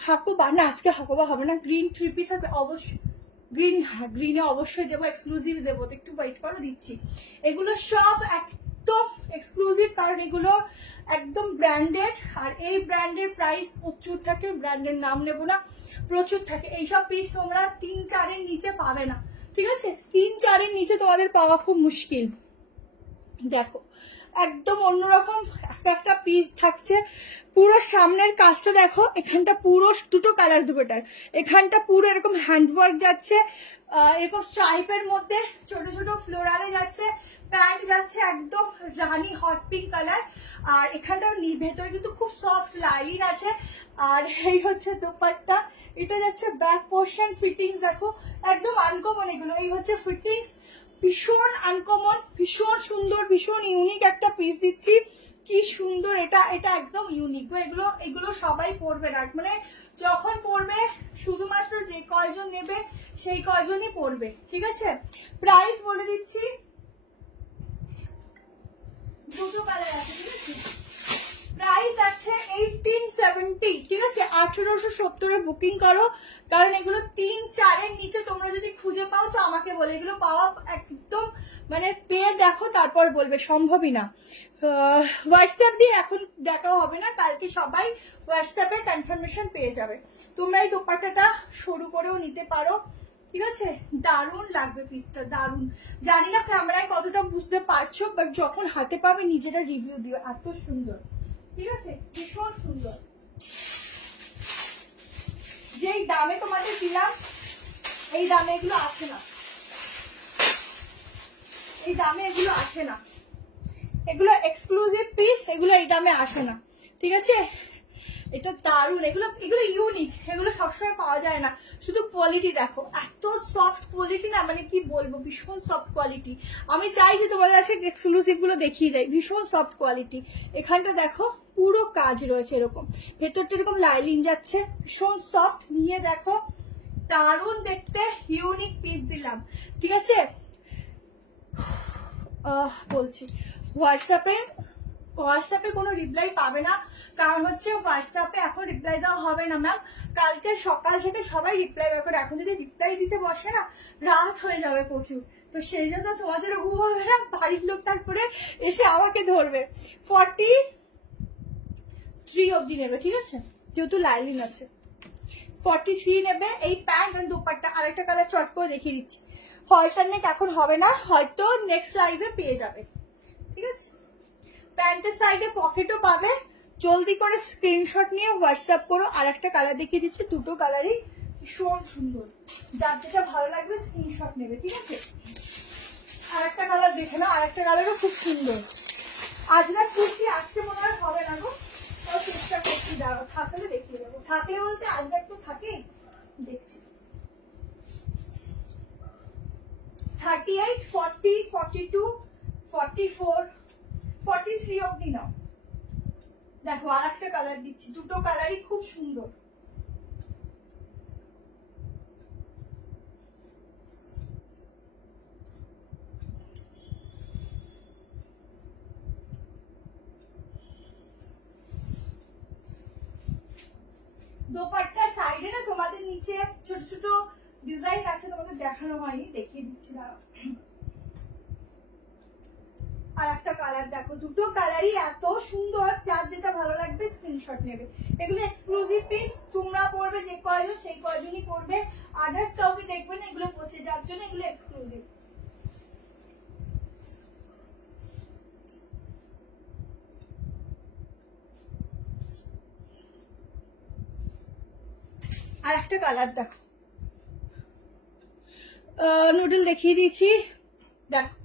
হাকুবা না, আজকে হাকুবা হবে না, গ্রিন 3 পিস হবে অবশ্যই, গ্রিন, হ্যাঁ গ্রিনে অবশ্যই দেবো, এক্সক্লুসিভ দেবো, একটু ওয়েট করো দিচ্ছি। এগুলো সব একদম এক্সক্লুসিভ, কারণ এগুলো একদম ব্র্যান্ডেড, আর এই ব্র্যান্ডের প্রাইস প্রচুর থাকে, ব্র্যান্ডের নাম নেবো না, প্রচুর থাকে। এইসব পিস তোমরা 3-4 নিচে পাবে না, ঠিক আছে, 3-4 নিচে তোমাদের পাওয়া খুব মুশকিল। দেখো একদম অন্যরকম একটা পিস থাকছে, পুরো সামনের কাজটা দেখো, এখানটা পুরো দুটো কালার, দুটোটার এখানটা পুরো এরকম হ্যান্ডওয়ার্ক যাচ্ছে, এরকম স্ট্রাইপের মধ্যে ছোট ছোট ফ্লোরালে যাচ্ছে, প্যান্ট যাচ্ছে একদম রানি হট পিঙ্ক কালার, আর এখানটার ভেতরে কিন্তু খুব সফট লাইন আছে। আর এই হচ্ছে দোপাট্টা, এটা যাচ্ছে ব্যাক পোর্শন, ফিটিংস দেখো একদম আনকমন, এগুলো এই হচ্ছে ফিটিংস, ভীষণ আনকমন, ভীষণ সুন্দর, ভীষণ ইউনিক একটা পিস দিচ্ছি, কি সুন্দর, এটা এটা একদম ইউনিক। এগুলো এগুলো সবাই পরবে না, মানে যখন পরবে শুধুমাত্র যে কয়জন নেবে সেই কয়জনই পরবে, ঠিক আছে। প্রাইস বলে দিচ্ছি, দুটো কালার আছে, ঠিক আছে, প্রাইস আছে 1870, ঠিক আছে, 1870 বুকিং করো, কারণ এগুলো 3-4 নিচে তোমরা যদি খুঁজে পাও তো আমাকে বলে, এগুলো পাওয়া একদম মানে পেয়ে দেখো তারপর বলবে, সম্ভবই না। হোয়াটসঅ্যাপ দিয়ে এখন দেখাও হবে না, কালকে সবাই হোয়াটসঅ্যাপে কনফার্মেশন পেয়ে যাবে। তোমরা এই দোপাট্টাটা সরু করেও নিতে পারো, ঠিক আছে, দারুণ লাগবে পিসটা, দারুণ। জানি না ক্যামেরায় কতটা বুঝতে পারছো, বাট যখন হাতে পাবে নিজেরা রিভিউ দিও, এত সুন্দর, ঠিক আছে, ভীষণ সুন্দর। যেই দামে তোমাদের দিলাম এই দামে এগুলো আসে না, এই দামে এগুলো আসে না, এগুলো এক্সক্লুসিভ পিস, এগুলো এই দামে আসে না, ঠিক আছে। এটা দারুণ, এগুলো এগুলো ইউনিক, এগুলো সবসময় পাওয়া যায় না। শুধু কোয়ালিটি দেখো, এত সফট কোয়ালিটি না, মানে কি বলবো, ভীষণ সফট কোয়ালিটি। আমি চাই যে তোমাদের কাছে এক্সক্লুসিভ গুলো দেখিয়ে যাই, ভীষণ সফট কোয়ালিটি। এখানটা দেখো পুরো কাজ রয়েছে এরকম, ভেতরটা এরকম লাইলিং যাচ্ছে, ভীষণ সফট, নিয়ে দেখো দারুণ দেখতে, ইউনিক পিস দিলাম, ঠিক আছে। বলছি হোয়াটসঅ্যাপে কোনো রিপ্লাই পাবে না, কারণ হচ্ছে হোয়াটসঅ্যাপে এখন রিপ্লাই দেওয়া হবে না ম্যাম, কালকে সকাল থেকে সবাই রিপ্লাই ব্যাপারে, এখন যদি রিপ্লাই দিতে বসে না রাত হয়ে যাবে প্রচুর, তো সেই জন্য তোমাদের ঘুম হবে না, বাড়ির লোক তারপরে এসে আমাকে ধরবে। 43 অব্দি নেবে, ঠিক আছে, যেহেতু লাইলিং আছে 43 নেবে। এই প্যান্ট আর দুপাট্টা, আরেকটা কালার চট করে দেখিয়ে দিচ্ছি, অল্টারনেট এখন হবে না, হয়তো নেক্সট লাইভে পেয়ে যাবে, ঠিক আছে। প্যান্টের সাইডে পকেটও পাবে, জলদি করে স্ক্রিনশট নিয়ে হোয়াটসঅ্যাপ করো। আর একটা কালার দেখিয়ে দিচ্ছি, দুটো কালারই ভীষণ সুন্দর, যার যেটা ভালো লাগবে স্ক্রিনশট নেবে, ঠিক আছে। আর একটা কালার দেখে নাও, আর একটা কালারও খুব সুন্দর। আজরাক কুর্তি আজকে মনে হয় হবে না গো, তাও চেষ্টা করছি, দাঁড়াও থাকলে দেখিয়ে দেবো, থাকলে বলতে আজরাক তো থাকে, দেখছি। 38, 40, 42, 44, 43 অব্দি নাও। দেখো আর একটা কালার দিচ্ছি, দুটো কালারই খুব সুন্দর। দোপাট্টার সাইডে না তোমাদের নিচে ছোট ছোট ডিজাইন আছে, তোমাদের দেখানো হয়নি, দেখিয়ে দিচ্ছি, দাঁড়াও। কালার দেখো, দুটো কালারই এত সুন্দর, যার যেটা ভালো লাগবে স্ক্রিনশট নেবে। এগুলো এক্সক্লুসিভ পিস, তোমরা পড়বে যে কয়জন সেই কয়জনই পড়বে, আদার্স কাউকে দেখবে না, এগুলো পচে যাওয়ার জন্য এগুলো এক্সক্লুসিভ। আর একটা কালার দেখো, নুডল দেখিয়ে দিচ্ছি, দেখো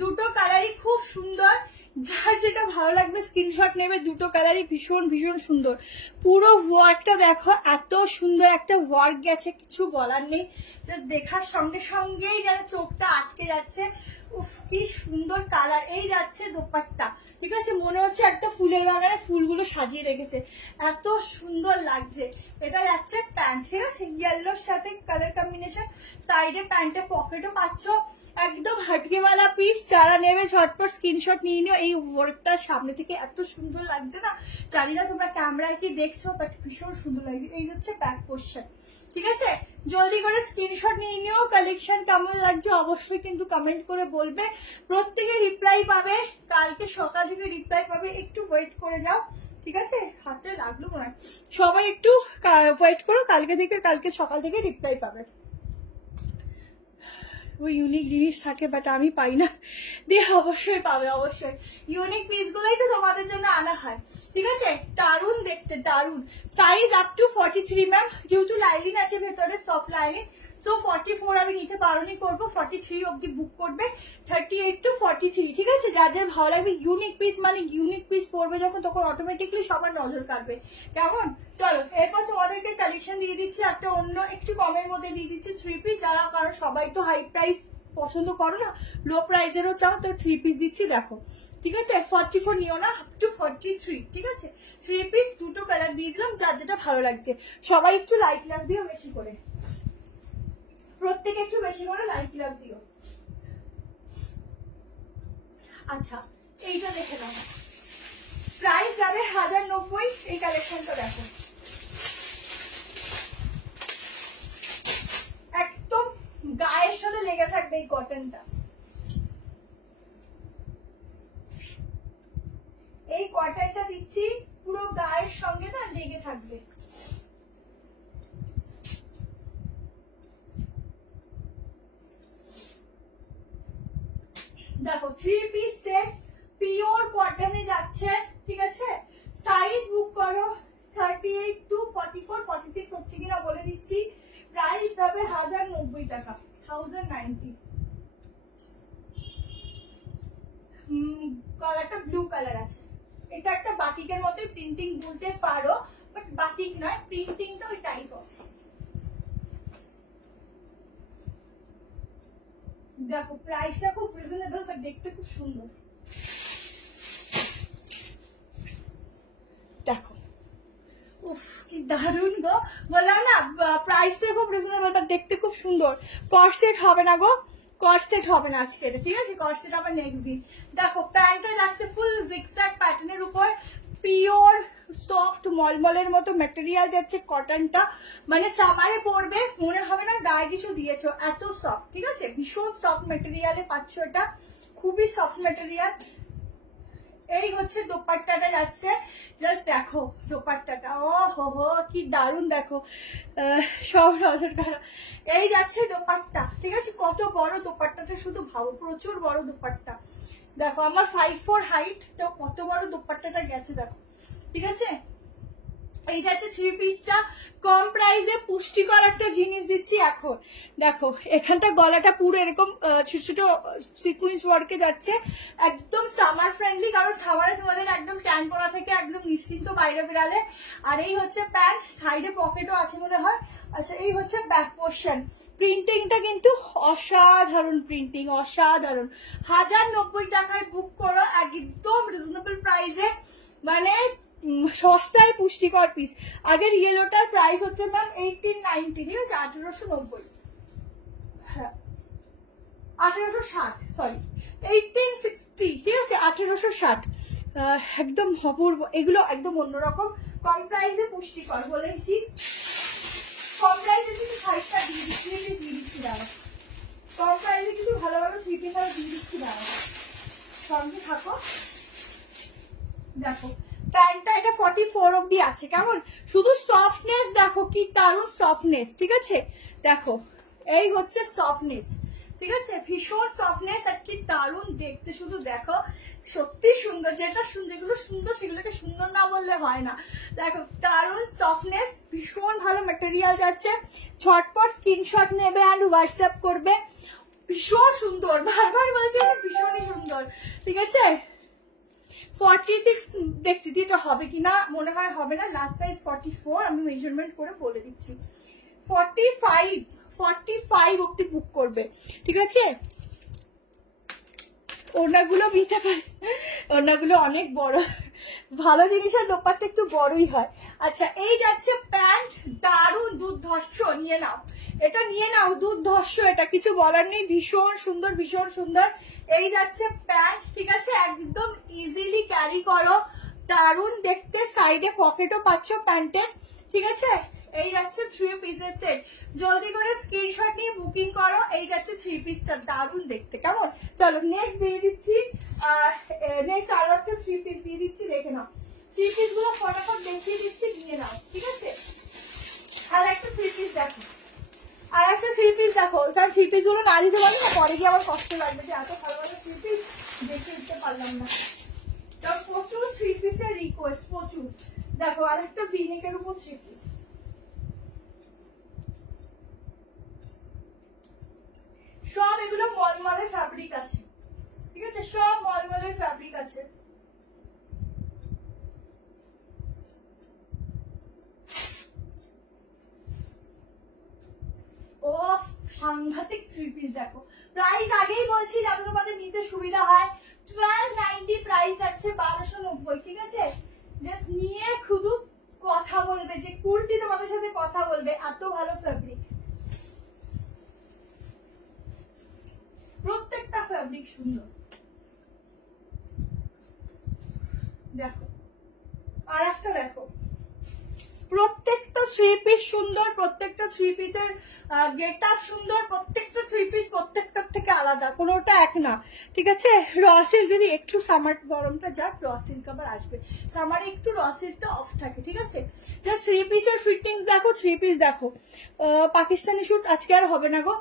দুটো কালারই খুব সুন্দর, যার যেটা ভালো লাগবে স্ক্রিনশট নেবে। দুটো কালারই ভীষণ ভীষণ সুন্দর, পুরো ওয়ার্কটা দেখো, এত সুন্দর একটা ওয়ার্ক গেছে, কিছু বলার নেই, জাস্ট দেখার সঙ্গে সঙ্গেই যেন চোখটা আটকে যাচ্ছে। উফ কি সুন্দর কালার। এই যাচ্ছে দোপাট্টা, ঠিক আছে, মনে হচ্ছে একটা ফুলের বাগানে ফুলগুলো সাজিয়ে রেখেছে, এত সুন্দর লাগছে। এটা যাচ্ছে প্যান্ট, ঠিক আছে, ইয়েলোর সাথে কালার কম্বিনেশন, সাইডে প্যান্টে পকেটও পাচ্ছ, একদম হাটকেওয়ালা পিস। যারা নেবে ঝটপট স্ক্রিনশট নিয়ে নিও। এই ওয়ার্কটা সামনে থেকে এত সুন্দর লাগছে না, জানি না তোমরা ক্যামেরায় কি দেখছো, বাট ভীষণ সুন্দর লাগছে। এই হচ্ছে ব্যাক পোর্শন, ঠিক আছে, জলদি করে স্ক্রিনশট নিয়ে নিও। কালেকশন কেমন লাগছে অবশ্যই কিন্তু কমেন্ট করে বলবে, প্রত্যেকে রিপ্লাই পাবে, কালকে সকাল থেকে রিপ্লাই পাবে, একটু ওয়েট করে যাও, ঠিক আছে, হাতে লাগলো মনে হয়, সবাই একটু ওয়েট করো, কালকে সকাল থেকে রিপ্লাই পাবে। ওই ইউনিক জিনিস থাকে বাট আমি পাই না, দিয়ে অবশ্যই পাবে, অবশ্যই ইউনিক পিসগুলোই তো তোমাদের জন্য আনা হয়, ঠিক আছে। দারুন দেখতে, দারুন। সাইজ আপ টু 43 ম্যাম, যেহেতু লাইলিন আছে ভেতরে, সফট লাইলিন, তো 44 আমি নিতে পারোনি, করবো 43 অব্দি বুক করবে, 38 to 43, ঠিক আছে। যার যার ভালো লাগবে, ইউনিক পিস মানে ইউনিক পিস পড়বে যখন, তখন অটোমেটিকলি সবার নজর কাটবে, কেমন। চলো এরপর তোমাদেরকে কালেকশন দিয়ে দিচ্ছি একটা অন্য একটু কমের মধ্যে দিয়ে দিচ্ছি 3 পিস, যারা, কারণ সবাই তো হাই প্রাইস পছন্দ করো না, লো প্রাইসেরও চাও, তো 3 পিস দিচ্ছি দেখো, ঠিক আছে। 44 নিও না, আপ টু 43, ঠিক আছে। 3 পিস, দুটো কালার দিয়ে দিলাম, যার যেটা ভালো লাগছে। সবাই একটু লাইট লাভ দিও বেশি করে, প্রত্যেকে একটু বেশি করে লাইট লাভ দিও। আচ্ছা এইটা দেখে নাও, প্রাইস যাবে 1090। এই কালেকশনটা দেখো, একদম গায়ের সাথে লেগে থাকবে এই কটনটা, এই কটনটা দিচ্ছি পুরো গায়ের সঙ্গে না লেগে থাকবে। দেখো 3 পিস সেট, পিওর কটনে যাচ্ছে, ঠিক আছে। সাইজ বুক করো 38 to 44, 46 হচ্ছে কিনা বলে দিচ্ছি। প্রাইস হবে 1090 টাকা, 1090। কালারটা ব্লু কালার আছে, এটা একটা বাটিকের মধ্যে প্রিন্টিং বলতে পারো, বাট বাটিক নয়, প্রিন্টিংটা ওই টাইপ অফ। দেখো প্রাইসটা খুব রিজনেবল, বাট দেখতে খুব সুন্দর। দেখো উফ কি দারুন গো, বললাম না প্রাইসটা খুব রিজনেবল, বাট দেখতে খুব সুন্দর। কর্সেট হবে না গো, কর্সেট হবে না আজকে, ঠিক আছে, কর্সেট আবার নেক্সট দিন। দেখো প্যান্টটা যাচ্ছে ফুল জিগজ্যাগ প্যাটার্নের উপর, পিওর সফট মলমলের মতো ম্যাটেরিয়াল যাচ্ছে, কটনটা মানে সামারে পরবে মনে হবে না গায়ে কিছু দিয়েছো, এত সফট, ঠিক আছে, ভীষণ সফট ম্যাটেরিয়ালে পাচ্ছ, এটা খুবই সফট ম্যাটেরিয়াল। এই হচ্ছে দোপাট্টাটা যাচ্ছে, জাস্ট দেখো দোপাট্টাটা, ও হো হো কি দারুন, দেখো সব নজর কাড়া। এই যাচ্ছে দোপাট্টা, ঠিক আছে, কত বড় দোপাট্টাটা শুধু ভাবো, প্রচুর বড় দোপাট্টা। দেখো আমার 5'4" হাইট, তো কত বড় দোপাট্টাটা গেছে দেখো, ঠিক আছে। এই যাচ্ছে 3 পিসটা, কম প্রাইসে পুষ্টিকর একটা জিনিস দিচ্ছি এখন। দেখো এখানটা গলাটা পুরো এরকম ছোট ছোট সিকুয়েন্স ওয়ার্কে যাচ্ছে, একদম সামার ফ্রেন্ডলি, কারণ সামারে তোমাদের একদম ট্যান পরা থেকে একদম নিশ্চিন্ত বাইরে বেরালে। আর এই হচ্ছে প্যান্ট, সাইডে পকেটও আছে মনে হয়। আচ্ছা এই হচ্ছে ব্যাক পোর্শন, প্রিন্টিংটা কিন্তু অসাধারণ, প্রিন্টিং অসাধারণ। 1090 টাকায় বুক করো, একদম রিজনেবল প্রাইসে, মানে সস্তায় পুষ্টিকর পিস। আগের ইয়েলোটার প্রাইস হচ্ছে ম্যাম 1890, ঠিক আছে, 1890, হ্যাঁ 1860, সরি 1860, ঠিক আছে, 1860, একদম অপূর্ব, এগুলো একদম অন্যরকম, কম প্রাইসে পুষ্টিকর বলেছি। কম প্রাইসে কিন্তু সাইজটা দিয়ে দিচ্ছি দাঁড়া, কম প্রাইসে কিন্তু ভালো ভালো থ্রি পিস দিয়ে দিচ্ছি দাঁড়া। সঙ্গে থাকো। দেখো প্যান্টটা এটা 44 অব্দি আছে, কেমন শুধু সফটনেস দেখো, কি দারুণ সফটনেস, ঠিক আছে। দেখো এই হচ্ছে সফটনেস, ঠিক আছে, ভীষণ সফটনেস আর কি দারুণ দেখতে, শুধু দেখো সত্যি সুন্দর, যেগুলো সুন্দর সেগুলোকে সুন্দর না বললে হয় না। দেখো দারুণ সফটনেস, ভীষণ ভালো ম্যাটেরিয়াল যাচ্ছে। ঝটপট স্ক্রিনশট নেবে অ্যান্ড হোয়াটসঅ্যাপ করবে। ভীষণ সুন্দর, বারবার বলছি ভীষণই সুন্দর, ঠিক আছে। 46 দেখছি এটা হবে কিনা, মনে হয় হবে না, লাস্ট সাইজ 44, আমি মেজারমেন্ট করে বলে দিচ্ছি। 45 অব্দি বুক করবে, ঠিক আছে। ওড়নাগুলো নিতে পারে, ওড়নাগুলো অনেক বড়, ভালো জিনিসের দোপাট্টা একটু বড়ই হয়। আচ্ছা এই যাচ্ছে প্যান্ট, দারুণ দুর্ধর্ষ, নিয়ে নাও এটা, নিয়ে নাও দুর্ধর্ষ, এটা কিছু বলার নেই, ভীষণ সুন্দর ভীষণ সুন্দর। এই যাচ্ছে প্যান্ট, ঠিক আছে, একদম ইজিলি ক্যারি করো, দারুণ দেখতে, সাইডে পকেটও পাচ্ছ প্যান্টের, ঠিক আছে। এই যাচ্ছে 3 পিসের সেট, জলদি করে স্ক্রিনশট নিয়ে বুকিং করো। এই যাচ্ছে 3 পিসটা, দারুণ দেখতে, কেমন। চলো নেক্সট দিয়ে দিচ্ছি, নেক্সট আরো একটা 3 পিস দিয়ে দিচ্ছি, দেখে নাও। 3 পিস গুলো ফটাফট দেখিয়ে দিচ্ছি, নিয়ে নাও, ঠিক আছে। আর একটা 3 পিস দেখো, আর একটা 3 পিস দেখো, কারণ 3 পিস গুলো না দিতে পারলে না পরে গিয়ে আবার কষ্ট লাগবে যে এত ভালো ভালো 3 পিস দেখে দিতে পারলাম না। তো প্রচুর 3 পিসের রিকোয়েস্ট, প্রচুর। দেখো আর একটা ভিনেকের উপর 3 পিস, সব এগুলো মলমলের ফ্যাব্রিক আছে, ঠিক আছে, সব মলমলের ফ্যাব্রিক আছে। ও সাংঘাতিক 3 পিস দেখো, প্রাইস আগেই বলছি যাতে তোমাদের নিতে সুবিধা হয়। 1290 প্রাইস আছে, 1290, ঠিক আছে। জাস্ট নিয়ে শুধু কথা বলবে, যে কুর্তি তোমাদের সাথে কথা বলবে, এত ভালো ফ্যাব্রিক, প্রত্যেকটা ফ্যাব্রিক সুন্দর। দেখো আর একটা দেখো, প্রত্যেকটা 3 পিস সুন্দর, প্রত্যেকটা 3 পিসের গেট আপ সুন্দর, প্রত্যেকটা 3 পিস প্রত্যেকটার থেকে আলাদা, কোনোটা এক না, ঠিক আছে। র সিল্ক যদি একটু সামার গরমটা যাক, র সিল্ক আবার আসবে, সামারে একটু র সিল্কটা অফ থাকে, ঠিক আছে। জাস্ট 3 পিসের ফিটিংস দেখো, 3 পিস দেখো, পাকিস্তানি শুট আজকে আর হবে না গো,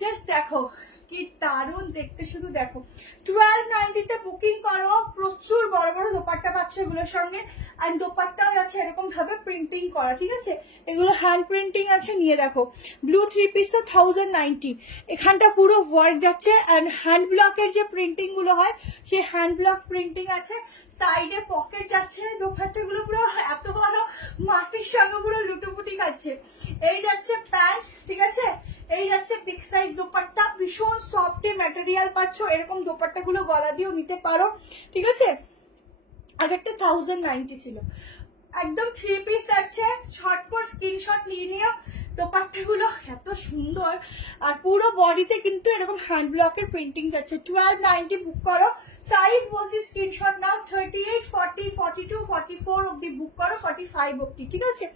জাস্ট দেখো কি দারুণ দেখতে, শুধু দেখো। 1290 বুকিং করো, প্রচুর বড় বড় দোপাট্টা পাচ্ছ এগুলোর সঙ্গে, আর দোপাট্টাও আছে এরকম ভাবে প্রিন্টিং করা, ঠিক আছে, এগুলো হ্যান্ড প্রিন্টিং আছে। নিয়ে দেখো ব্লু 3 পিসটা 1090, এখানটা পুরো ওয়ার্ক যাচ্ছে, অ্যান্ড হ্যান্ড ব্লকের যে প্রিন্টিং গুলো হয় সেই হ্যান্ড ব্লক প্রিন্টিং আছে, সাইডে পকেট যাচ্ছে, দোপাট্টাগুলো পুরো এত বড় মাটির সঙ্গে পুরো লুটোপুটি খাচ্ছে। এই যাচ্ছে প্যান্ট, ঠিক আছে, এই যাচ্ছে বিগ সাইজ দোপাট্টা, ভীষণ সফট ম্যাটেরিয়াল পাচ্ছ, এরকম দোপাট্টা গুলো গলা দিয়েও নিতে পারো, ঠিক আছে। আগেরটা 1090 ছিল, একদম 3 পিস আছে, ঝটপট স্ক্রিনশট নিয়ে নিও। দোপাট্টাগুলো এত সুন্দর, আর পুরো বডিতে কিন্তু এরকম হ্যান্ড ব্লকের প্রিন্টিং যাচ্ছে। 1290 বুক করো, সাইজ বলছি স্ক্রিনশট নাও, 38, 40, 42, 44 অব্দি বুক করো, 45 অব্দি, ঠিক আছে।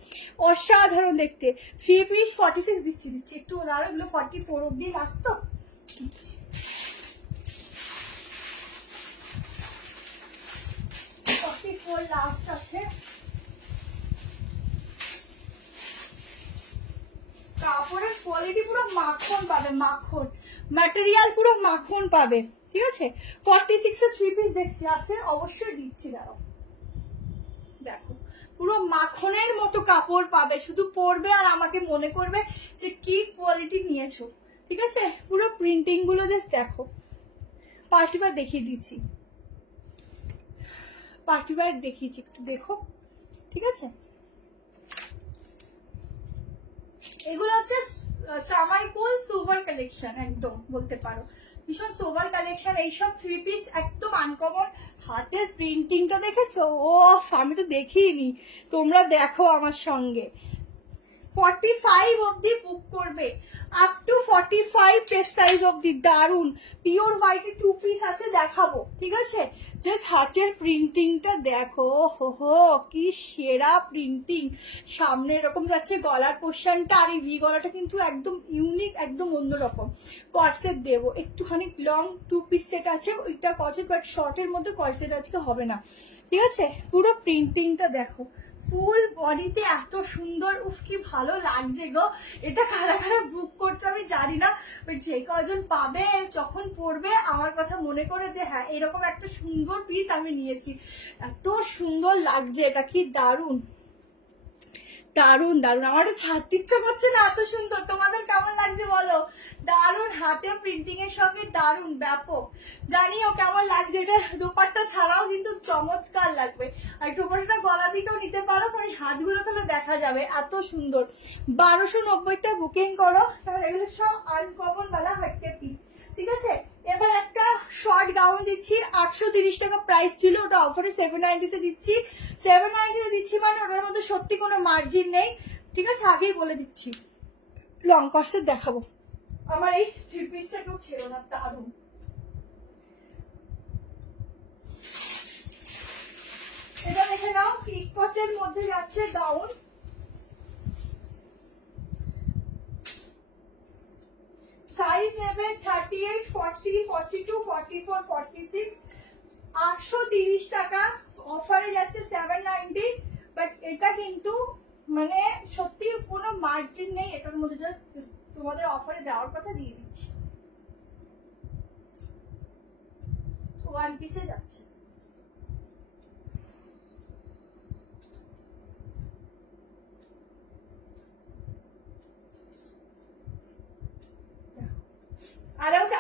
অসাধারণ দেখতে 3 পিস 46 দিচ্ছি একটু দাঁড়ো, এগুলো 44 অব্দি লাস্ট তো দিচ্ছি। 44 লাস্ট আছে। কাপড়ের কোয়ালিটি পুরো মাখন পাবে, মাখন ম্যাটেরিয়াল পুরো মাখন পাবে, ঠিক আছে। 46 এর 3 পিস দেখছি আছে, অবশ্যই দিচ্ছি, দাঁড়াও। দেখো পুরো মাখনের মতো কাপড় পাবে, শুধু পরবে আর আমাকে মনে করবে যে কি কোয়ালিটি নিয়েছো, ঠিক আছে। পুরো প্রিন্টিং গুলো জাস্ট দেখো, পার্টিবার দেখিয়ে দিচ্ছি, পার্টিবার দেখিয়েছি, একটু দেখো, ঠিক আছে। এগুলো হচ্ছে সামার কুল সোভার কালেকশন, একদম বলতে পারো ভীষণ সোভার কালেকশন। এইসব 3 পিস একদম আনকমন, হাতের প্রিন্টিংটা দেখেছো, ও আমি তো দেখিনি, তোমরা দেখো আমার সঙ্গে, 45 অবধি বুক করবে, আপ টু 45 চেস্ট সাইজ অবধি। দারুন পিওর হোয়াইটে 2 পিস আছে, দেখাবো ঠিক আছে। জাস্ট হাতের প্রিন্টিংটা দেখো, হো কি সেরা প্রিন্টিং। সামনে এরকম যাচ্ছে গলার পোর্শনটা, আর এই ভি গলাটা কিন্তু একদম ইউনিক, একদম অন্যরকম। কর্সেট দেবো, একটুখানি লং 2 পিস সেট আছে, ওইটা কর্সেট, বাট শর্টের মধ্যে কর্সেট আজকে হবে না, ঠিক আছে। পুরো প্রিন্টিংটা দেখো, ফুল বডিতে এত সুন্দর, উফ কি ভালো লাগছে গো। এটা কারা কারা বুক করছে আমি জানি না, বাট যে কজন পাবে যখন পড়বে আমার কথা মনে করে যে হ্যাঁ এরকম একটা সুন্দর পিস আমি নিয়েছি। এত সুন্দর লাগছে, এটা কি দারুন দারুন দারুন, আমার ছাড়তে ইচ্ছা করছে না, এত সুন্দর। তোমাদের কেমন লাগছে বলো? দারুন, হাতে প্রিন্টিং এর সঙ্গে দারুন, ব্যাপক। জানিও কেমন লাগছে। এটা দোপাট্টা ছাড়াও কিন্তু চমৎকার লাগবে, আর দোপাট্টাটা গলা দিকেও নিতে পারো, কারণ হাতগুলো তাহলে দেখা যাবে, এত সুন্দর। 1290টা বুকিং করো, কারণ এগুলো সব আনকমন বেলা হাঁটতে পিস, ঠিক আছে। এবার একটা শর্ট গাউন দিচ্ছি, 830 টাকা প্রাইস ছিল, ওটা অফারে 790 তে দিচ্ছি। 790 তে দিচ্ছি মানে ওটার মধ্যে সত্যি কোনো মার্জিন নেই, ঠিক আছে, আগেই বলে দিচ্ছি। লং কর্সেট দেখাবো, আমার এই 3 পিসটা কেউ ছিল না, দারুন। এটা দেখে নাও, ইকটের মধ্যে যাচ্ছে গাউন, সাইজ নেবে 38, 40, 42, 44, 46। 830 টাকা অফারে যাচ্ছে 790, বাট এটা কিন্তু মানে সত্যি কোনো মার্জিন নেই এটার মধ্যে, জাস্ট তোমাদের অফারে দেওয়ার কথা দিয়ে দিচ্ছি। 1 পিসে যাচ্ছে।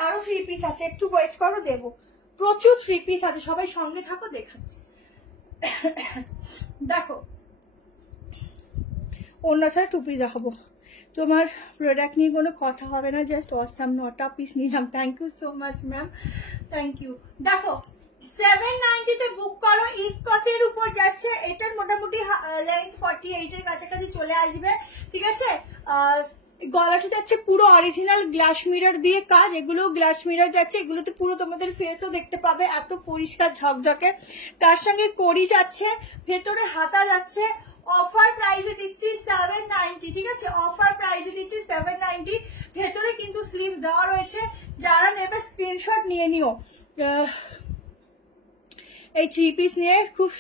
আরো 3 পিস আছে, একটু ওয়েট করো, দেবো। প্রচুর 3 পিস আছে, সবাই সঙ্গে থাকো, দেখাচ্ছি। দেখো অন্য ছাড়া 2 পিস দেখাবো, তোমার প্রোডাক্ট নিয়ে কোনো কথা হবে না, জাস্ট অসাম। 9টা পিস নিলাম, thank you so much ma'am, thank you. দেখো 790 তে বুক করো, ইকটের উপর যাচ্ছে, এটার মোটামুটি লেন্থ 48 এর কাছাকাছি চলে আসবে, ঠিক আছে। গলাটা যাচ্ছে পুরো অরিজিনাল গ্লাস মিরর দিয়ে কাজ, এগুলো গ্লাস মিরর যাচ্ছে, এগুলোতে পুরো তোমাদের ফেসও দেখতে পাবে, এত পরিষ্কার ঝকঝকে। তার সঙ্গে কড়ি যাচ্ছে, ভেতরে হাতা যাচ্ছে। অফার প্রাইসে দিচ্ছি 790, ঠিক আছে, অফার প্রাইসে দিচ্ছি 790। ভেতরে কিন্তু স্লিভ দেওয়া রয়েছে, যারা নেবে স্ক্রিনশট নিয়ে নিও। এই 3 পিস নিয়ে খুব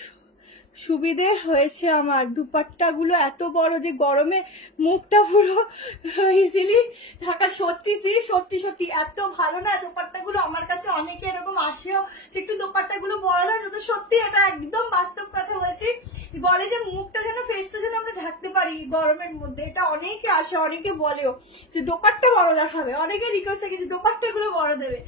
সুবিধে হয়েছে আমার। দুপাট্টা গুলো এত বড় যে গরমে মুখটা পুরো ইজিলি ঢাকা। সত্যি সত্যি সত্যি এত ভালো না দোপাট্টা গুলো। আমার কাছে অনেকে এরকম আসেও যে একটু দোপাট্টা গুলো বড় না, যাতে সত্যি এটা একদম বাস্তব কথা বলছি, বলে যে মুখটা যেন, ফেসটা যেন আমরা ঢাকতে পারি গরমের মধ্যে। এটা অনেকে আসে, অনেকে বলেও যে দোপাট্টা বড় দেখাবে, অনেকে রিকোয়েস্ট থাকে যে দোপাট্টা গুলো বড় দেবে।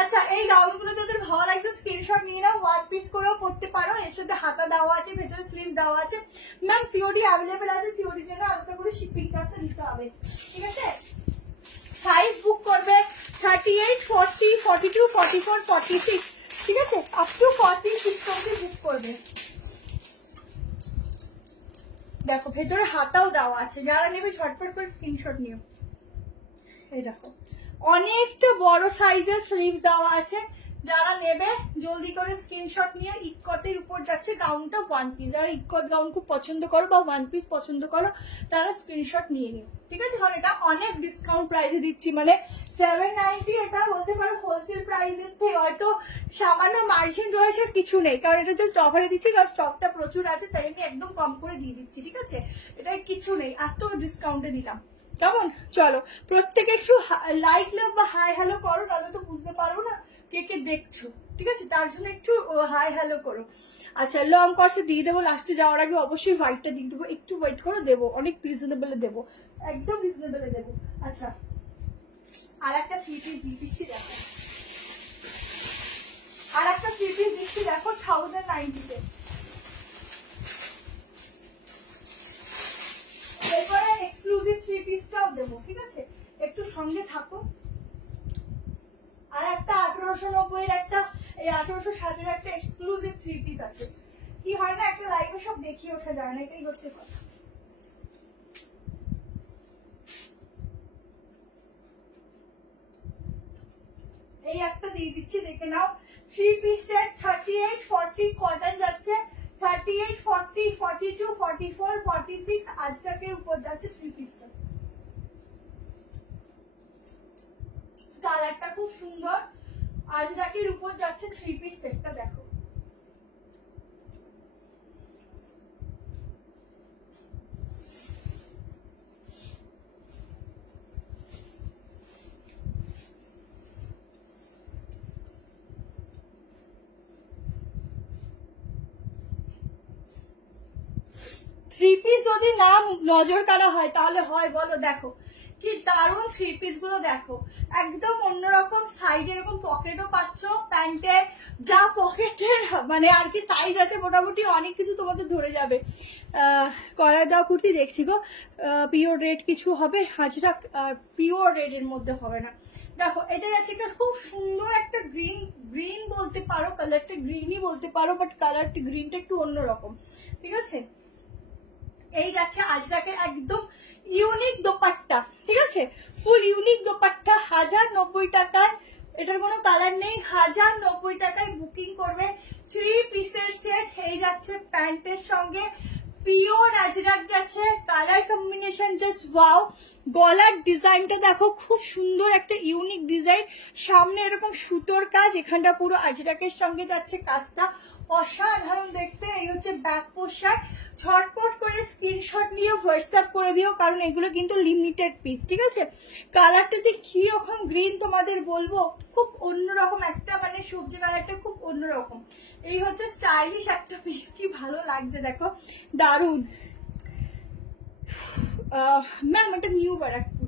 আচ্ছা, এই গাউন গুলো যাদের ভালো লাগছে স্ক্রিনশট নিয়ে নাও, 1 পিস করেও করতে পারো, এর সাথে হাতা দেওয়া আছে, ভেতরে স্লিভ দেওয়া আছে। ম্যাম সিওডি অ্যাভেলেবেল আছে, সিওডির জন্য আলাদা করে শিপিং চার্জটা দিতে হবে, ঠিক আছে। সাইজ বুক করবে 38, 40, 42, 44, 46, ঠিক আছে, আপ টু 46 অবধি বুক করবে। দেখো ভেতরে হাতাও দেওয়া আছে, যারা নেবে ঝটপট করে স্ক্রিনশট নিও। এই দেখো অনেকটা বড় সাইজের স্লিভ দেওয়া আছে, যারা নেবে জলদি করে স্ক্রিনশট নিয়ে। ইকটের উপর যাচ্ছে গাউনটা 1 পিস, যারা ইকট গাউন খুব পছন্দ করো বা 1 পিস পছন্দ করো তারা স্ক্রিনশট নিয়ে নিও, ঠিক আছে। কারণ এটা অনেক ডিসকাউন্ট প্রাইসে দিচ্ছি, মানে 790, এটা বলতে পারো হোলসেল প্রাইসের থেকে হয়তো সামান্য মার্জিন রয়েছে, কিছু নেই, কারণ এটা জাস্ট অফারে দিচ্ছি, কারণ স্টকটা প্রচুর আছে, তাই আমি একদম কম করে দিয়ে দিচ্ছি, ঠিক আছে। এটা কিছু নেই, এত ডিসকাউন্টে দিলাম, কেমন। চলো প্রত্যেকে একটু লাইক লাভ বা হাই হ্যালো করো, তাহলে তো বুঝতে পারবো না কে কে দেখছো, ঠিক আছে, তার জন্য একটু হাই হ্যালো করো। আচ্ছা, লং কর্সে দিয়ে দেবো, লাস্টে যাওয়ার আগে অবশ্যই হোয়াইটটা দিয়ে দেবো, একটু ওয়েট করো, দেবো, অনেক রিজনেবলে দেবো, একদম রিজনেবলে দেবো। আচ্ছা, আর একটা 3 পিস দিয়ে দিচ্ছি, দেখো আর একটা 3 পিস দিচ্ছি, দেখো 1090 তে। এরপরে এক্সক্লুসিভ 3 পিসটাও দেবো, ঠিক আছে, একটু সঙ্গে থাকো। আর একটা 1890 এর একটা, এই 1860 এর একটা এক্সক্লুসিভ 3 পিস আছে। কি হয় না, একটা লাইভে সব দেখিয়ে ওঠা যায় না, এটাই হচ্ছে কথা। দিয়ে দিচ্ছি, দেখে নাও। 3 পিস সেট 38, 40 কটন যাচ্ছে 38, 40, 42, 44, 46 আজরাকের উপর যাচ্ছে 3 পিসটা। কালারটা খুব সুন্দর, আজরাকের উপর যাচ্ছে 3 পিস সেটটা। দেখো থ্রি পিস যদি না নজর কাড়া হয় তাহলে হয় বলো? দেখো কি দারুণ 3 পিস গুলো, দেখো একদম অন্যরকম। সাইড এরকম পকেটও পাচ্ছ, প্যান্টের যা পকেটের মানে আর কি সাইজ আছে মোটামুটি অনেক কিছু তোমাদের ধরে যাবে। কলার দেওয়া কুর্তি দেখছি গো, পিওর রেড কিছু হবে, হাজরা পিওর রেড এর মধ্যে হবে না। দেখো এটা যাচ্ছে একটা খুব সুন্দর একটা গ্রিন বলতে পারো, কালারটা গ্রিনই বলতে পারো, বাট কালারটা গ্রিনটা একটু অন্যরকম, ঠিক আছে। এই যাচ্ছে আজরাকের একদম ইউনিক দোপাট্টা, ঠিক আছে, ফুল ইউনিক দোপাট্টা 1090 টাকায়। এটার কোনো কালার নেই, 1090 টাকায় বুকিং করবে। 3 পিসের সেট। এই যাচ্ছে প্যান্টের সঙ্গে পিওর আজরাক যাচ্ছে, কালার কম্বিনেশন জাস্ট ওয়াও। গলার ডিজাইনটা দেখো খুব সুন্দর একটা ইউনিক ডিজাইন, সামনে এরকম সুতোর কাজ, এখানটা পুরো আজরাকের সঙ্গে যাচ্ছে কাজটা, অসাধারণ দেখতে। এই হচ্ছে ব্যাক পোশাক। ঝটপট করে স্ক্রিনশট নিয়ে হোয়াটসঅ্যাপ করে দিও, কারণ এগুলো কিন্তু লিমিটেড পিস, ঠিক আছে। কালারটা যে কি রকম গ্রিন তোমাদের বলবো, খুব অন্যরকম একটা মানে সবজি কালারটা খুব অন্যরকম। এই হচ্ছে স্টাইলিশ একটা পিস, কি ভালো লাগছে দেখো, দারুন। मैम এটা নিউ ব্যারাকপুর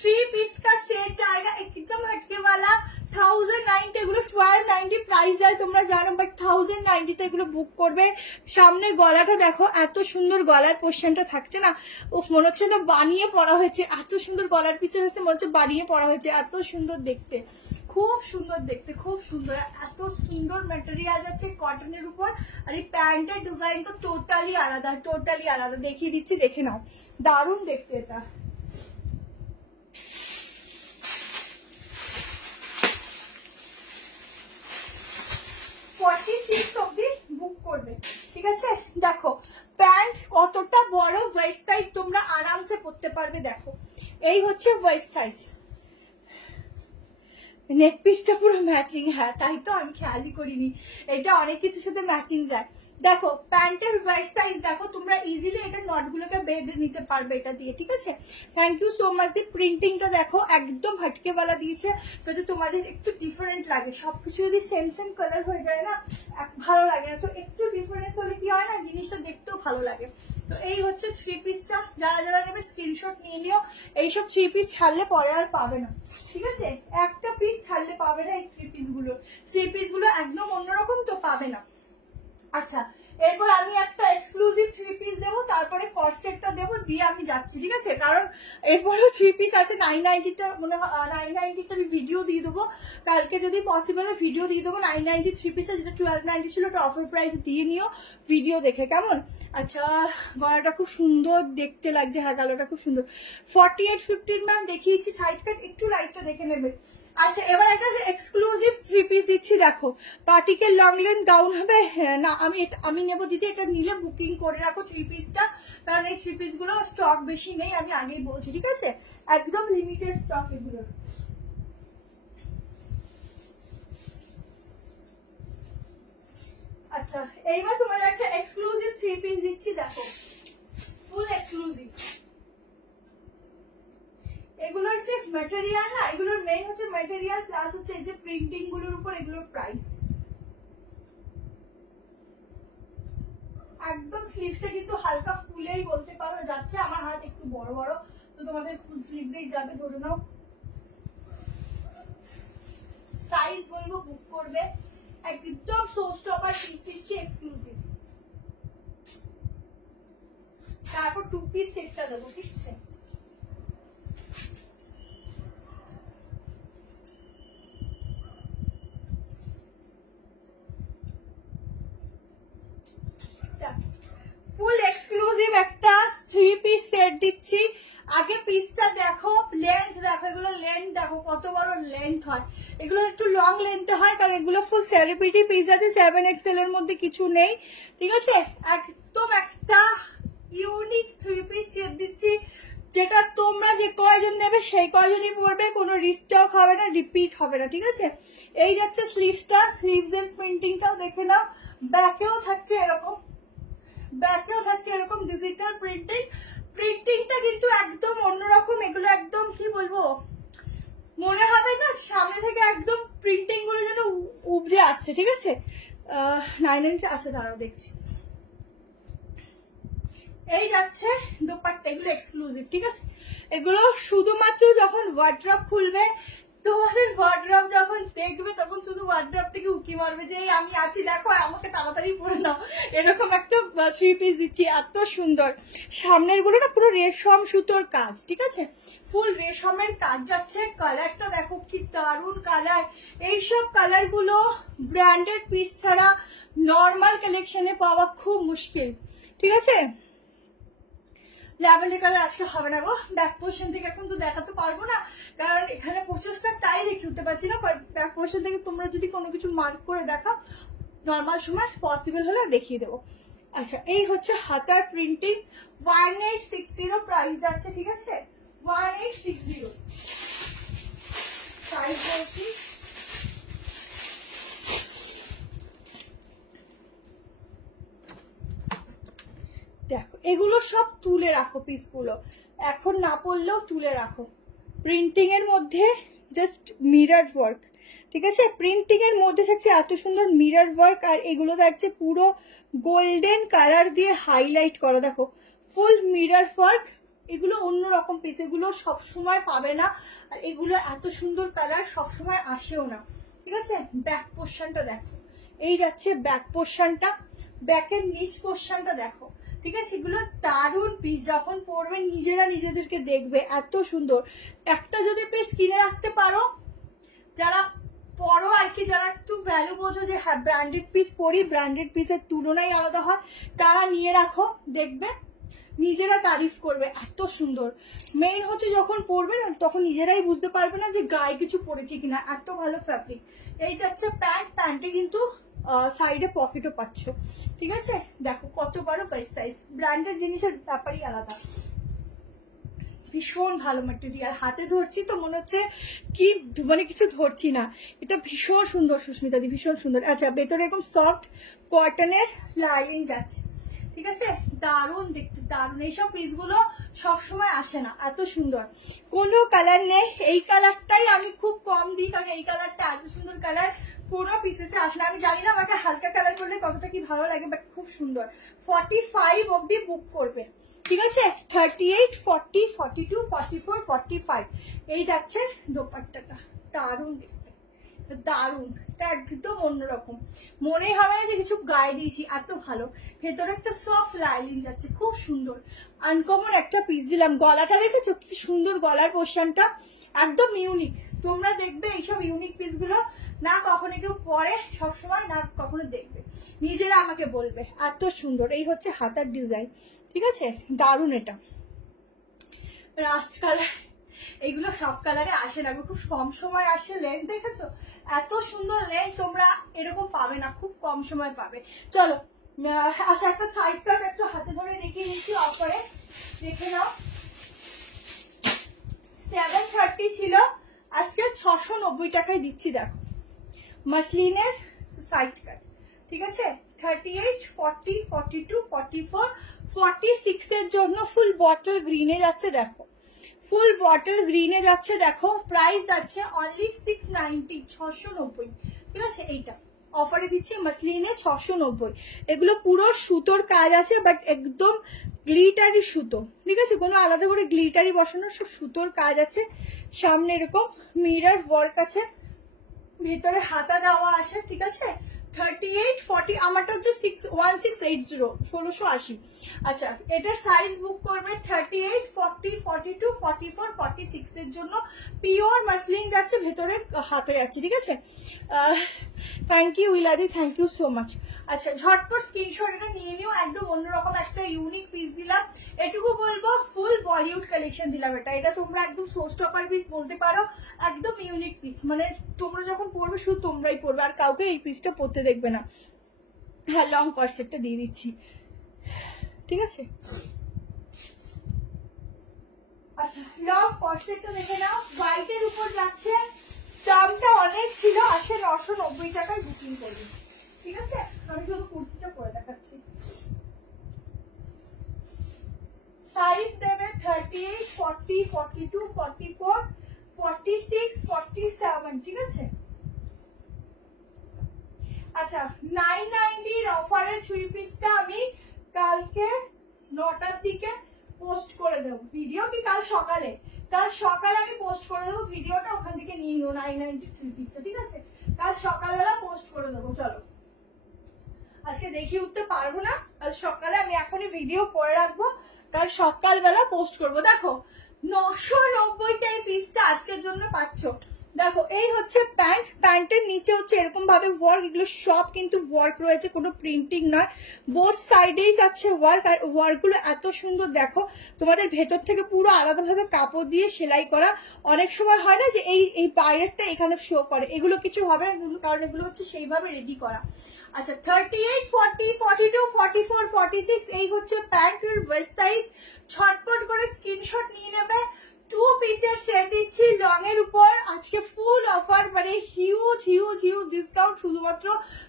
3 पीस का सेट जाएगा एकदम हटके वाला 1090, এগুলো 1290 প্রাইস যায় তোমরা জানো, বাট 1090 তে এগুলো বুক করবে। সামনে গলাটা দেখো, এত সুন্দর গলার পোর্শনটা থাকছে না, ও মনে হচ্ছে না বানিয়ে পরা হয়েছে, এত সুন্দর গলার পিসের হচ্ছে মনে হচ্ছে বানিয়ে পরা হয়েছে, এত সুন্দর দেখতে, খুব সুন্দর দেখতে, খুব সুন্দর। এত সুন্দর ম্যাটেরিয়াল যাচ্ছে কটনের উপর, আর এই প্যান্টের ডিজাইন তো টোটালি আলাদা, টোটালি আলাদা। দেখিয়ে দিচ্ছি, দেখে নাও, দারুণ দেখতে এটা। অব্দি বুক করবে, ঠিক আছে। দেখো প্যান্ট কতটা বড়, ওয়েস্ট সাইজ তোমরা আরামসে পরতে পারবে। দেখো এই হচ্ছে ওয়েস্ট সাইজ, নেক পিসটা পুরো ম্যাচিং। হ্যাঁ তাই তো, আমি খেয়ালই করিনি, এটা অনেক কিছুর সাথে ম্যাচিং যায়। দেখো প্যান্টের ওয়েস্ট সাইজ দেখো, তোমরা ইজিলি এটা নটগুলোকে বেঁধে নিতে পারবে এটা দিয়ে, ঠিক আছে। Thank you so much. দি প্রিন্টিংটা দেখো একদম হাটকেওয়ালা দিয়েছে, যাতে তোমাদের একটু ডিফারেন্ট লাগে। সবকিছু যদি সেম সেম কালার হয়ে যায় না ভালো লাগে না, তো একটু ডিফারেন্স হলে কি হয় না, জিনিসটা দেখতেও ভালো লাগে। তো এই হচ্ছে 3 পিসটা, যারা যারা নেবে স্ক্রিনশট নিয়ে নিও। এইসব 3 পিস ছাড়লে পরে আর পাবে না, ঠিক আছে। একটা পিস ছাড়লে পাবে না এই 3 পিসগুলো। 3 পিসগুলো একদম অন্যরকম, তো পাবে না। আচ্ছা এরপর আমি একটা এক্সক্লুসিভ 3 পিস দেবো, তারপরে কর্সেটটা দেবো, দিয়ে আমি যাচ্ছি, ঠিক আছে। কারণ এরপরেও 3 পিস আছে 990টা, মনে হয় 990টা আমি ভিডিও দিয়ে দেবো কালকে, যদি পসিবল ভিডিও দিয়ে দেবো 990 3 পিসে, যেটা 1290 ছিল ওটা অফার প্রাইস দিয়ে নিও ভিডিও দেখে, কেমন। আচ্ছা গলাটা খুব সুন্দর দেখতে লাগছে, হ্যাঁ গলাটা খুব সুন্দর। 48-50 ম্যাম দেখিয়েছি, সাইড কাট একটু লাইটটা দেখে নেবে। আচ্ছা এবার একটা এক্সক্লুসিভ 3 পিস দিচ্ছি, দেখো পার্টিকে লং লেন্থ গাউন হবে। না আমি নেবো দিদি, এটা নিলে বুকিং করে রাখো 3 পিসটা, কারণ এই 3 পিসগুলো স্টক বেশি নেই, আমি আগেই বলছি, ঠিক আছে, একদম লিমিটেড স্টক এগুলো। আচ্ছা এইবার তোমাদের একটা এক্সক্লুসিভ 3 পিস দিচ্ছি, দেখো ফুল এক্সক্লুসিভ। এগুলো হচ্ছে ম্যাটেরিয়াল না, এগুলোর মেইন হচ্ছে ম্যাটেরিয়াল প্লাস হচ্ছে এই যে প্রিন্টিং গুলোর উপর এগুলোর প্রাইস। একদম স্লিভসটা কিন্তু হালকা ফুলেই বলতে পারো যাচ্ছে, আমার হাত একটু বড় বড়, তো তোমাদের ফুল স্লিভ দিয়ে যাবে, ধরে নাও। সাইজ বলবো বুক করবে, একদম শো স্টপার পিস দিচ্ছি এক্সক্লুসিভ। তারপর 2 পিস সেটটা দেবো, ঠিক আছে। ফুল এক্সক্লুসিভ একটা 3 পিস সেট দিচ্ছি, আগে পিসটা দেখো, লেন্থ দেখো, এগুলো লেন্থ দেখো কত বড় লেন্থ হয়। এগুলো একটু লং লেন্থে হয় কারণ এগুলো ফুল সেলিব্রিটি পিস আছে, 7XL এর মধ্যে কিছু নেই, ঠিক আছে। একদম একটা ইউনিক 3 পিস সেট দিচ্ছি, যেটা তোমরা যে কয়জন নেবে সেই কয়জনই পরবে, কোনো রিস্টক হবে না, রিপিট হবে না, ঠিক আছে। এই যাচ্ছে স্লিভসটা, স্লিভস এর প্রিন্টিংটাও দেখে নাও। ব্যাকেও থাকছে এরকম, ব্যাকেও থাকছে এরকম ডিজিটাল প্রিন্টিং। প্রিন্টিংটা কিন্তু একদম অন্যরকম, এগুলো একদম কি বলবো, মনে হবে না সামনে থেকে একদম প্রিন্টিং গুলো যেন উবজে আসছে, ঠিক আছে। 9 আছে, দাঁড়াও দেখছি। এই যাচ্ছে দোপাট্টা, এগুলো এক্সক্লুসিভ, ঠিক আছে। এগুলো শুধুমাত্র যখন ওয়ার্ড্রপ খুলবে, তোমাদের ওয়ার্ড্রপ যখন দেখবে তখন শুধু ওয়ার্ড্রপ থেকে উকি মারবে যে আমি আছি, দেখো আমাকে তাড়াতাড়ি পরে নাও। এরকম একটা 3 পিস দিচ্ছি, এত সুন্দর। সামনের গুলো না পুরো রেশম সুতোর কাজ, ঠিক আছে, ফুল রেশমের কাজ যাচ্ছে। কালারটা দেখো কি দারুণ কালার। এইসব কালার গুলো ব্র্যান্ডেড পিস ছাড়া নর্মাল কালেকশনে পাওয়া খুব মুশকিল, ঠিক আছে। ল্যাভেন্ডার কালার আজকে হবে না গো, ব্যাক পোর্শন থেকে এখন তো দেখাতে পারবো না কারণ এখানে 25টা টাই রেখে উঠতে পারছি না। ব্যাক পোর্শন থেকে তোমরা যদি কোনো কিছু মার্ক করে দেখাও নর্মাল সময় পসিবল হলে দেখিয়ে দেবো। আচ্ছা, এই হচ্ছে হাতার প্রিন্টিং, 1860 প্রাইস যাচ্ছে, ঠিক আছে, 1860 সাইজ বলছি। দেখো এগুলো সব তুলে রাখো, পিসগুলো এখন না পড়লেও তুলে রাখো। প্রিন্টিং এর মধ্যে জাস্ট মিরর ওয়ার্ক, ঠিক আছে, প্রিন্টিং এর মধ্যে থাকছে এত সুন্দর মিরর ওয়ার্ক, আর এগুলো থাকছে পুরো গোল্ডেন কালার দিয়ে হাইলাইট করা, দেখো ফুল মিরর ওয়ার্ক। এগুলো অন্যরকম পিস, এগুলো সবসময় পাবে না, আর এগুলো এত সুন্দর কালার সবসময় আসেও না, ঠিক আছে। ব্যাক পোর্শনটা দেখো, এই যাচ্ছে ব্যাক পোর্শনটা, ব্যাকের নিচ পোর্শনটা দেখো, ঠিক আছে। এগুলো দারুণ পিস, যখন পরবে নিজেরা নিজেদেরকে দেখবে এত সুন্দর। একটা যদি পিস কিনে রাখতে পারো, যারা পরো আর কি, যারা একটু ভ্যালু বোঝো যে হ্যাঁ ব্র্যান্ডেড পিস পরি, ব্র্যান্ডেড পিসের তুলনায় আলাদা হয়, তারা নিয়ে রাখো, দেখবে নিজেরা তারিফ করবে এত সুন্দর। মেইন হচ্ছে যখন পরবে না তখন নিজেরাই বুঝতে পারবে না যে গায়ে কিছু পরেছে কিনা, এত ভালো ফ্যাব্রিক। এই যাচ্ছে প্যান্ট, প্যান্টে কিন্তু সাইডে পকেটও পাচ্ছ, ঠিক আছে। দেখো কত বড় সাইজ, ব্র্যান্ডেড জিনিসের ব্যাপারই আলাদা। ভীষণ ভালো ম্যাটেরিয়াল, হাতে ধরছি তো মনে হচ্ছে কি মানে কিছু ধরছি না, এটা ভীষণ সুন্দর সুস্মিতা দি, ভীষণ সুন্দর। আচ্ছা, ভেতরে এরকম সফট কটনের লাইনিং যাচ্ছে, ঠিক আছে, দারুণ দেখতে, দারুণ। এইসব পিসগুলো সবসময় আসে না, এত সুন্দর। কোনো কালার নেই, এই কালারটাই আমি খুব কম দিই কারণ এই কালারটা এত সুন্দর কালার কোনো পিসেসে আসে না। আমি জানি না আমাকে হালকা কালার করলে কতটা কি ভালো লাগে, বাট খুব সুন্দর। 45 অব্দি বুক করবে, ঠিক আছে, 38, 40, 42, 44, 45। এই যাচ্ছে দোপাট্টাটা, দারুণ দেখতে, দারুণ, একদম অন্যরকম, মনে হবে না যে কিছু গায়ে দিয়েছি, এত ভালো। ভেতরে একটা সফট লাইনিং যাচ্ছে, খুব সুন্দর, আনকমন একটা পিস দিলাম। গলাটা দেখেছো কি সুন্দর, গলার পোর্শনটা একদম ইউনিক। তোমরা দেখবে এইসব ইউনিক পিসগুলো না কখনো কেউ পরে, সবসময় না কখনো দেখবে, নিজেরা আমাকে বলবে এত সুন্দর। এই হচ্ছে হাতার ডিজাইন, ঠিক আছে, দারুণ। এটা রাস্ট কালার, এগুলো সব কালারে আসে না, খুব কম সময় আসে। লেন্থ দেখেছো এত সুন্দর লেন্থ, তোমরা এরকম পাবে না, খুব কম সময় পাবে। চলো, আচ্ছা একটা সাইড কাট একটু হাতে ধরে দেখিয়ে নিচ্ছি অফারে, দেখে নাও। 730 ছিল, আজকে 690 টাকায় দিচ্ছি। দেখো মাসলিনের সাইড কাট, ঠিক আছে, 38, 40, 42, 44, 46 এর জন্য ফুল বটল গ্রিনে যাচ্ছে। দেখো ফুল বটল গ্রিনে যাচ্ছে, দেখো প্রাইস যাচ্ছে অনলি 690, 690, ঠিক আছে। এইটা অফারে দিচ্ছি মাসলিনে 690। এগুলো পুরো সুতোর কাজ আছে, বাট একদম গ্লিটারি সুতো, ঠিক আছে, কোনো আলাদা করে গ্লিটারি বসানো, সব সুতোর কাজ আছে। সামনে এরকম মিরর ওয়ার্ক আছে, ভেতরে হাতা দেওয়া আছে, ঠিক আছে। 38 40, আমারটা হচ্ছে 1680, 1680। আচ্ছা, এটার সাইজ বুক করবে 38 40 42 44 46 এর জন্য। পিওর মাসলিন যাচ্ছে, ভেতরে হাতে যাচ্ছে, ঠিক আছে। থ্যাংক ইউ ইলাদি, থ্যাংক ইউ সো মাচ। আচ্ছা, ঝটপট স্ক্রিনশট এটা নিয়ে নিও, একদম অন্যরকম একটা ইউনিক পিস দিলাম। এটুকু বলবো ফুল বলিউড কালেকশন দিলাম। এটা তোমরা একদম শো স্টপার পিস বলতে পারো, একদম ইউনিক পিস। মানে তোমরা যখন পরবে শুধু তোমরাই পরবে, আর কাউকে এই পিসটা পরতে দেখবে না। হ্যাঁ, লং কর্সেটটা দিয়ে দিচ্ছি, ঠিক আছে। আচ্ছা, লং কর্সেটটা দেখে নাও, হোয়াইটের উপর যাচ্ছে। দামটা অনেক ছিল, আজকে 990 টাকায় বুকিং করবে, ঠিক আছে। আমি শুধু কুর্তিটা পরে দেখাচ্ছি। সাইজ দেবে 38 40 42 44 46 47, ঠিক আছে। আচ্ছা, 990 অফারে 3 পিসটা আমি কালকে 9টার দিকে পোস্ট করে দেবো ভিডিও, কি কাল সকালে আমি পোস্ট করে দেবো ভিডিওটা, ওখান থেকে নিয়ে নিও 990 3 পিসটা, ঠিক আছে। কাল সকালবেলা পোস্ট করে দেবো। চলো, আজকে দেখি উঠতে পারবো না, কাল সকালে আমি এখনই ভিডিও করে রাখবো, কাল সকালবেলা পোস্ট করবো। দেখো 990 এই পিসটা আজকের জন্য পাচ্ছ। দেখো, এই হচ্ছে প্যান্ট, প্যান্টের নিচে হচ্ছে এরকম ভাবে ওয়ার্ক, এগুলো সব কিন্তু ওয়ার্ক রয়েছে, কোনো প্রিন্টিং নয়, বোথ সাইডেই যাচ্ছে ওয়ার্ক। আর ওয়ার্ক গুলো এত সুন্দর, দেখো তোমাদের ভেতর থেকে পুরো আলাদাভাবে কাপড় দিয়ে সেলাই করা। অনেক সময় হয় না যে এই বাইরেরটা এখানে শো করে, এগুলো কিছু হবে না, কারণ এগুলো হচ্ছে সেইভাবে রেডি করা। আচ্ছা, 38 40 42 44 46 এই হচ্ছে প্যান্টের ওয়েস্ট সাইজ। ছটপট করে স্ক্রিনশট নিয়ে নেবে। 2 পিসের সেট দিচ্ছি লং এর উপর, আজকে ফুল অফার, মানে হিউজ হিউজ হিউজ ডিসকাউন্ট, শুধুমাত্র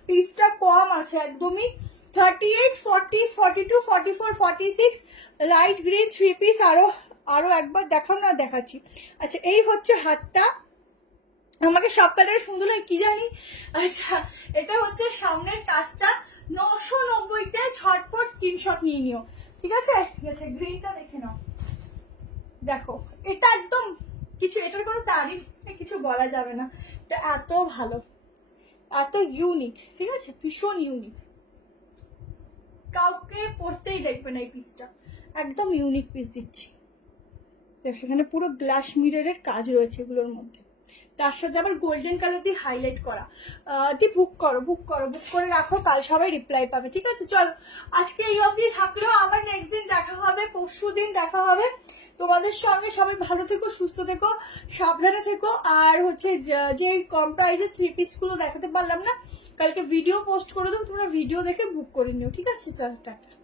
পিসটা কম আছে একদমই। 38 40 42 44 46 লাইট গ্রিন 3 পিস। আরো একবার দেখাও না, দেখাচ্ছি। আচ্ছা, এই হচ্ছে হাতটা, আমাকে সব কালারে সুন্দর লাগে কি জানি। আচ্ছা, এটা হচ্ছে সামনের কাজটা, 990-তে ঝটপট স্ক্রিনশট নিয়ে নিও, ঠিক আছে। গ্রিনটা দেখে নাও, দেখো এটা একদম কিছু, এটার কোনো তারিফ কিছু বলা যাবে না, এটা এত ভালো, এত ইউনিক, ঠিক আছে, ভীষণ ইউনিক, কাউকে পরতেই দেখবে না এই পিসটা, একদম ইউনিক পিস দিচ্ছি। দেখো, এখানে পুরো গ্লাস মিররের কাজ রয়েছে এগুলোর মধ্যে, তার সাথে আবার গোল্ডেন কালার দিয়ে হাইলাইট করা। দিয়ে বুক করে রাখো, কাল সবাই রিপ্লাই পাবে, ঠিক আছে। চলো, আজকে এই অবধি থাকলো, আবার নেক্সট দিন দেখা হবে, পরশু দিন দেখা হবে তোমাদের সঙ্গে। সবাই ভালো থেকো, সুস্থ থেকো, সাবধানে থেকো। আর হচ্ছে যে কম প্রাইসের 3 পিস গুলো দেখাতে পারলাম না, কালকে ভিডিও পোস্ট করে দেবো, তোমরা ভিডিও দেখে বুক করে নিও, ঠিক আছে। চলো, টাটা।